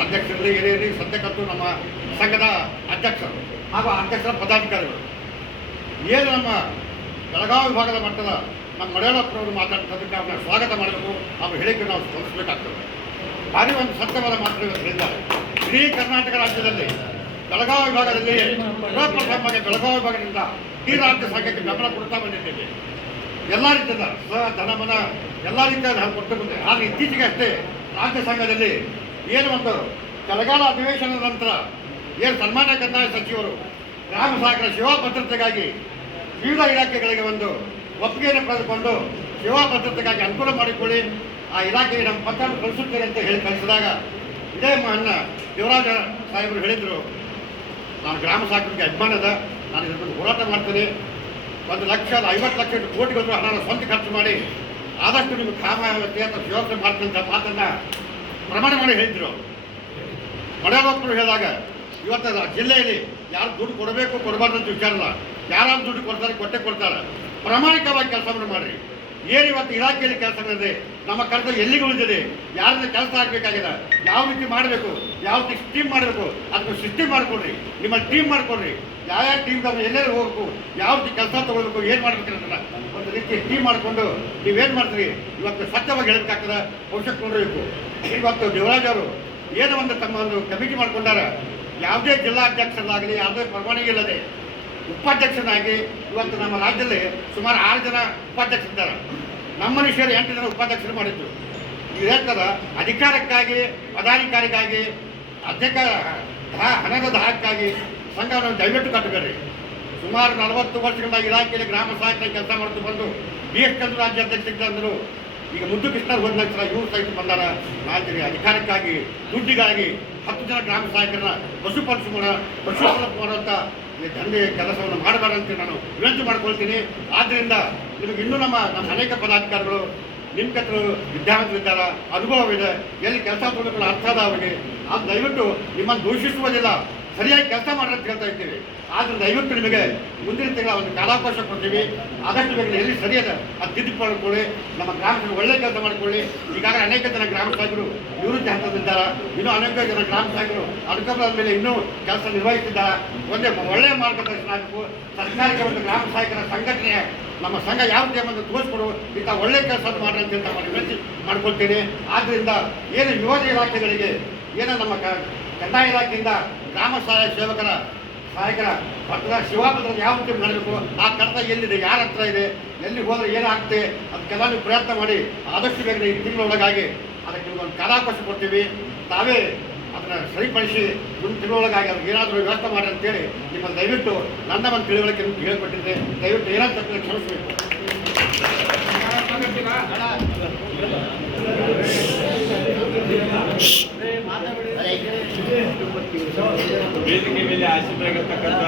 ಅಧ್ಯಕ್ಷರಲ್ಲಿ ಹಿರಿಯರಿ ಸದ್ಯಕ್ಕಂತೂ ನಮ್ಮ ಸಂಘದ ಅಧ್ಯಕ್ಷರು ಹಾಗೂ ಅಧ್ಯಕ್ಷರ ಪದಾಧಿಕಾರಿಗಳು ಏನು ನಮ್ಮ ಬೆಳಗಾವಿ ವಿಭಾಗದ ಮಟ್ಟದ ನಮ್ಮ ಮಡಿವಾಳಪ್ಪನವರು ಮಾತಾಡ್ತದಕ್ಕೆ ಅವ್ರನ್ನ ಸ್ವಾಗತ ಮಾಡಬೇಕು, ಅವ್ರ ಹೇಳಿಕೆ ನಾವು ಸ್ಪಂದಿಸಬೇಕಾಗ್ತದೆ. ಭಾರಿ ಒಂದು ಸತ್ಯವಾದ ಮಾತು ಹೇಳಿದ್ದಾರೆ. ಇಡೀ ಕರ್ನಾಟಕ ರಾಜ್ಯದಲ್ಲಿ ಬೆಳಗಾವಿ ವಿಭಾಗದಲ್ಲಿ ಪ್ರಪ್ರಥಮವಾಗಿ ಬೆಳಗಾವಿ ವಿಭಾಗದಿಂದ ಈ ರಾಜ್ಯ ಸಂಘಕ್ಕೆ ಬೆಂಬಲ ಕೊಡ್ತಾ ಬಂದಿದ್ದೇವೆ. ಎಲ್ಲ ರೀತಿಯ ಧನಮನ ಎಲ್ಲ ರೀತಿಯ ಕೊಟ್ಟು ಬಂದೆ. ಆದರೆ ಇತ್ತೀಚೆಗೆ ಅಷ್ಟೇ ರಾಜ್ಯ ಸಂಘದಲ್ಲಿ ಏನು ಒಂದು ಚಳಿಗಾಲ ಅಧಿವೇಶನದ ನಂತರ ಏನು ಸನ್ಮಾನ್ಯ ಕಂದಾಯ ಸಚಿವರು ಗ್ರಾಮ ಸಹಕಾರ ಸೇವಾ ಭದ್ರತೆಗಾಗಿ ವಿವಿಧ ಇಲಾಖೆಗಳಿಗೆ ಒಂದು ಒಪ್ಪಿಗೆಯನ್ನು ಪಡೆದುಕೊಂಡು ಸೇವಾ ಭದ್ರತೆಗಾಗಿ ಅನುಕೂಲ ಮಾಡಿಕೊಳ್ಳಿ, ಆ ಇಲಾಖೆಗೆ ನಮ್ಮ ಪತ್ರವನ್ನು ಕಳಿಸುತ್ತೇನೆ ಅಂತ ಹೇಳಿ ಕಳಿಸಿದಾಗ ಇದೇ ಅನ್ನ ದೇವರಾಜ ಸಾಹೇಬರು ಹೇಳಿದರು, ನಾನು ಗ್ರಾಮ ಸಹಕಾರಕ್ಕೆ ಅಭಿಮಾನದ, ನಾನು ಇದ್ರ ಬಗ್ಗೆ ಹೋರಾಟ ಮಾಡ್ತೇನೆ, 1,50,00,000 ಕೋಟಿಗಳು ಹಣ ಸ್ವಂತ ಖರ್ಚು ಮಾಡಿ ಆದಷ್ಟು ನಿಮಗೆ ಕಾಮಾವತಿ ಅಥವಾ ಸೇವಕರು ಮಾಡ್ತೀನಿ ಅಂತ ಮಾತನ್ನು ಪ್ರಮಾಣ ಮಾಡಿ ಹೇಳಿದ್ರು. ಮಡಿವಾಳಪ್ಪರು ಹೇಳಿದಾಗ ಇವತ್ತು ಜಿಲ್ಲೆಯಲ್ಲಿ ಯಾರು ದುಡ್ಡು ಕೊಡಬೇಕು ಕೊಡಬಾರ್ದು ಅಂತ ವಿಚಾರ ಇಲ್ಲ, ಯಾರು ದುಡ್ಡು ಕೊಡ್ತಾರೆ ಕೊಟ್ಟೆ ಕೊಡ್ತಾರೆ. ಪ್ರಾಮಾಣಿಕವಾಗಿ ಕೆಲಸವನ್ನು ಮಾಡಿರಿ. ಏನು ಇವತ್ತು ಇಲಾಖೆಯಲ್ಲಿ ಕೆಲಸ ಮಾಡಿದೆ, ನಮ್ಮ ಕರ್ತವ್ಯ ಎಲ್ಲಿಗೆ ಉಳಿದಿದೆ, ಯಾರಿಂದ ಕೆಲಸ ಆಗಬೇಕಾಗಿದೆ, ಯಾವ ರೀತಿ ಮಾಡಬೇಕು, ಯಾವ ರೀತಿ ಸ್ಟೀಮ್ ಮಾಡಬೇಕು, ಅದಕ್ಕೆ ಸಿಸ್ಟಮ್ ಮಾಡಿಕೊಡ್ರಿ, ನಿಮ್ಮ ಟೀಮ್ ಮಾಡಿಕೊಡ್ರಿ, ಯಾವ ಟೀಮ್ದವ್ರು ಎಲ್ಲೆಲ್ಲಿ ಹೋಗ್ಬೇಕು, ಯಾವ ರೀತಿ ಕೆಲಸ ತೊಗೊಳ್ಬೇಕು, ಏನು ಮಾಡ್ಬೇಕಂತಲ್ಲ ಒಂದು ರೀತಿ ಟೀಮ್ ಮಾಡಿಕೊಂಡು ನೀವೇನು ಮಾಡ್ತೀರಿ ಇವತ್ತು ಸತ್ಯವಾಗಿ ಹೇಳಬೇಕಾಗ್ತದೆ, ಭವಿಷ್ಯಕ್ಕೆ ಕೊಂಡೊಯ್ಯಬೇಕು. ಇವತ್ತು ದೇವರಾಜ್ ಅವರು ಏನೋ ಒಂದು ತಮ್ಮ ಒಂದು ಕಮಿಟಿ ಮಾಡ್ಕೊಂಡಾರ, ಯಾವುದೇ ಜಿಲ್ಲಾಧ್ಯಕ್ಷರಾಗಲಿ ಯಾವುದೇ ಪರವಾನಗಿ ಇಲ್ಲದೆ ಉಪಾಧ್ಯಕ್ಷನಾಗಿ ಇವತ್ತು ನಮ್ಮ ರಾಜ್ಯದಲ್ಲಿ ಸುಮಾರು 6 ಜನ ಉಪಾಧ್ಯಕ್ಷರಿದ್ದಾರೆ. ನಮ್ಮ ಮನುಷ್ಯರು 8 ಜನ ಉಪಾಧ್ಯಕ್ಷರು ಮಾಡಿದ್ರು. ಇದು ಹೇಳ್ತದ ಅಧಿಕಾರಕ್ಕಾಗಿ ಪದಾಧಿಕಾರಿಗಾಗಿ ಅಧ್ಯಕ್ಷ ಹಣದ ದಾಹಕ್ಕಾಗಿ ಸಂಘವನ್ನು ದಯವಿಟ್ಟು ಕಟ್ಟಬೇಡಿ. ಸುಮಾರು 40 ವರ್ಷಗಳ ಇಲಾಖೆಯಲ್ಲಿ ಗ್ರಾಮ ಸಹಾಯಕ ಕೆಲಸ ಮಾಡ್ತು ಬಂದು BS ಚಂದ್ರ ರಾಜ್ಯಾಧ್ಯಕ್ಷರು ಈಗ ಮುದ್ದು ಕೃಷ್ಣ ಹೋದ ನಂತರ ಇವರು ಸಹಿತ ಬಂದಾರ. ರಾಜ್ಯಕ್ಕೆ ಅಧಿಕಾರಕ್ಕಾಗಿ ದುಡ್ಡಿಗಾಗಿ 10 ಜನ ಗ್ರಾಮ ಸಹಾಯಕರನ್ನ ಪಶುಪಾಲನೆ ಮಾಡುವಂಥ ದಂಧೆ ಕೆಲಸವನ್ನು ಮಾಡಬಾರ್ದಂತೆ ನಾನು ವಿನಂತಿ ಮಾಡ್ಕೊಳ್ತೀನಿ. ಆದ್ದರಿಂದ ನಿಮಗೆ ಇನ್ನೂ ನಮ್ಮ ಅನೇಕ ಪದಾಧಿಕಾರಿಗಳು ನೇಮಕರು ವಿದ್ಯಾರ್ಥಿಗಳಿದ್ದಾರೆ, ಅನುಭವವಿದೆ, ಎಲ್ಲಿ ಕೆಲಸ ತೊಗೊಳ್ಳೋಕೆ ಅರ್ಥ ಅದ ಅವರಿಗೆ. ಅದು ದಯವಿಟ್ಟು ನಿಮ್ಮನ್ನು ದೂಷಿಸುವುದಿಲ್ಲ, ಸರಿಯಾಗಿ ಕೆಲಸ ಮಾಡ್ರಿ ಅಂತ ಹೇಳ್ತಾ ಇರ್ತೀವಿ. ಆದರೆ ದಯವಿಟ್ಟು ನಿಮಗೆ ಮುಂದಿನ ತಿಂಗಳ ಒಂದು ಕಾಲಾವಕಾಶ ಕೊಡ್ತೀವಿ. ಆದಷ್ಟು ಬೇಗ ಎಲ್ಲಿ ಸರಿಯಾದ ಅದು ತಿದ್ದುಪಡಿ ಮಾಡಿಕೊಳ್ಳಿ, ನಮ್ಮ ಗ್ರಾಮದಲ್ಲಿ ಒಳ್ಳೆ ಕೆಲಸ ಮಾಡಿಕೊಳ್ಳಿ. ಈಗಾಗಲೇ ಅನೇಕ ಜನ ಗ್ರಾಮ ಸಾಹೇಬರು ನಿವೃತ್ತಿ ಹಂತದಿದ್ದಾರೆ, ಇನ್ನೂ ಅನೇಕ ಜನ ಗ್ರಾಮ ಸಾಹೇಬರು ಅನುಕಂಪದ ಮೇಲೆ ಇನ್ನೂ ಕೆಲಸ ನಿರ್ವಹಿಸಿದ್ದಾರೆ. ಒಂದೇ ಒಳ್ಳೆಯ ಮಾರ್ಗದರ್ಶನ ಆಗಬೇಕು. ಸರ್ಕಾರಕ್ಕೆ ಒಂದು ಗ್ರಾಮ ಸಹಾಯಕರ ಸಂಘಟನೆ, ನಮ್ಮ ಸಂಘ ಯಾವ ಎಂಬುದನ್ನು ತೋರಿಸ್ಕೊಡು, ಇಂಥ ಒಳ್ಳೆ ಕೆಲಸ ಮಾಡ್ರಿ ಅಂತ ಹೇಳ್ತಾ ವಿನಂತಿ ಮಾಡ್ಕೊಳ್ತೀನಿ. ಆದ್ದರಿಂದ ಏನು ಯುವಜನ ಇಲಾಖೆಗಳಿಗೆ, ಏನು ನಮ್ಮ ಕಂದಾಯ ಇಲಾಖೆಯಿಂದ ಗ್ರಾಮ ಸಹಾಯಕರ ಪತ್ರದ ಶಿವಾಪತ್ರದ ಯಾವ ರೀತಿ ಮಾಡಬೇಕು, ಆ ಕಡತ ಎಲ್ಲಿದೆ, ಯಾರ ಹತ್ರ ಇದೆ, ಎಲ್ಲಿ ಹೋದರೆ ಏನಾಗುತ್ತೆ, ಅದಕ್ಕೆಲ್ಲ ನೀವು ಪ್ರಯತ್ನ ಮಾಡಿ ಆದಷ್ಟು ಬೇಗ ಈ ತಿಂಗಳೊಳಗಾಗಿ ಅದಕ್ಕೆ ನಿಮ್ಗೊಂದು ಕಾಲಾವಕಾಶ ಕೊಡ್ತೀವಿ. ತಾವೇ ಅದನ್ನು ಸರಿಪಡಿಸಿ ಒಂದು ತಿಂಗಳೊಳಗಾಗಿ ಅದಕ್ಕೆ ಏನಾದರೂ ವ್ಯವಸ್ಥೆ ಮಾಡಿ ಅಂತೇಳಿ ನಿಮ್ಮನ್ನು ದಯವಿಟ್ಟು ನನ್ನ ಒಂದು ತಿಳುವಳಿಕೆ ಹೇಳ್ಕೊಟ್ಟಿದ್ದೆ. ದಯವಿಟ್ಟು ಏನಾದ್ರು ತಪ್ಪಿದ್ರೆ ಕ್ಷಮಿಸಬೇಕು. ವೇದಿಕೆ ಮೇಲೆ ಆಸೀನರಾಗಿರ್ತಕ್ಕಂಥ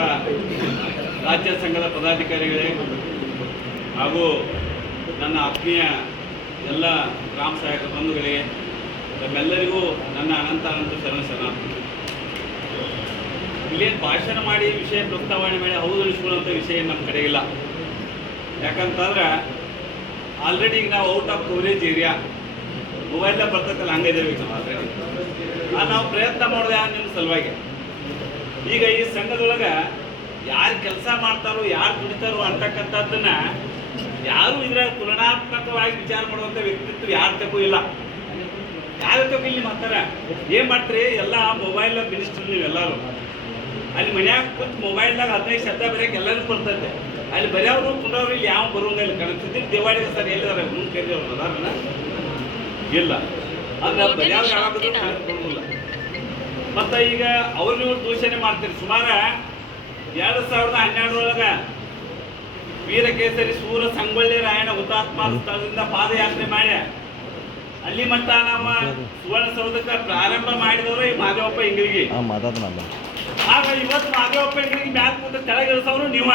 ರಾಜ್ಯ ಸಂಘದ ಪದಾಧಿಕಾರಿಗಳೇ ಹಾಗೂ ನನ್ನ ಆತ್ಮೀಯ ಎಲ್ಲ ಗ್ರಾಮ ಸಹಾಯಕ ಬಂಧುಗಳಿಗೆ ತಮ್ಮೆಲ್ಲರಿಗೂ ನನ್ನ ಅನಂತ ಶರಣ. ಇಲ್ಲೇನು ಭಾಷಣ ಮಾಡಿ ವಿಷಯ ಪ್ರಸ್ತಾವನೆ ಮಾಡಿ ಹೌದು ಅನಿಸ್ಕೊಳ್ಳುವಂಥ ವಿಷಯ ನಮ್ಮ ಕಡೆ ಇಲ್ಲ. ಯಾಕಂತಂದ್ರೆ ಆಲ್ರೆಡಿ ಈಗ ನಾವು ಔಟ್ ಆಫ್ ಕವರೇಜ್ ಏರಿಯಾ ಮೊಬೈಲ್ದಾಗ ಬರ್ತಕ್ಕಲ್ಲ ಹಂಗಿದ್ದೇವೆ ಈಗ ನಾವು ಆಲ್ರೆಡಿ. ನಾವು ಪ್ರಯತ್ನ ಮಾಡಿದೆ ನಿಮ್ಮ ಸಲುವಾಗಿ. ಈಗ ಈ ಸಂಘದೊಳಗೆ ಯಾರು ಕೆಲಸ ಮಾಡ್ತಾರೋ, ಯಾರು ದುಡಿತಾರೋ ಅಂತಕ್ಕಂಥದ್ದನ್ನ ಯಾರು ಇದರ ತುಲನಾತ್ಮಕವಾಗಿ ವಿಚಾರ ಮಾಡುವಂಥ ವ್ಯಕ್ತಿತ್ವ ಯಾರು ತಪ್ಪು ಇಲ್ಲ. ಯಾರು ತಪ್ಪು ಇಲ್ಲಿ ಮಾತಾರ ಏನು ಮಾಡ್ತೀರಿ, ಎಲ್ಲ ಮೊಬೈಲ್ ಮಿನಿಸ್ಟರ್ ನೀವೆಲ್ಲರೂ ಅಲ್ಲಿ ಮನ್ಯಾಗ ಕೂತು ಮೊಬೈಲ್ದಾಗ 15 ಶಬ್ದ ಬರೆಯಕ್ಕೆ ಎಲ್ಲರೂ ಬರ್ತದೆ. ಅಲ್ಲಿ ಬರೆಯವರು ಪುನವ್ರು ಇಲ್ಲಿ ಯಾವ ಬರುವಂಗಿಲ್ಲ. ಕಳಿಸಿದ್ದೀನಿ ದೇವಾಡಿಗೆ ಸರ್ ಎಲ್ಲಿದ್ದಾರೆ ಮುಂದೆ ಕರೆದವ್ರು ಅದಾರಲ್ಲ ಇಲ್ಲ ಅಂದ್ರೆ ಬರೆಯವ್ರು ಯಾವಾಗ ಬರೋದಿಲ್ಲ. ಮತ್ತು ಈಗ ಅವ್ರು ನೀವು ದೂಷಣೆ ಮಾಡ್ತೀರಿ. ಸುಮಾರು 2012 ವೀರಕೇಸರಿ ಸೂರ ಸಂಗೊಳ್ಳಿ ರಾಯಣ್ಣ ಹುತಾತ್ಮ ಸ್ಥಳದಿಂದ ಪಾದಯಾತ್ರೆ ಮಾಡಿ ಅಲ್ಲಿ ಮಟ್ಟ ನಮ್ಮ ಸುವರ್ಣಸೌಧಕ್ಕೆ ಪ್ರಾರಂಭ ಮಾಡಿದವರು ಈ ಮಾದೇವಪ್ಪ ಇಂಗ್ಲಿಗೆ. ಆಗ ಇವತ್ತು ಮಾದೇವಪ್ಪ ಇಂಗ್ಲಿಗೆ ಮ್ಯಾಕ್ ಕೂತ ತೆಳಗಿಳಿಸೋರು ನೀವ.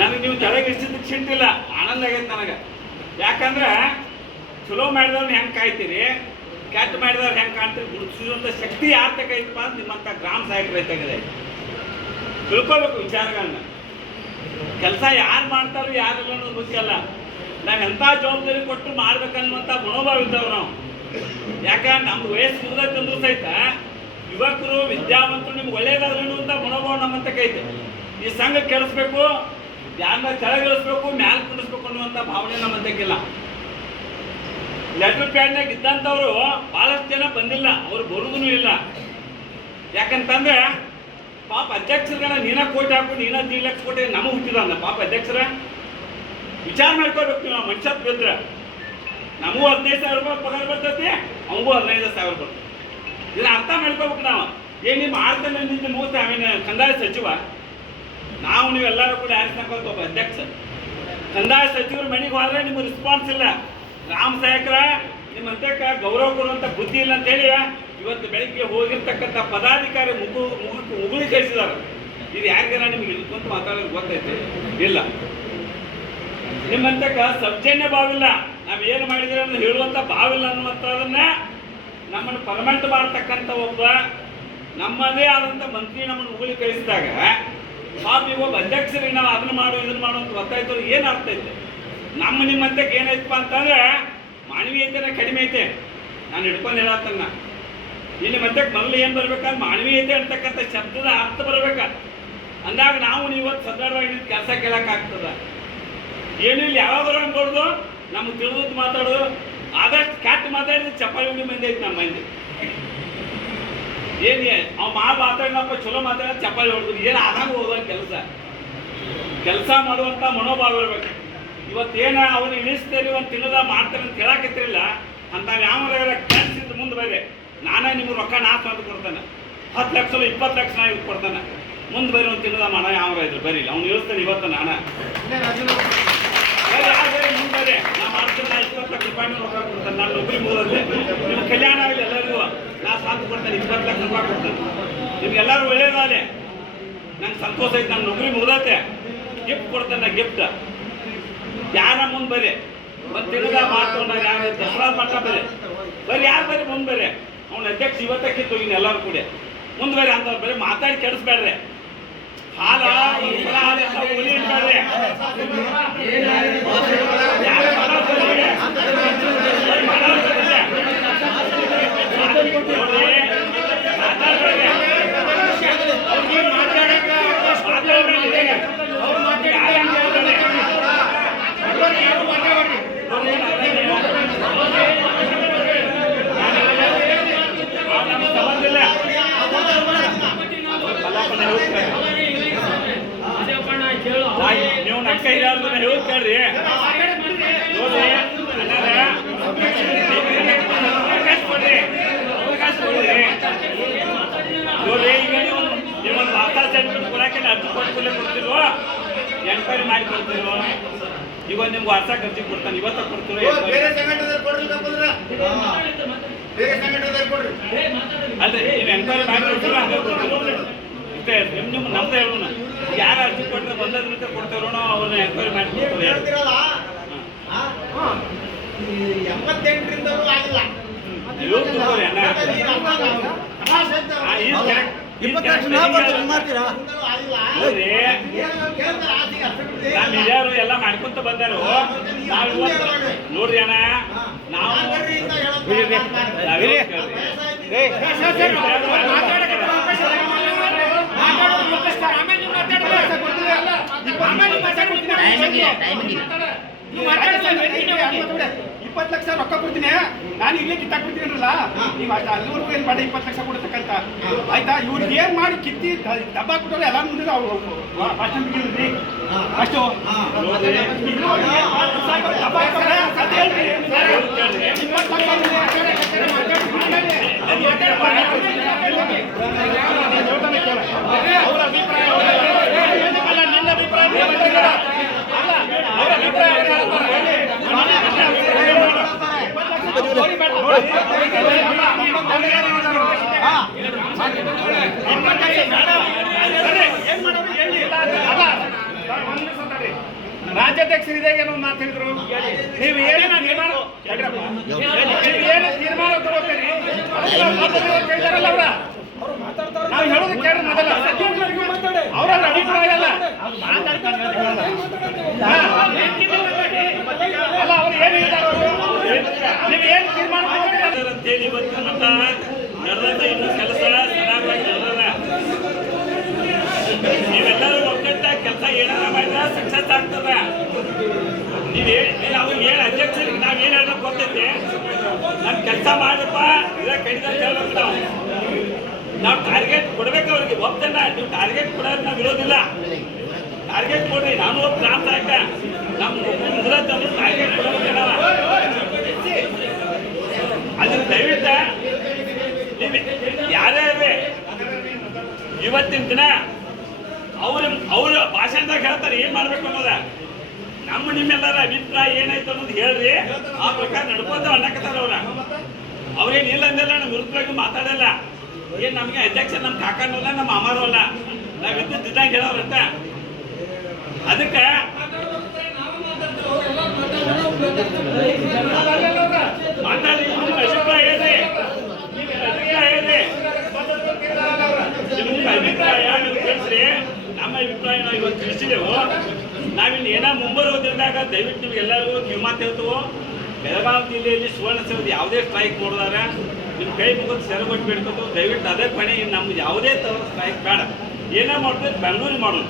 ನನಗೆ ನೀವು ತೆಳಗಿಳಿಸಿದ್ದಕ್ಕೆ ಸಿಟ್ಟಿಲ್ಲ, ಆನಂದ ಆಗೈತೆ ನನಗೆ. ಯಾಕಂದ್ರೆ ಚಲೋ ಮಾಡಿದವ್ರನ್ನ ಹೆಂಗೆ ಕಾಯ್ತೀರಿ, ಕೆಟ್ಟ ಮಾಡಿದವ್ರು ಹೆಂಗೆ ಕಾಣ್ತೀರಿ, ಗುರುತಿಸುವಂಥ ಶಕ್ತಿ ಯಾರ ತಗೈತಪ್ಪ ಅಂತ ನಿಮ್ಮಂಥ ಗ್ರಾಮ ಸಹಾಯಕರು ತೆಗೆದೆ. ತಿಳ್ಕೊಬೇಕು ವಿಚಾರಗಳನ್ನ. ಕೆಲಸ ಯಾರು ಮಾಡ್ತಾರೋ ಯಾರಿಲ್ಲ ಅನ್ನೋದು ಗೊತ್ತಿಲ್ಲ. ನಾವು ಎಂಥ ಜವಾಬ್ದಾರಿ ಕೊಟ್ಟು ಮಾಡ್ಬೇಕನ್ನುವಂಥ ಮನೋಭಾವ ಇದ್ದವ್ರು ನಾವು. ಯಾಕಂದ್ರೆ ನಮ್ದು ವಯಸ್ಸು ಮುಗಿದೈತಂದ್ರೂ ಸಹಿತ ಯುವಕರು ವಿದ್ಯಾವಂತರು ನಿಮ್ಗೆ ಒಳ್ಳೇದಾದ್ರು ಅನ್ನುವಂಥ ಮನೋಭಾವ ನಮ್ಮಂತ ಕೈತೆ. ಈ ಸಂಘ ಕೆಡಿಸ್ಬೇಕು, ಯಾರನ್ನ ಕೆಳಗಿಳಿಸ್ಬೇಕು, ಮ್ಯಾಲೆ ಕುಡಿಸ್ಬೇಕು ಅನ್ನುವಂಥ ಭಾವನೆ ನಮ್ಮಂತಕ್ಕಿಲ್ಲ. ಲೆಟರ್ ಪ್ಯಾಡ್ನಾಗ ಇದ್ದಂಥವ್ರು ಭಾಳಷ್ಟು ಜನ ಬಂದಿಲ್ಲ, ಅವ್ರು ಬರುದೂ ಇಲ್ಲ. ಯಾಕಂತಂದ್ರೆ ಪಾಪ ಅಧ್ಯಕ್ಷರುಗಳ ನೀನ ಕೋಟಿ ಹಾಕು, ನೀನ 3 ಲಕ್ಷ ಕೋಟಿ ನಮಗೆ ಹುಟ್ಟಿದ ಪಾಪ ಅಧ್ಯಕ್ಷರ ವಿಚಾರ ಮಾಡ್ಕೋಬೇಕು. ನಾವು ಮನುಷ್ಯತ್ವ ಇದ್ರೆ ನಮಗೂ 15,000 ರೂಪಾಯಿ ಪಗಾರ ಬರ್ತೈತಿ, ಅವಗೂ 15,000 ಬರ್ತೈತಿ. ಇದನ್ನ ಅರ್ಥ ಮಾಡ್ಕೋಬೇಕು ನಾವು. ಏನು ನಿಮ್ಮ ಆಳ್ತನ ನಿಂತು ಮುಗಿಸ್ತಾ ಆಮೇಲೆ ಕಂದಾಯ ಸಚಿವ ನಾವು ನೀವೆಲ್ಲರೂ ಕೂಡ ಆರಿಸ್ಕೊಂತ ಒಬ್ಬ ಅಧ್ಯಕ್ಷ. ಕಂದಾಯ ಸಚಿವರು ಮನೆಗೆ ಹೋದ್ರೆ ನಿಮ್ಗೆ ರೆಸ್ಪಾನ್ಸ್ ಇಲ್ಲ. ಗ್ರಾಮ ಸಹಾಯಕರ ನಿಮ್ಮಂತಕ್ಕ ಗೌರವ ಕೊಡುವಂಥ ಬುದ್ಧಿ ಇಲ್ಲ ಅಂತೇಳಿ ಇವತ್ತು ಬೆಳಿಗ್ಗೆ ಹೋಗಿರ್ತಕ್ಕಂಥ ಪದಾಧಿಕಾರಿ ಮುಗುಳಿ ಕಳಿಸಿದಾರೆ. ಇದು ಯಾರಿಗಾರ ನಿಮ್ಗೆ ಇಳ್ಕೊಂತ ಮಾತಾಡೋದು ಗೊತ್ತೈತೆ ಇಲ್ಲ. ನಿಮ್ಮಂತಕ್ಕ ಸೌಜನ್ಯ ಭಾವಿಲ್ಲ, ನಾವು ಏನು ಮಾಡಿದ್ರೆ ಅಂತ ಹೇಳುವಂಥ ಭಾವಿಲ್ಲ ಅನ್ನುವಂಥದನ್ನ ನಮ್ಮನ್ನು ಪರ್ಮನೆಂಟ್ ಮಾಡ್ತಕ್ಕಂಥ ಒಬ್ಬ ನಮ್ಮದೇ ಆದಂಥ ಮಂತ್ರಿ ನಮ್ಮನ್ನು ಉಗುಳಿ ಕಳಿಸಿದಾಗ ಪಾಪ ಒಬ್ಬ ಅಧ್ಯಕ್ಷರಿಗೆ ನಾವು ಅದನ್ನು ಮಾಡು ಇದನ್ನು ಮಾಡು ಅಂತ ಗೊತ್ತಾಯ್ತು. ಏನು ಅರ್ಥ ಐತೆ? ನಮ್ಮ ನಿಮ್ಮಂತಕ್ಕೆ ಏನೈತಪ್ಪ ಅಂತಂದ್ರೆ ಮಾನವೀಯತೆನೇ ಕಡಿಮೆ ಐತೆ. ನಾನು ಹಿಡ್ಕೊಂಡು ಹೇಳತ್ತನ್ನ ಇಲ್ಲಿ ಮಧ್ಯಕ್ಕೆ ಮೊದಲು ಏನು ಬರ್ಬೇಕಂದ್ರೆ ಮಾನವೀಯತೆ ಅಂತಕ್ಕಂಥ ಶಬ್ದದ ಅರ್ಥ ಬರ್ಬೇಕ. ಅಂದಾಗ ನಾವು ಇವತ್ತು ಸದೃಢವಾಗಿ ಕೆಲಸ ಕೇಳೋಕ್ಕಾಗ್ತದ. ಏನು ಇಲ್ಲಿ ಯಾವಾಗಾರು ಅನ್ಕೊಡ್ದು ನಮ್ಗೆ ತಿಳಿದು ಮಾತಾಡೋದು, ಆದಷ್ಟು ಕೆಟ್ಟ ಮಾತಾಡಿದ್ರೆ ಚಪ್ಪಾಳಿ ಮಂದಿ ಐತೆ ನಮ್ಮ ಮಂದಿ. ಏನು ಅವ್ ಮಾತಾಡಿನಪ್ಪ ಚಲೋ ಮಾತಾಡಿದ್ರೆ ಚಪ್ಪಾಳಿ ಹೊಡೆದು ಏನು ಆದಾಗ ಹೋಗುವ ಕೆಲಸ ಮಾಡುವಂಥ ಮನೋಭಾವ ಇರ್ಬೇಕು. ಇವತ್ತೇನ ಅವ್ರು ಇಳಿಸ್ತೇರಿ ಒಂದು ತಿನ್ನದ ಮಾಡ್ತಾರೆ ಅಂತ ಹೇಳಾಕತ್ತಿರಲಿಲ್ಲ ಅಂತ ಯಾವಾಗ ಕೆಲಸದ ಮುಂದೆ ಬೇರೆ ನಾನೇ ನಿಮ್ಗೆ ರೊಕ್ಕ ತಂದು ಕೊಡ್ತಾನೆ, 10 ಲಕ್ಷ 20 ಲಕ್ಷ ನಾ ಇವ್ ಕೊಡ್ತಾನೆ, ಮುಂದೆ ಬರೀ ಒಂದು ತಿನ್ನದ ಮಾಡ ಯಾವ ಇದ್ರು ಬರೀ ಅವ್ನು ಇಳಿಸ್ತಾನೆ. ಇವತ್ತು ನಾನು ಮುಂದೆ ಬರೀ ನಾ ಮಾಡ್ತೀನಿ, 20 ಲಕ್ಷ ರೂಪಾಯಿ ರೊಕ್ಕ ಕೊಡ್ತಾನೆ. ನಾನು ನೌಕರಿ ಮುಗಿದ್ರೆ ನಿಮ್ಮ ಕಲ್ಯಾಣ ಆಗಲಿ ಎಲ್ಲರಿಗೂ ನಾ ಸಾಂತ ಕೊಡ್ತಾನೆ, 20 ಲಕ್ಷ ರೂಪಾಯಿ ಕೊಡ್ತಾನೆ. ನಿಮ್ಗೆಲ್ಲರೂ ಒಳ್ಳೇದಾಗಲಿ, ನಂಗೆ ಸಂತೋಷ ಐತೆ. ನನ್ನ ನೌಕರಿ ಮುಗ್ದೈತೆ, ಗಿಫ್ಟ್ ಕೊಡ್ತಾನೆ. ಗಿಫ್ಟ್ ಯಾರ ಮುಂದೆ ಬರ್ರಿ ಮತ್ತೆ ತಿರುಗಾ ಮಾತೋಣ ಯಾರು ದಸರಾ ಮಟ್ಟ ಬರ್ರಿ ಬರ್ರಿ ಯಾರು ಬರ್ರಿ ಮುಂದೆ ಬರ್ರಿ ಅವ್ನ ಅಧ್ಯಕ್ಷ ಇವತ್ತಕ್ಕಿತ್ತು ಇನ್ನು ಎಲ್ಲರೂ ಕೂಡ ಮುಂದೆ ಬರ್ರಿ ಅಂತ ಬರೀ ಮಾತಾಡಿ ಕೆಡಿಸ್ಬೇಡ್ರಿ ಹಾಲ ಹಾಲು ಎಲ್ಲ ಉಳಿ ಇಡ್ಬೇಡ್ರಿ ಯಾರು ನೀವು ನನ್ನ ಕೈ ಹೇಳಿ ಕೇಳ್ರಿ ನೋಡ್ರಿ ಅವಕಾಶ ಕೊಡ್ರಿ ನೋಡ್ರಿ ಈಗ ನೀವೊಂದು ವಾರ್ತಾ ಸರ್ಟಿಫಿಕೇಟ್ ಕೊಡಕ್ಕೆ ಅರ್ಜಿ ಕೊಡ್ಕೊಳ್ಳೆ ಕೊಡ್ತಿರೋ ಎನ್ಕ್ವೈರಿ ಮಾಡಿ ಕೊಡ್ತಿರೋ ಈಗ ನಿಮ್ಗೆ ವಾರ್ತಾ ಖರ್ಚಿ ಕೊಡ್ತಾನೆ ಇವತ್ತ ಕೊಡ್ತಿರೋ ಅಲ್ರಿ ನೀವು ಎನ್ಕ್ವೈರಿ ಮಾಡಿ ಕೊಡ್ತಿರೋ ಹಂಗೆ ಕೊಡ್ತಿರೋ ನಿಮ್ಮ ನಮ್ದು ಹೇಳೋಣ ಯಾರು ಅರ್ಜಿ ಕೊಟ್ಟರೆ ಬಂದದ್ರಿಂದ ಕೊಡ್ತಾರೋಣ ಅವ್ರನ್ನ ಎನ್ಕ್ವೈರಿ ಮಾಡಿ ಕೊಡ್ತಾರೆ 88ರಿಂದಲೂ ಆಗಿಲ್ಲ. 20 ಲಕ್ಷ ನಾವು ಬರ್ತೀವಿ ಮಾಡ್ತೀರಾ? ಹಿರಿಯರು ಎಲ್ಲ ಮಾಡ್ಕೊಂತ ಬಂದರು. ನೋಡ್ರಿ ಅಣ್ಣ ನಾವು $20 ಲಕ್ಷ ರೊಕ್ಕ ಕೊಡ್ತೀನಿ, ನಾನು ಇಲ್ಲೇ ಕಿತ್ತಾಕ್ಬಿಡ್ತೀನಲ್ಲ, ನೀವು ಅಲ್ಲಿವರೆಗೂ ಏನು ಬೇಡ 20 ಲಕ್ಷ ಕೊಡತಕ್ಕಂತ ಆಯ್ತಾ? ಇವ್ರಿಗೆ ಏನ್ ಮಾಡಿ ಕಿತ್ತಿ ದಬ್ಬ ಕೊಟ್ಟರೆ ಎಲ್ಲ ಮುಂದೆ ಅಷ್ಟು ಅವರ ಅಭಿಪ್ರಾಯ ನಿನ್ನ ಅಭಿಪ್ರಾಯ ರಾಜ್ಯಾಧ್ಯಕ್ಷರಿದೆ ಏನೋ ಮಾತು ಹೇಳಿದ್ರು. ನೀವು ಏನೇನು ತೀರ್ಮಾನ ತಗೋತೀರಿ ನಾವು ಹೇಳೋದು ಕೇಳಿ ಮೊದಲ ಅವರ ಅಭಿಪ್ರಾಯ ಅಲ್ಲ ಅಲ್ಲ ಅವ್ರು ಏನು ಹೇಳಿದಾರೋ ನೀವು ಏನು ತೀರ್ಮಾನ ಅಂತೇಳಿ ಇವತ್ತು ಮಟ್ಟ ನಡೆದ ಇನ್ನು ಕೆಲಸ ಚೆನ್ನಾಗಿ ನಡೆದ ನೀವೆಲ್ಲರೂ ಒಕ್ಕಟ್ಟ ಕೆಲಸ ಏನಾರ ಮಾಡಿದ್ರೆ ಸಕ್ಸಸ್ ಆಗ್ತದ. ಅವ್ರಿಗೆ ಏನು ಅಧ್ಯಕ್ಷರಿಗೆ ನಾವು ಏನು ಹೇಳೋಕೆ ಗೊತ್ತೈತೆ, ನಮ್ಮ ಕೆಲಸ ಮಾಡಪ್ಪ ಇದ ಕಡಿದಂತ ಹೇಳ್ಬೇಕು. ನಾವು ಟಾರ್ಗೆಟ್ ಕೊಡ್ಬೇಕು ಅವ್ರಿಗೆ. ಒಪ್ತೇನ ನೀವು ಟಾರ್ಗೆಟ್ ಕೊಡೋದು ನಾವು ಇರೋದಿಲ್ಲ. ಟಾರ್ಗೆಟ್ ಕೊಡ್ರಿ, ನಾನು ಒಬ್ಬ ಗ್ರಾಮ ಸಹಾಯಕ ನಮ್ಮ ಮೊದಲ ಟಾರ್ಗೆಟ್ ಕೊಡಬೇಕು ನಾವು. ಅದನ್ನ ದಯವಿಟ್ಟು ನೀವು ಯಾರೇ ಇರಲಿ ಇವತ್ತಿನ ದಿನ ಅವ್ರ ಭಾಷಣದಾಗ ಹೇಳ್ತಾರೆ ಏನು ಮಾಡ್ಬೇಕು ಅನ್ನೋದ. ನಮ್ಮ ನಿಮ್ಮೆಲ್ಲರ ಅಭಿಪ್ರಾಯ ಏನಾಯ್ತು ಅನ್ನೋದು ಹೇಳ್ರಿ, ಆ ಪ್ರಕಾರ ನಡ್ಕೊಂತ ಅನ್ನಕತ್ತಾರ ಅವ್ರೇನು ಇಲ್ಲ ಅಂದೆಲ್ಲ ನಮ್ಮ ವಿರುದ್ಧವಾಗಿ ಮಾತಾಡಲ್ಲ. ಏನು ನಮಗೆ ಅಧ್ಯಕ್ಷ ನಮ್ಮ ಕಾಕನಲ್ಲ ನಮ್ಮ ಅಮ್ಮಾರು ಅಲ್ಲ, ನಾವಿದ್ದು ದಿದ್ದಂಗೆ ಹೇಳೋರಂತ. ಅದಕ್ಕೆ ಮಾತಾಡಿ ನಿಮ್ಮ ಅಭಿಪ್ರಾಯ ಹೇಳ್ರಿ, ನಿಮ್ಮ ಅಭಿಪ್ರಾಯ ನೀವು ತಿಳಿಸ್ರಿ. ನಮ್ಮ ಅಭಿಪ್ರಾಯ ನಾವು ಇವತ್ತು ತಿಳಿಸಿದೆವು. ನಾವಿನ್ನು ಏನೋ ಮುಂಬರುವುದರಿಂದ ದಯವಿಟ್ಟು ನಿಮ್ಗೆಲ್ಲರಿಗೂ ನೀವು ಮಾತು ಹೇಳ್ತೇವೆ. ಬೆಳಗಾವಿ ಜಿಲ್ಲೆಯಲ್ಲಿ ಸುವರ್ಣಸೌಧ ಯಾವುದೇ ಸ್ಟ್ರೈಕ್ ನೋಡಿದಾಗ ನಿಮ್ಮ ಕೈ ಮುಗಿದು ಸೆರಗೊಟ್ಟು ಬಿಡ್ಬೇಕು. ದಯವಿಟ್ಟು ಅದೇ ಪಣಿ ನಮ್ಗೆ ಯಾವುದೇ ಥರದ ಸ್ಟ್ರೈಕ್ ಬೇಡ. ಏನೋ ಮಾಡ್ತೀವಿ ಬೆಂಗಳೂರಿಗೆ ಮಾಡೋಣ.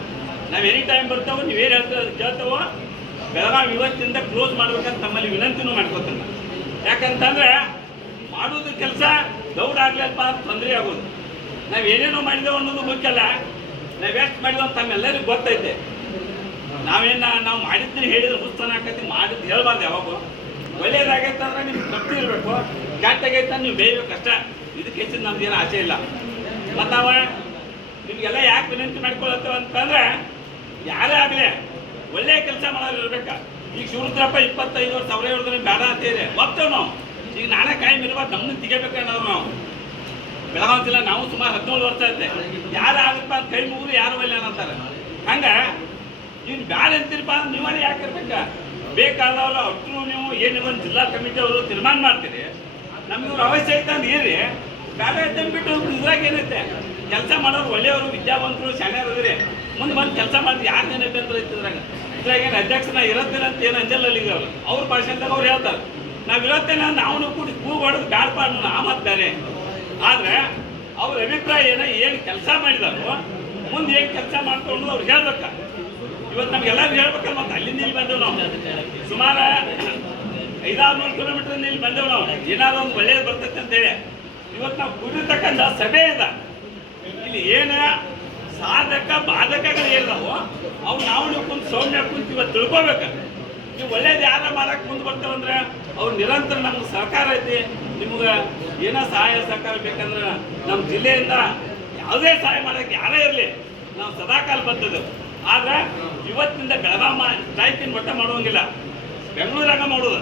ನಾವು ಎನಿ ಟೈಮ್ ಬರ್ತಾವೆ, ನೀವೇನು ಹೇಳ್ತೀವಿ ಅದು ಕೇಳ್ತೇವೋ. ಬೆಳಗಾವಿ ಇವತ್ತಿಂದ ಕ್ಲೋಸ್ ಮಾಡ್ಬೇಕಂತ ತಮ್ಮಲ್ಲಿ ವಿನಂತಿನೂ ಮಾಡ್ಕೊತಾನೆ. ಯಾಕಂತಂದ್ರೆ ಮಾಡೋದು ಕೆಲಸ ದೌಡ್ ಆಗ್ಲಪ್ಪ ತೊಂದರೆ ಆಗೋದು. ನಾವು ಏನೇನೋ ಮಾಡಿದೆವು ಅನ್ನೋದು ಮುಖ್ಯಲ್ಲ, ನಾವು ಎಷ್ಟು ಮಾಡಿದೆವು ಅಂತ ತಮ್ಮೆಲ್ಲರಿಗೂ ಗೊತ್ತೈತೆ. ನಾವು ಮಾಡಿದ್ದನ್ನ ಹೇಳಿದ್ರೆ ಹುಸ್ತನ ಹಾಕತಿ, ಮಾಡಿದ್ದು ಹೇಳ್ಬಾರ್ದು ಯಾವಾಗ. ಒಳ್ಳೇದಾಗೈತೆ ಅಂದ್ರೆ ನಿಮ್ಗೆ ತೃಪ್ತಿ ಇರಬೇಕು, ಕೆಟ್ಟಾಗೈತೆ ನೀವು ಬೇಯಬೇಕು ಅಷ್ಟ. ಇದಕ್ಕೆ ಹೆಚ್ಚಿನ ನಮ್ದೇನು ಆಸೆ ಇಲ್ಲ. ಮತ್ತು ನಾವು ನಿಮಗೆಲ್ಲ ಯಾಕೆ ವಿನಂತಿ ಮಾಡ್ಕೊಳತ್ತೇವೆ ಅಂತಂದ್ರೆ, ಯಾರೇ ಆಗಲಿ ಒಳ್ಳೆಯ ಕೆಲಸ ಮಾಡೋರು ಇರ್ಬೇಕು. ಈಗ ಶಿವರುದ್ರಪ್ಪ 25 ವರ್ಷ ಅವರೇ ಹೇಳಿದ್ರೆ ಬೇಡ ಅಂತೇಳಿ ಹೋಗ್ತೇವೆ ನಾವು. ಈಗ ನಾಳೆ ಕಾಯಿ ಮಿರ್ಬಾರ್ದು ನಮ್ಮನ್ನ ತೆಗಿಬೇಕನ್ನೋರು ನಾವು. ಬೆಳಗಾವಿ ಜಿಲ್ಲೆ ನಾವು ಸುಮಾರು 17 ವರ್ಷ ಐತೆ. ಯಾರು ಆಗಪ್ಪ ಅಂತ ಕೈ ಮುಗಿದು ಯಾರು ಒಳ್ಳೆ ಅಂತಾರೆ. ಹಂಗೆ ಇನ್ನು ಬ್ಯಾಡ ಅಂತೀರಪ್ಪ ಅಂದ್ರೆ ನೀವೇ ಯಾಕೆ ಇರ್ಬೇಕು? ಬೇಕಾದವಲ್ಲ ಒಟ್ಟು ನೀವು ಏನು ಒಂದು ಜಿಲ್ಲಾ ಕಮಿಟಿ ಅವರು ತೀರ್ಮಾನ ಮಾಡ್ತೀರಿ, ನಮ್ಗೆ ಇವ್ರ ಅವಶ್ಯಕತೆ ಅಂತ ಏರಿ ಬೇರೆ ತಂದ್ಬಿಟ್ಟು ಇದ್ರಾಗ ಏನೈತೆ ಕೆಲಸ ಮಾಡೋರು ಒಳ್ಳೆಯವರು ವಿದ್ಯಾವಂತರು ಶಾಣ್ಯರು ಇದ್ರಿ ಮುಂದೆ ಬಂದು ಕೆಲಸ ಮಾಡಿದ್ರೆ ಯಾರು ಏನೈತೆ ಅಂತ ಇದ್ರಾಗ ಏನು ಅಧ್ಯಕ್ಷನ ಇರತ್ತೇನೆ ಅಂತ ಏನು ಅಂಜಲ್ಲ ಈಗ ಅವ್ರ ಭಾಷೆದಾಗ ಅವ್ರು ಹೇಳ್ತಾರೆ ನಾವು ಇರತ್ತೇನೆ ನಾವು ಕೂಡಿ ಕೂಗು ಹೊಡೆದು ಬ್ಯಾಡ್ಪ ಅನ್ನೋ ಆ ಮಾತು ಬೇರೆ. ಆದರೆ ಅವ್ರ ಅಭಿಪ್ರಾಯ ಏನು ಕೆಲಸ ಮಾಡಿದಾರೋ ಮುಂದೆ ಏನು ಕೆಲಸ ಮಾಡ್ಕೊಂಡು ಅವ್ರು ಹೇಳ್ಬೇಕ. ಇವತ್ತು ನಮ್ಗೆಲ್ಲರೂ ಹೇಳ್ಬೇಕಲ್ಲ, ಮತ್ತೆ ಅಲ್ಲಿಂದ ಇಲ್ಲಿ ಬಂದೆವು ನಾವು ಸುಮಾರು 500-600 ಕಿಲೋಮೀಟರ್ ಇಲ್ಲಿ ಬಂದೆವು ನಾವು ಏನಾದ್ರು ಒಂದು ಒಳ್ಳೇದು ಬರ್ತೈತೆ ಅಂತೇಳಿ. ಇವತ್ತು ನಾವು ಕೂಡಿರ್ತಕ್ಕಂಥ ಸಭೆ ಇದೆ, ಇಲ್ಲಿ ಏನು ಸಾಧಕ ಬಾಧಕಗಳು ಏನಿದಾವೋ ಅವು ನಾವು ಕುಂತು ಸೌಮ್ಯ ಕುಂತು ಇವತ್ತು ತಿಳ್ಕೊಬೇಕು. ನೀವು ಒಳ್ಳೇದು ಯಾರ ಮಾಡಕ್ಕೆ ಮುಂದೆ ಬರ್ತಾವಂದ್ರೆ ಅವ್ರು ನಿರಂತರ ನಮ್ಗೆ ಸಹಕಾರ ಐತಿ. ನಿಮ್ಗೆ ಏನೋ ಸಹಾಯ ಸಹಕಾರ ಬೇಕಂದ್ರೆ ನಮ್ಮ ಜಿಲ್ಲೆಯಿಂದ ಯಾವುದೇ ಸಹಾಯ ಮಾಡೋಕ್ಕೆ ಯಾರೇ ಇರಲಿ ನಾವು ಸದಾಕಾಲ ಬರ್ತದೆ. ಆದ್ರೆ ಇವತ್ತಿನಿಂದ ಬೆಳಗಾವಿ ಸ್ಟ್ರೈಕಿನ ಮಟ್ಟ ಮಾಡುವಂಗಿಲ್ಲ, ಬೆಂಗಳೂರಾಗ ಮಾಡೋದು.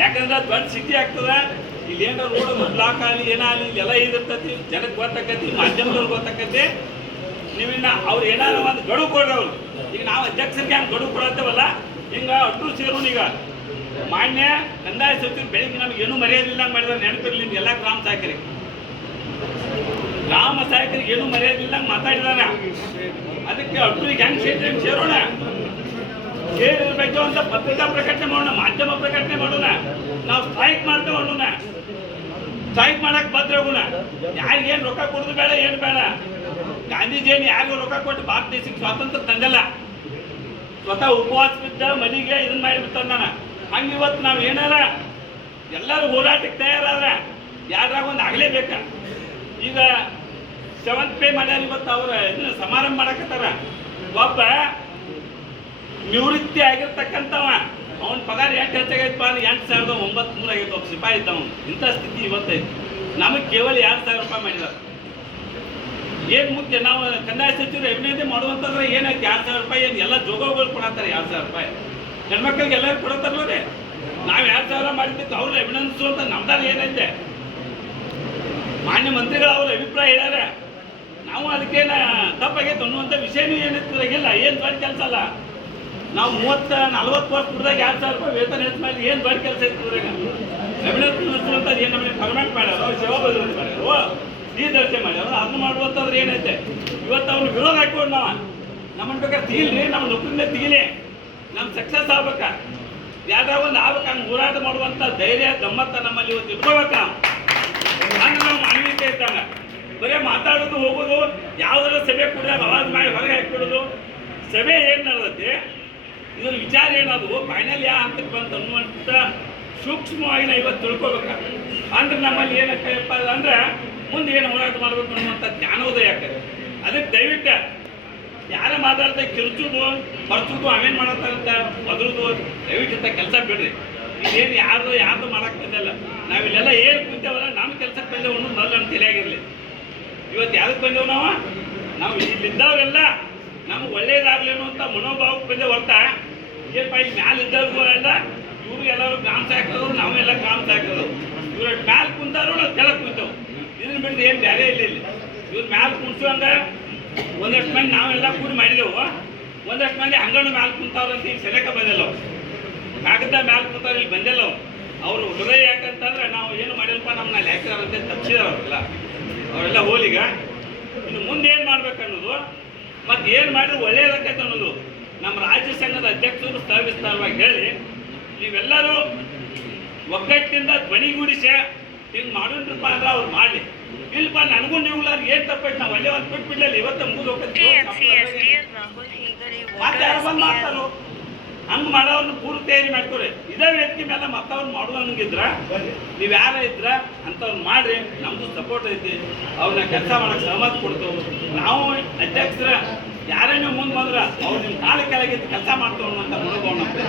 ಯಾಕಂದ್ರೆ ದೊಡ್ಡ ಸಿಟಿ ಆಗ್ತದೆ, ಇಲ್ಲಿ ಏನಾರ ರೋಡ್ ಬ್ಲಾಕ್ ಆಗಲಿ ಏನಾಗಲಿ ಇಲ್ಲೆಲ್ಲ ಇದಿರ್ತೈತಿ, ಜನಕ್ಕೆ ಗೊತ್ತಾಕೈತಿ, ಮಾಧ್ಯಮದವ್ರಿಗೆ ಗೊತ್ತಾಕೈತಿ. ನೀವಿನ್ನ ಅವ್ರು ಏನಾದ್ರು ಒಂದು ಗಡುವು ಕೊಡ್ರಿ. ಅವ್ರು ಈಗ ನಾವು ಅಧ್ಯಕ್ಷರಿಗೆ ಹಂಗೆ ಗಡುವು ಕೊಡತ್ತೇವಲ್ಲ, ಹಿಂಗೆ ಅಟ್ಟು ಸೇರು. ಈಗ ಮಾನ್ಯ ಕಂದಾಯ ಸಚಿವರು ಬೆಳಿಗ್ಗೆ ನಮ್ಗೆ ಏನೂ ಮರ್ಯಾದಿಲ್ಲ ಮಾಡಿದ್ರೆ ನೆನಪಿರಲಿ ನಿಮ್ಗೆಲ್ಲ ಗ್ರಾಮ ಸಹಾಯಕರಿಗೆ ಏನೂ ಮರ್ಯಾದಿಲ್ಲ ಮಾತಾಡಿದಾರ. ಅದಕ್ಕೆ ಅಟ್ಟುರಿಗೆ ಹೆಂಗೆ ಸೇರೋಣ, ಸೇರಿದ್ರ ಬಗ್ಗೆ ಅಂತ ಪತ್ರಿಕಾ ಪ್ರಕಟಣೆ ಮಾಡೋಣ, ಮಾಧ್ಯಮ ಪ್ರಕಟಣೆ ಮಾಡೋಣ. ನಾವು ಸ್ಟ್ರೈಕ್ ಮಾಡ್ತೇವೆ ಅನ್ನೋಣ, ಸ್ಟ್ರೈಕ್ ಮಾಡಕ್ಕೆ ಭದ್ರ ಹೋಗೋಣ. ಯಾರಿಗೇನು ರೊಕ್ಕ ಕೊಡೋದು ಬೇಡ, ಏನು ಬೇಡ. ಗಾಂಧೀಜಿಯನ್ನು ಯಾರಿಗೂ ರೊಕ್ಕ ಕೊಟ್ಟು ಭಾರತ ದೇಶಕ್ಕೆ ಸ್ವಾತಂತ್ರ್ಯ ತಂದಿಲ್ಲ, ಸ್ವತಃ ಉಪವಾಸ ಬಿದ್ದ ಮನೆಗೆ ಇದನ್ನ ಮಾಡಿಬಿಡ್ತಾನೆ ನಾನು. ಹಂಗೆ ಇವತ್ತು ನಾವು ಏನಾರ ಎಲ್ಲರೂ ಹೋರಾಟಕ್ಕೆ ತಯಾರಾದ್ರೆ ಯಾರಾಗ ಒಂದು ಆಗಲೇಬೇಕ. ಈಗ 7th ಪೇ ಮಾಡ್ಯಾರ, ಇವತ್ತು ಅವ್ರ ಇದನ್ನ ಸಮಾರಂಭ ಮಾಡಕತ್ತಾರ. ಒಬ್ಬ ನಿವೃತ್ತಿ ಆಗಿರ್ತಕ್ಕಂಥವ ಅವನ ಪಗಾರ ಎಷ್ಟು ಹೆಚ್ಚಾಗೈತಪ್ಪ ಅಂದ್ರೆ 8,900 ಆಗೈತೆ. ಒಬ್ಬ ಸಿಪಾಯಿ ಇದ್ದವನು. ಇಂಥ ಸ್ಥಿತಿ ಇವತ್ತೈತಿ. ನಮಗೆ ಕೇವಲ 2,000 ರೂಪಾಯಿ ಮಾಡಿದ್ದಾರೆ. ಏನು ಮುಖ್ಯ, ನಾವು ಕಂದಾಯ ಸಚಿವರು ಅಭಿನಂದನೆ ಮಾಡುವಂತಂದ್ರೆ ಏನೈತಿ 2,000 ರೂಪಾಯಿ ಏನು ಎಲ್ಲ ಜೋಗಗಳು ಕೊಡತ್ತಾರೆ. 2,000 ರೂಪಾಯಿ ಹೆಣ್ಮಕ್ಳಿಗೆ ಎಲ್ಲರೂ ಕೊಡತ್ತಾರಲ್ಲೇ. ನಾವು 2,000 ಮಾಡಿದ್ದಕ್ಕೆ ಅವ್ರು ಅಭಿನಂದಿಸುವಂತ ನಮ್ದಾರ ಏನೈತೆ. ಮಾನ್ಯ ಮಂತ್ರಿಗಳು ಅವ್ರ ಅಭಿಪ್ರಾಯ ಹೇಳ್ಯಾರ, ನಾವು ಅದಕ್ಕೇನ ತಪ್ಪಾಗೈತೆ ಅನ್ನುವಂಥ ವಿಷಯನೂ ಏನಿಲ್ಲ. ಏನು ದೊಡ್ಡ ಕೆಲಸ ಅಲ್ಲ. ನಾವು 30-40 ವರ್ಷ ಕುಡ್ದಾಗ 2,000 ರೂಪಾಯಿ ವೇತನ ಹೆಚ್ಚು ಮಾಡಿ ಏನು ದೊಡ್ಡ ಕೆಲಸ ಇರ್ತದ್ರಾಗ. ಅಭಿನಂದಿಸುವಂಥದ್ದು ಏನು ನಮಗೆ ಪರ್ಮನೆಂಟ್ ಮಾಡ್ಯಾರ, ಅವ್ರು ಸೇವಾ ಬದಲಾವಣೆ ಮಾಡ್ಯಾರ, ಈ ದರ್ಜೆ ಮಾಡ್ಯಾರ. ಅದನ್ನು ಮಾಡುವಂಥದ್ದು ಏನೈತೆ. ಇವತ್ತು ಅವ್ನು ವಿರೋಧ ಹಾಕೊಂಡು ನಾವು ನಮ್ಮನ್ನು ಬೇಕಾದ್ರೆ ತೆಗಿಲ್ರಿ, ನಮ್ಮ ನೌಕರಿಯಿಂದ ತೆಗಿಲಿ, ನಮ್ಮ ಸಕ್ಸಸ್ ಆಗ್ಬೇಕ, ಯಾವ್ದಾರ ಒಂದು ಆಗ್ಬೇಕು. ಹಂಗೆ ಹೋರಾಟ ಮಾಡುವಂಥ ಧೈರ್ಯ ಗಮ್ಮತ್ತ ನಮ್ಮಲ್ಲಿ ಇವತ್ತು ಇಟ್ಕೋಬೇಕ. ಅಂದ್ರೆ ನಾವು ಮಾನವೀಯತೆ ಇದ್ದಾಗ ಬರೀ ಮಾತಾಡೋದು ಹೋಗೋದು, ಯಾವುದಾರ ಸಭೆ ಕೂಡ ಅವಾಜ್ ಮಾಡಿ ಹೊರಗೆ ಹಾಕಿಬಿಡೋದು. ಸಭೆ ಏನು ನಡೆದೈತಿ, ಇದ್ರ ವಿಚಾರ ಏನದು, ಫೈನಲ್ ಯಾವ ಹಂತಕ್ಕೆ ಬಂತು ಅನ್ನುವಂಥ ಸೂಕ್ಷ್ಮವಾಗಿ ನಾವು ಇವತ್ತು ತಿಳ್ಕೊಬೇಕ. ಅಂದ್ರೆ ನಮ್ಮಲ್ಲಿ ಏನಕ್ಕಪ್ಪ ಅಂದ್ರೆ ಮುಂದೆ ಏನು ಹೋರಾಟ ಮಾಡಬೇಕು ಅನ್ನುವಂಥ ಜ್ಞಾನೋದಯ ಆಗ್ತದೆ. ಅದಕ್ಕೆ ದಯವಿಟ್ಟು ಯಾರ ಮಾತಾಡ್ತಾ ಕಿರ್ಚುದು ಬರ್ಚುದು ಅವೇನು ಮಾಡತ್ತಾರಂತ ಬದಲುದು ದಯವಿಟ್ಟು ಕೆಲಸ ಬಿಡ್ರಿ. ಇದೇನು ಯಾರ್ದು ಮಾಡಕ್ಕೆ ಬಂದಿಲ್ಲ. ನಾವಿಲ್ಲೆಲ್ಲ ಏನು ಕುಂತೇವಲ್ಲ ನಮ್ಮ ಕೆಲಸಕ್ಕೆ ಬಂದೇವು ಅನ್ನೋದು ಮೊದಲು ನಮ್ಮ ತಲೆಯಾಗಿರಲಿ. ಇವತ್ತು ಯಾವ್ದಕ್ಕೆ ಬಂದೇವು ನಾವು ಇಲ್ಲಿದ್ದವರೆಲ್ಲ ನಮ್ಗೆ ಒಳ್ಳೇದಾಗಲಿ ಅನ್ನುವಂಥ ಮನೋಭಾವಕ್ಕೆ ಬಂದೇವು ಹೊರ್ತಾ ಏನಪ್ಪ ಈಗ ಮ್ಯಾಲೆ ಇದ್ದವ್ರಿಗೂ ಎಲ್ಲ ಇವರು ಎಲ್ಲರೂ ಗ್ರಾಮ ಸಹಾಯಕರು, ನಾವೆಲ್ಲ ಗ್ರಾಮ ಸಹಾಯಕರು. ಇವ್ರ ಮ್ಯಾಲೆ ಕುಂತಾರು ನಾವು ಕೆಳಗೆ ಕುಂತೇವು. ಇದನ್ನ ಬಿಟ್ಟು ಏನು ಬೇರೆ ಇಲ್ಲ. ಇವ್ರ ಮ್ಯಾಲೆ ಕುಂತ್ಸಂಗ ಒಂದಷ್ಟು ಮಂದಿ ನಾವೆಲ್ಲ ಕೂಡಿ ಮಾಡಿದೆವು. ಒಂದಷ್ಟು ಮಂದಿ ಹಂಗಣ್ಣು ಮ್ಯಾಲೆ ಕುಂತಾವ್ರಂತ ಈಗ ಸೆಲೆಕ ಬಂದಿಲ್ಲ. ಕಾಗದ ಮ್ಯಾಲೆ ಕುಂತಾವ್ರು ಇಲ್ಲಿ ಬಂದಿಲ್ಲ. ಅವರು ಹೃದಯ ಯಾಕಂತಂದ್ರೆ ನಾವು ಏನು ಮಾಡಿಲ್ಪ ನಮ್ಮನ್ನ ಅಲ್ಲಿ ಹಾಕಿದಾರಂತೆ ತಪ್ಪಿಸಿದಾರ ಅವರೆಲ್ಲ. ಅವರೆಲ್ಲ ಹೋಲಿಗ ಇನ್ನು ಮುಂದೆ ಏನು ಮಾಡ್ಬೇಕು ಅನ್ನೋದು, ಮತ್ತು ಏನು ಮಾಡಿದ್ರೆ ಒಳ್ಳೆಯದಾಗೈತೆ ಅನ್ನೋದು ನಮ್ಮ ರಾಜ್ಯ ಸಂಘದ ಅಧ್ಯಕ್ಷರು ವಿಸ್ತಾರವಾಗಿ ಹೇಳಿ ನೀವೆಲ್ಲರೂ ಒಗ್ಗಟ್ಟಿನಿಂದ ಧ್ವನಿಗೂಡಿಸಿ ಹಿಂಗೆ ಮಾಡೋಣಪ್ಪ ಅಂದ್ರೆ ಅವ್ರು ಮಾಡಲಿ. ಇಲ್ಲಪ್ಪ ನನಗೂ ನೀವು ಏನು ತಪ್ಪಾಯ್ತು, ನಾವು ಅಲ್ಲೇ ಒಂದು ಬಿಟ್ಬಿಡ್ಲಿಲ್ಲ, ಇವತ್ತು ಮುಗಿದು ಹೋಗ್ತೈತಿ. ಮತ್ತೆ ಯಾರು ಬಂದು ಮಾಡ್ತಾರೋ ಹಂಗೆ ಮಾಡೋರ್ನ ಪೂರ್ವ ತಯಾರಿ ಮಾಡ್ಕೊರಿ. ಇದೇ ವೇದಿಕೆ ಮೇಲೆ ಮತ್ತವ್ರು ಮಾಡುವಂಗಿದ್ರ ನೀವು ಯಾರ ಇದ್ರ ಅಂಥವ್ರು ಮಾಡ್ರಿ. ನಮ್ಮದು ಸಪೋರ್ಟ್ ಐತಿ, ಅವ್ರನ್ನ ಕೆಲಸ ಮಾಡೋಕ್ಕೆ ಸಹಮತ ಕೊಡ್ತೇವೆ. ನಾವು ಅಧ್ಯಕ್ಷರ ಯಾರೇ ನೀವು ಮುಂದೆ ಬಂದ್ರೆ ಅವ್ರು ನಿಮ್ಮ ಕಾಲ ಕೆಳಗಿದ್ದು ಕೆಲಸ ಮಾಡ್ತೇವೆ ಅನ್ನುವಂಥ ಮನೋಭಾವ ನಮ್ಗೆ.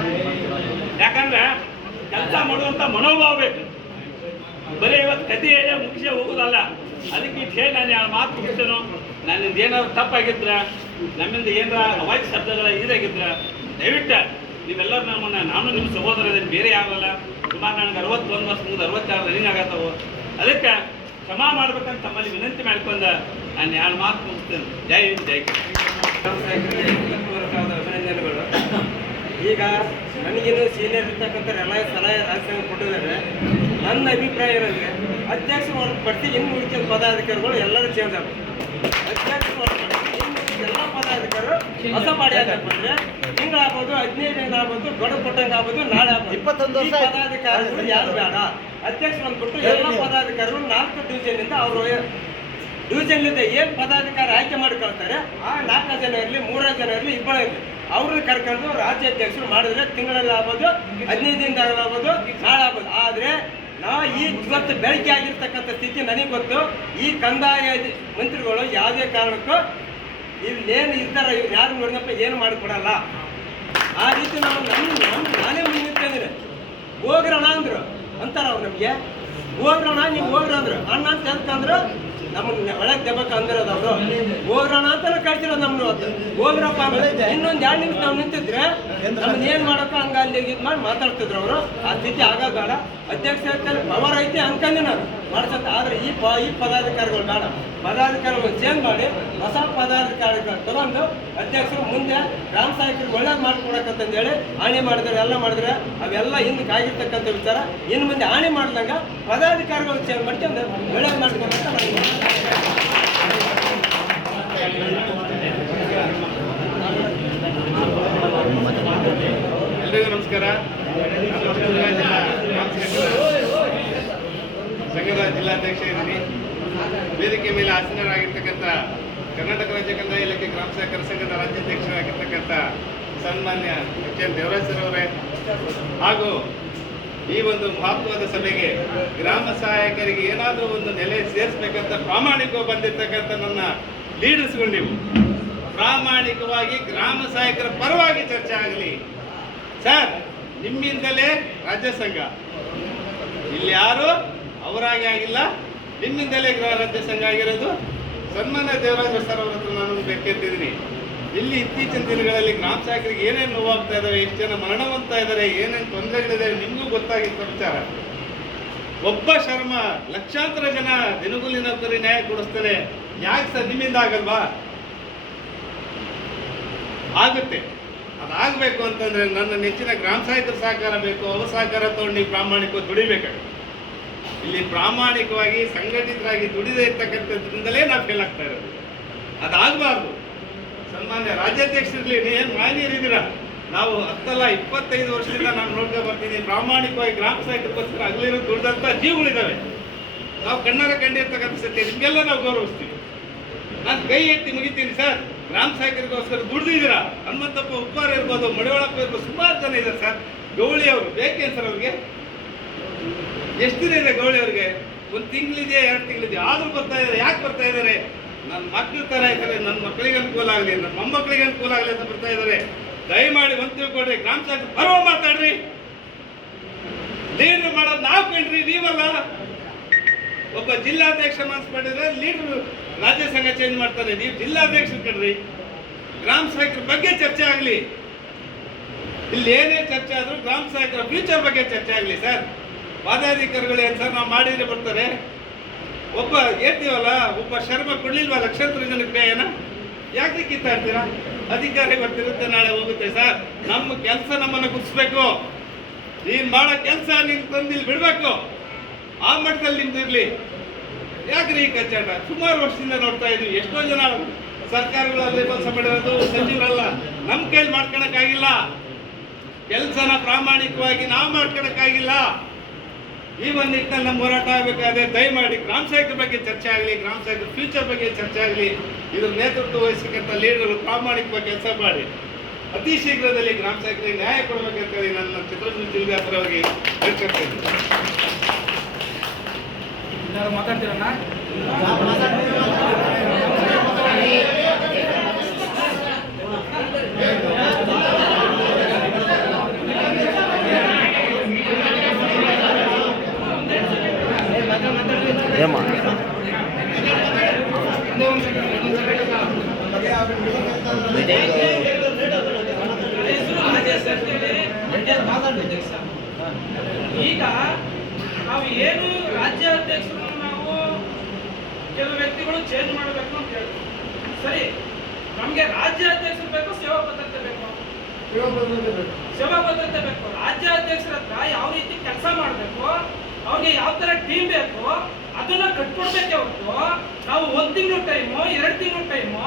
ಯಾಕಂದ್ರೆ ಕೆಲಸ ಮಾಡುವಂಥ ಮನೋಭಾವ ಬೇಕು. ಬರೀ ಇವತ್ತು ಕತೆ ಹೇಳಿ ಮುಗಿಸಿ ಹೋಗೋದಲ್ಲ. ಅದಕ್ಕೆ ಇಟ್ಟು ಹೇಳಿ ನಾನು ಯಾರು ಮಾತು ಮುಗಿಸ್ತೇನೋ, ನನ್ನಿಂದ ಏನಾದ್ರು ತಪ್ಪಾಗಿದ್ರ, ನಮ್ಮಿಂದ ಏನಾರ ಅವಾಯ್ದ ಶಬ್ದಗಳ ಇದಾಗಿದ್ರ ದಯವಿಟ್ಟು ನೀವೆಲ್ಲರೂ ನಾನು ನಿಮ್ಮ ಸಹೋದರ ಇದ್ದೀನಿ, ಬೇರೆ ಯಾವಲ್ಲ. ಸುಮಾರು ನನಗೆ 61 ವರ್ಷ ಮುಂದೆ 66 ರನ್ನಿಂಗ್ ಆಗತ್ತವು. ಅದಕ್ಕೆ ಕ್ಷಮಾ ಮಾಡ್ಬೇಕಂತ ತಮ್ಮಲ್ಲಿ ವಿನಂತಿ ಮಾಡ್ಕೊಂಡ ನಾನು ಯಾರು ಮಾತು ಮುಗಿಸ್ತೇನೆ. ಜೈ ಹಿಂದ್, ಜೈ ಅಭಿನಂದನೆಗಳು. ಈಗ ನನಗೇನು ಸೀನಿಯರ್ ಇರ್ತಕ್ಕಂಥ ಸಲಹೆ ರಾಜ್ಯಸಂಘ ಕೊಟ್ಟಿದ್ದಾರೆ. ನನ್ನ ಅಭಿಪ್ರಾಯ ಏನಂದರೆ ಅಧ್ಯಕ್ಷರು ಹೊರತುಪಡಿಸಿ ಇನ್ನು ಉಳಿದ ಪದಾಧಿಕಾರಿಗಳು ಎಲ್ಲರೂ ಚೇಂಜ್ ಆಗಬೇಕು. ಅಧ್ಯಕ್ಷರು ಹೊರತುಪಡಿಸಿ ಇನ್ನು ಎಲ್ಲ ಪದಾಧಿಕಾರಿಗಳು ಹೊಸ ಬಾಡಿ ಆಗಬೇಕು. ಅಂದರೆ ತಿಂಗಳಾಗ್ಬೋದು, 15 ದಿನ ಆಗ್ಬೋದು, ಗಡುವು ಕೊಟ್ಟಂಗೆ ಆಗ್ಬೋದು, ನಾಳೆ ಆಗ್ಬೋದು. 21 ವರ್ಷ ಪದಾಧಿಕಾರಿಗಳು ಯಾರು ಬೇಡ. ಅಧ್ಯಕ್ಷರು ಬಂದ್ಬಿಟ್ಟು ಎಲ್ಲ ಪದಾಧಿಕಾರಿಗಳು 4 ಡಿವಿಷನ್ನಿಂದ ಅವರು ಡಿವಿಷನ್ಲಿಂದ ಏನು ಪದಾಧಿಕಾರಿ ಆಯ್ಕೆ ಮಾಡಿಕೊಳ್ತಾರೆ ಆ 4 ಜನ ಇರಲಿ, 3 ಜನ ಇರಲಿ, 2 ಇರಲಿ, ಅವ್ರನ್ನ ಕರ್ಕೊಂಡು ರಾಜ್ಯಾಧ್ಯಕ್ಷರು ಮಾಡಿದ್ರೆ ತಿಂಗಳಲ್ಲಿ ಆಗ್ಬೋದು, 15 ದಿನದಾಗ ಆಗ್ಬೋದು, ನಾಳೆ ಆಗ್ಬೋದು. ಆದರೆ ಇವತ್ತು ಬೆಳಗ್ಗೆ ಆಗಿರ್ತಕ್ಕಂಥ ಸ್ಥಿತಿ ನನಗೆ ಗೊತ್ತು. ಈ ಕಂದಾಯ ಮಂತ್ರಿಗಳು ಯಾವುದೇ ಕಾರಣಕ್ಕೂ ಇಲ್ಲೇನು ಇರ್ತಾರೆ, ಇವ್ರು ಯಾರು ನೋಡಿದಪ್ಪ ಏನು ಮಾಡಿಕೊಡಲ್ಲ. ಆ ರೀತಿ ನಾನೇ ಮುಂದಿದ್ದೇನೆ. ಹೋಗ್ರಣ ಅಂದ್ರು ಅಂತಾರ ಅವ್ರು ನಮಗೆ. ಹೋಗ್ರಣ ನೀವು ಹೋಗ್ರ ಅಂದ್ರು. ಅಣ್ಣ ಅಂತ ಹೇಳ್ತಂದ್ರು ನಮ್ಮನ್ನ ಒಳಗೆ ದೆಬ್ಬಕ್ಕೆ ಅಂದಿರೋದು ಅವರು. ಹೋಗ್ರಣ ಅಂತಾನೆ ಕಳ್ಸಿರೋದು ನಮ್ಮನ್ನು. ಹೋಗ್ರಪ್ಪ ಅಂದ್ರೆ ಇನ್ನೊಂದು 2 ನಿಮಿಷ ನಾವು ನಿಂತಿದ್ರೆ ನಮ್ಮನ್ನ ಏನು ಮಾಡೋಕ್ಕ ಹಂಗ ಅಲ್ಲಿ ಇದು ಮಾಡಿ ಮಾತಾಡ್ತಿದ್ರು ಅವರು. ಆ ಸ್ಥಿತಿ ಆಗೋದು ಬೇಡ. ಅಧ್ಯಕ್ಷ ಪವರ್ ಐತೆ ಅನ್ಕೊಂಡೆ ನಾನು ಮಾಡ್ಸಂತ. ಆದರೆ ಈ ಪದಾಧಿಕಾರಿಗಳು ಬೇಡ. ಪದಾಧಿಕಾರಿಗಳು ಚೇಂಜ್ ಮಾಡಿ ಹೊಸ ಪದಾಧಿಕಾರಿಗಳು ತಗೊಂಡು ಅಧ್ಯಕ್ಷರು ಮುಂದೆ ಗ್ರಾಮ ಸಹಾಯಕರಿಗೆ ಒಳ್ಳೇದು ಮಾಡಿಕೊಡಕ್ಕಂತಂದೇಳಿ ಆಣೆ ಮಾಡಿದ್ರೆ ಎಲ್ಲ ಮಾಡಿದ್ರೆ ಅವೆಲ್ಲ ಹಿಂದಕ್ಕೆ ಆಗಿರ್ತಕ್ಕಂಥ ವಿಚಾರ. ಇನ್ನು ಮುಂದೆ ಆಣೆ ಮಾಡ್ದಂಗ ಪದಾಧಿಕಾರಿಗಳು ಚೇಂಜ್ ಮಾಡ್ಕೊಂಡು ಒಳ್ಳೇದು ಮಾಡ್ಕೊಬೇಕಂತ ನನಗೆ. ಎಲ್ರಿಗೂ ನಮಸ್ಕಾರ. ಸಂಘದ ಜಿಲ್ಲಾಧ್ಯಕ್ಷ ಇದ್ದೀನಿ. ವೇದಿಕೆ ಮೇಲೆ ಆಸೀನರಾಗಿರ್ತಕ್ಕಂಥ ಕರ್ನಾಟಕ ರಾಜ್ಯ ಕಂದಾಯ ಇಲಾಖೆ ಗ್ರಾಮ ಸಹಕಾರ ಸಂಘದ ರಾಜ್ಯಾಧ್ಯಕ್ಷರಾಗಿರ್ತಕ್ಕಂಥ ಸನ್ಮಾನ್ಯ ಎಚ್.ಎನ್. ದೇವರಾಜ್ ಸರ್ ಅವರೇ, ಹಾಗೂ ಈ ಒಂದು ಮಹತ್ವದ ಸಭೆಗೆ ಗ್ರಾಮ ಸಹಾಯಕರಿಗೆ ಏನಾದರೂ ಒಂದು ನೆಲೆ ಸೇರಿಸಬೇಕಂತ ಪ್ರಾಮಾಣಿಕವಾಗಿ ಬಂದಿರ್ತಕ್ಕಂಥ ನನ್ನ ಲೀಡರ್ಸ್ಗಳು, ನೀವು ಪ್ರಾಮಾಣಿಕವಾಗಿ ಗ್ರಾಮ ಸಹಾಯಕರ ಪರವಾಗಿ ಚರ್ಚೆ ಆಗಲಿ ಸರ್. ನಿಮ್ಮಿಂದಲೇ ರಾಜ್ಯ ಸಂಘ, ಇಲ್ಲಿ ಯಾರು ಅವರಾಗಿ ಆಗಿಲ್ಲ, ನಿಮ್ಮಿಂದಲೇ ರಾಜ್ಯ ಸಂಘ ಆಗಿರೋದು. ಸನ್ಮಾನ್ಯ ದೇವರಾಜ ಸರ್ ಅವರ ಹತ್ರ ನಾನು ಬೇಕೆತ್ತಿದ್ದೀನಿ. ಇಲ್ಲಿ ಇತ್ತೀಚಿನ ದಿನಗಳಲ್ಲಿ ಗ್ರಾಮ ಸಹಾಯಕರಿಗೆ ಏನೇನು ನೋವಾಗ್ತಾ ಇದ್ದಾವೆ, ಎಷ್ಟು ಜನ ಮರಣವಂತ ಇದ್ದಾರೆ, ಏನೇನು ತೊಂದರೆಗಳಿದೆ ನಿಮಗೂ ಗೊತ್ತಾಗಿತ್ತು ವಿಚಾರ. ಒಬ್ಬ ಶರ್ಮ ಲಕ್ಷಾಂತರ ಜನ ದಿನಗೂಲಿ ನೌಕರಿ ನ್ಯಾಯ ಕೊಡಿಸ್ತಾನೆ. ಯಾಕೆ ಸರ್ ನಿಮ್ಮಿಂದ ಆಗಲ್ವಾ? ಆಗುತ್ತೆ. ಅದಾಗಬೇಕು ಅಂತಂದ್ರೆ ನನ್ನ ನೆಚ್ಚಿನ ಗ್ರಾಮ ಸಹಾಯಕರ ಸಹಕಾರ ಬೇಕು. ಅವ್ರ ಸಹಕಾರ ತಗೊಂಡು ನೀವು ಪ್ರಾಮಾಣಿಕವಾಗಿ ದುಡಿಬೇಕಾಗುತ್ತೆ. ಇಲ್ಲಿ ಪ್ರಾಮಾಣಿಕವಾಗಿ ಸಂಘಟಿತರಾಗಿ ದುಡಿದೇ ಇರ್ತಕ್ಕಂಥದ್ರಿಂದಲೇ ನಾವು ಫೇಲ್ ಆಗ್ತಾ ಇರೋದು. ಅದಾಗಬಾರ್ದು. ಸನ್ಮಾನ್ಯ ರಾಜ್ಯಾಧ್ಯಕ್ಷರಲ್ಲಿ ಏನು ಮಾನ್ಯರಿದ್ದೀರಾ, ನಾವು 25 ವರ್ಷದಿಂದ ನಾನು ನೋಡ್ತಾ ಬರ್ತೀನಿ. ಪ್ರಾಮಾಣಿಕವಾಗಿ ಗ್ರಾಮ ಸಹಾಯಕರಿಗೋಸ್ಕರ ಹಗಲಿರೋ ದುಡ್ದಂಥ ಜೀವಗಳಿದ್ದಾವೆ. ನಾವು ಕಣ್ಣಾರ ಕಂಡಿರ್ತಕ್ಕಂಥ ಸತ್ಯ ನಿಮಗೆಲ್ಲ ನಾವು ಗೌರವಿಸ್ತೀವಿ. ನಾನು ಕೈ ಎತ್ತಿ ಮುಗಿತೀನಿ ಸರ್. ಗ್ರಾಮ ಸಹಾಯಕರಿಗೋಸ್ಕರ ದುಡ್ದಿದ್ದೀರಾ. ಹನುಮಂತಪ್ಪ ಉಪ್ಪಾರ ಇರ್ಬೋದು, ಮಡಿವಾಳಪ್ಪ ಇರ್ಬೋದು, ಸುಮಾರು ಜನ ಇದ್ದಾರೆ ಸರ್. ಗೌಳಿ ಅವರು ಬೇಕೇನು ಸರ್ ಅವ್ರಿಗೆ? ಎಷ್ಟು ದಿನ ಇದೆ ಗೌಳಿ ಅವ್ರಿಗೆ? 1 ತಿಂಗಳಿದೆಯಾ, 2 ತಿಂಗಳಿದೆಯಾ, ಆದರೂ ಬರ್ತಾ ಇದ್ದಾರೆ. ಯಾಕೆ ಬರ್ತಾ ಇದ್ದಾರೆ? ನನ್ನ ಮಕ್ಕಳ ಥರ ಇದ್ದಾರೆ, ನನ್ನ ಮಕ್ಕಳಿಗೆ ಅನುಕೂಲ ಆಗಲಿ, ನನ್ನ ಮೊಮ್ಮಕ್ಕಳಿಗೆ ಅನುಕೂಲ ಆಗಲಿ ಅಂತ ಬರ್ತಾ ಇದ್ದಾರೆ. ದಯಮಾಡಿ ಒಂದು ತಿಳ್ಕೊಡ್ರಿ, ಗ್ರಾಮ ಸಹಾಯಕರು ಬರುವ ಮಾತಾಡ್ರಿ. ಲೀಡರ್ ಮಾಡೋದು ನಾವು ಕಂಡ್ರಿ, ನೀವಲ್ಲ. ಒಬ್ಬ ಜಿಲ್ಲಾಧ್ಯಕ್ಷ ಮನಸ್ಸು ಮಾಡಿದ್ರೆ ಲೀಡರ್ ರಾಜ್ಯ ಸಂಘ ಚೇಂಜ್ ಮಾಡ್ತಾನೆ. ನೀವು ಜಿಲ್ಲಾಧ್ಯಕ್ಷರು ಕಣ್ರಿ. ಗ್ರಾಮ ಸಹಾಯಕರ ಬಗ್ಗೆ ಚರ್ಚೆ ಆಗಲಿ. ಇಲ್ಲಿ ಏನೇ ಚರ್ಚೆ ಆದರೂ ಗ್ರಾಮ ಸಹಾಯಕರ ಫ್ಯೂಚರ್ ಬಗ್ಗೆ ಚರ್ಚೆ ಆಗಲಿ ಸರ್. ಪದಾಧಿಕಾರಿಗಳು ಏನು ಸರ್ ನಾವು ಮಾಡಿದ್ರೆ ಬರ್ತಾರೆ. ಒಬ್ಬ ಹೇಳ್ತೀವಲ್ಲ, ಒಬ್ಬ ಶರ್ಮ ಕೊಡ್ಲಿಲ್ವಾ ಲಕ್ಷಾಂತರ ಜನಕ್ಕೆ ನ್ಯಾಯನ? ಯಾಕೆ ಕಿತ್ತಾಡ್ತೀರಾ? ಅಧಿಕಾರಿ ಬರ್ತಿರುತ್ತೆ, ನಾಳೆ ಹೋಗುತ್ತೆ ಸರ್. ನಮ್ಮ ಕೆಲಸ ನಮ್ಮನ್ನು ಗುರ್ಸ್ಬೇಕು. ನೀನು ಮಾಡೋ ಕೆಲಸ ನೀನು ತಂದು ಇಲ್ಲಿ ಬಿಡಬೇಕು. ಆ ಮಟ್ಟದಲ್ಲಿ ನಿಮ್ದು ಇರಲಿ. ಯಾಕ್ರಿ ಈ ಕಚ್ಚಾಟ? ಸುಮಾರು ವರ್ಷದಿಂದ ನೋಡ್ತಾ ಇದ್ವಿ. ಎಷ್ಟೋ ಜನ ಸರ್ಕಾರಗಳಲ್ಲಿ ಕೆಲಸ ಮಾಡಿರೋದು ಸಚಿವರಲ್ಲ. ನಮ್ಮ ಕೈಲಿ ಮಾಡ್ಕೊಳಕ್ಕಾಗಿಲ್ಲ. ಕೆಲಸನ ಪ್ರಾಮಾಣಿಕವಾಗಿ ನಾವು ಮಾಡ್ಕೊಳಕ್ಕಾಗಿಲ್ಲ. ಈ ಒಂದು ನಿಟ್ಟಿನಲ್ಲಿ ನಮ್ಮ ಹೋರಾಟ ಆಗಬೇಕಾದ್ರೆ ದಯಮಾಡಿ ಗ್ರಾಮ ಸಹಾಯಕರ ಬಗ್ಗೆ ಚರ್ಚೆ ಆಗಲಿ, ಗ್ರಾಮ ಸಹಾಯಕರ ಫ್ಯೂಚರ್ ಬಗ್ಗೆ ಚರ್ಚೆ ಆಗಲಿ. ಇದ್ರ ನೇತೃತ್ವ ವಹಿಸತಕ್ಕಂಥ ಲೀಡರ್ಗಳು ಪ್ರಾಮಾಣಿಕವಾಗಿ ಕೆಲಸ ಮಾಡಿ ಅತಿ ಶೀಘ್ರದಲ್ಲಿ ಗ್ರಾಮ ಸಹಾಯಕರಿಗೆ ನ್ಯಾಯ ಕೊಡಬೇಕಂತೇಳಿ ನನ್ನ ಚಿತ್ರದುರ್ಗ ಜಿಲ್ಲೆಯ ಪರವಾಗಿ ಹೇಳ್ಕೊಳ್ತೀನಿ. ಮಾತಾಡ್ತೀರಣ್ಣ? ಈಗ ನಾವು ಏನು ರಾಜ್ಯಾಧ್ಯಕ್ಷರು ನಾವು ಕೆಲವು ವ್ಯಕ್ತಿಗಳು ಚೇಂಜ್ ಮಾಡಬೇಕು ಅಂತ ಹೇಳ್ತೀವಿ. ಸರಿ, ನಮಗೆ ರಾಜ್ಯಾಧ್ಯಕ್ಷರು ಬೇಕು, ಸೇವಾ ಪದ್ಧತಿ ಬೇಕು. ಸೇವಾ ಭದ್ರತೆ ಬೇಕು. ರಾಜ್ಯ ಅಧ್ಯಕ್ಷರ ಹತ್ರ ಯಾವ ರೀತಿ ಕೆಲಸ ಮಾಡಬೇಕು, ಅವ್ರಿಗೆ ಯಾವ ತರ ಟೀಮ್ ಬೇಕು ಅದನ್ನ ಕಟ್ಕೊಡ್ಬೇಕೆ ಹೊರತು ನಾವು 1 ತಿಂಗಳು ಟೈಮು 2 ತಿಂಗಳು ಟೈಮು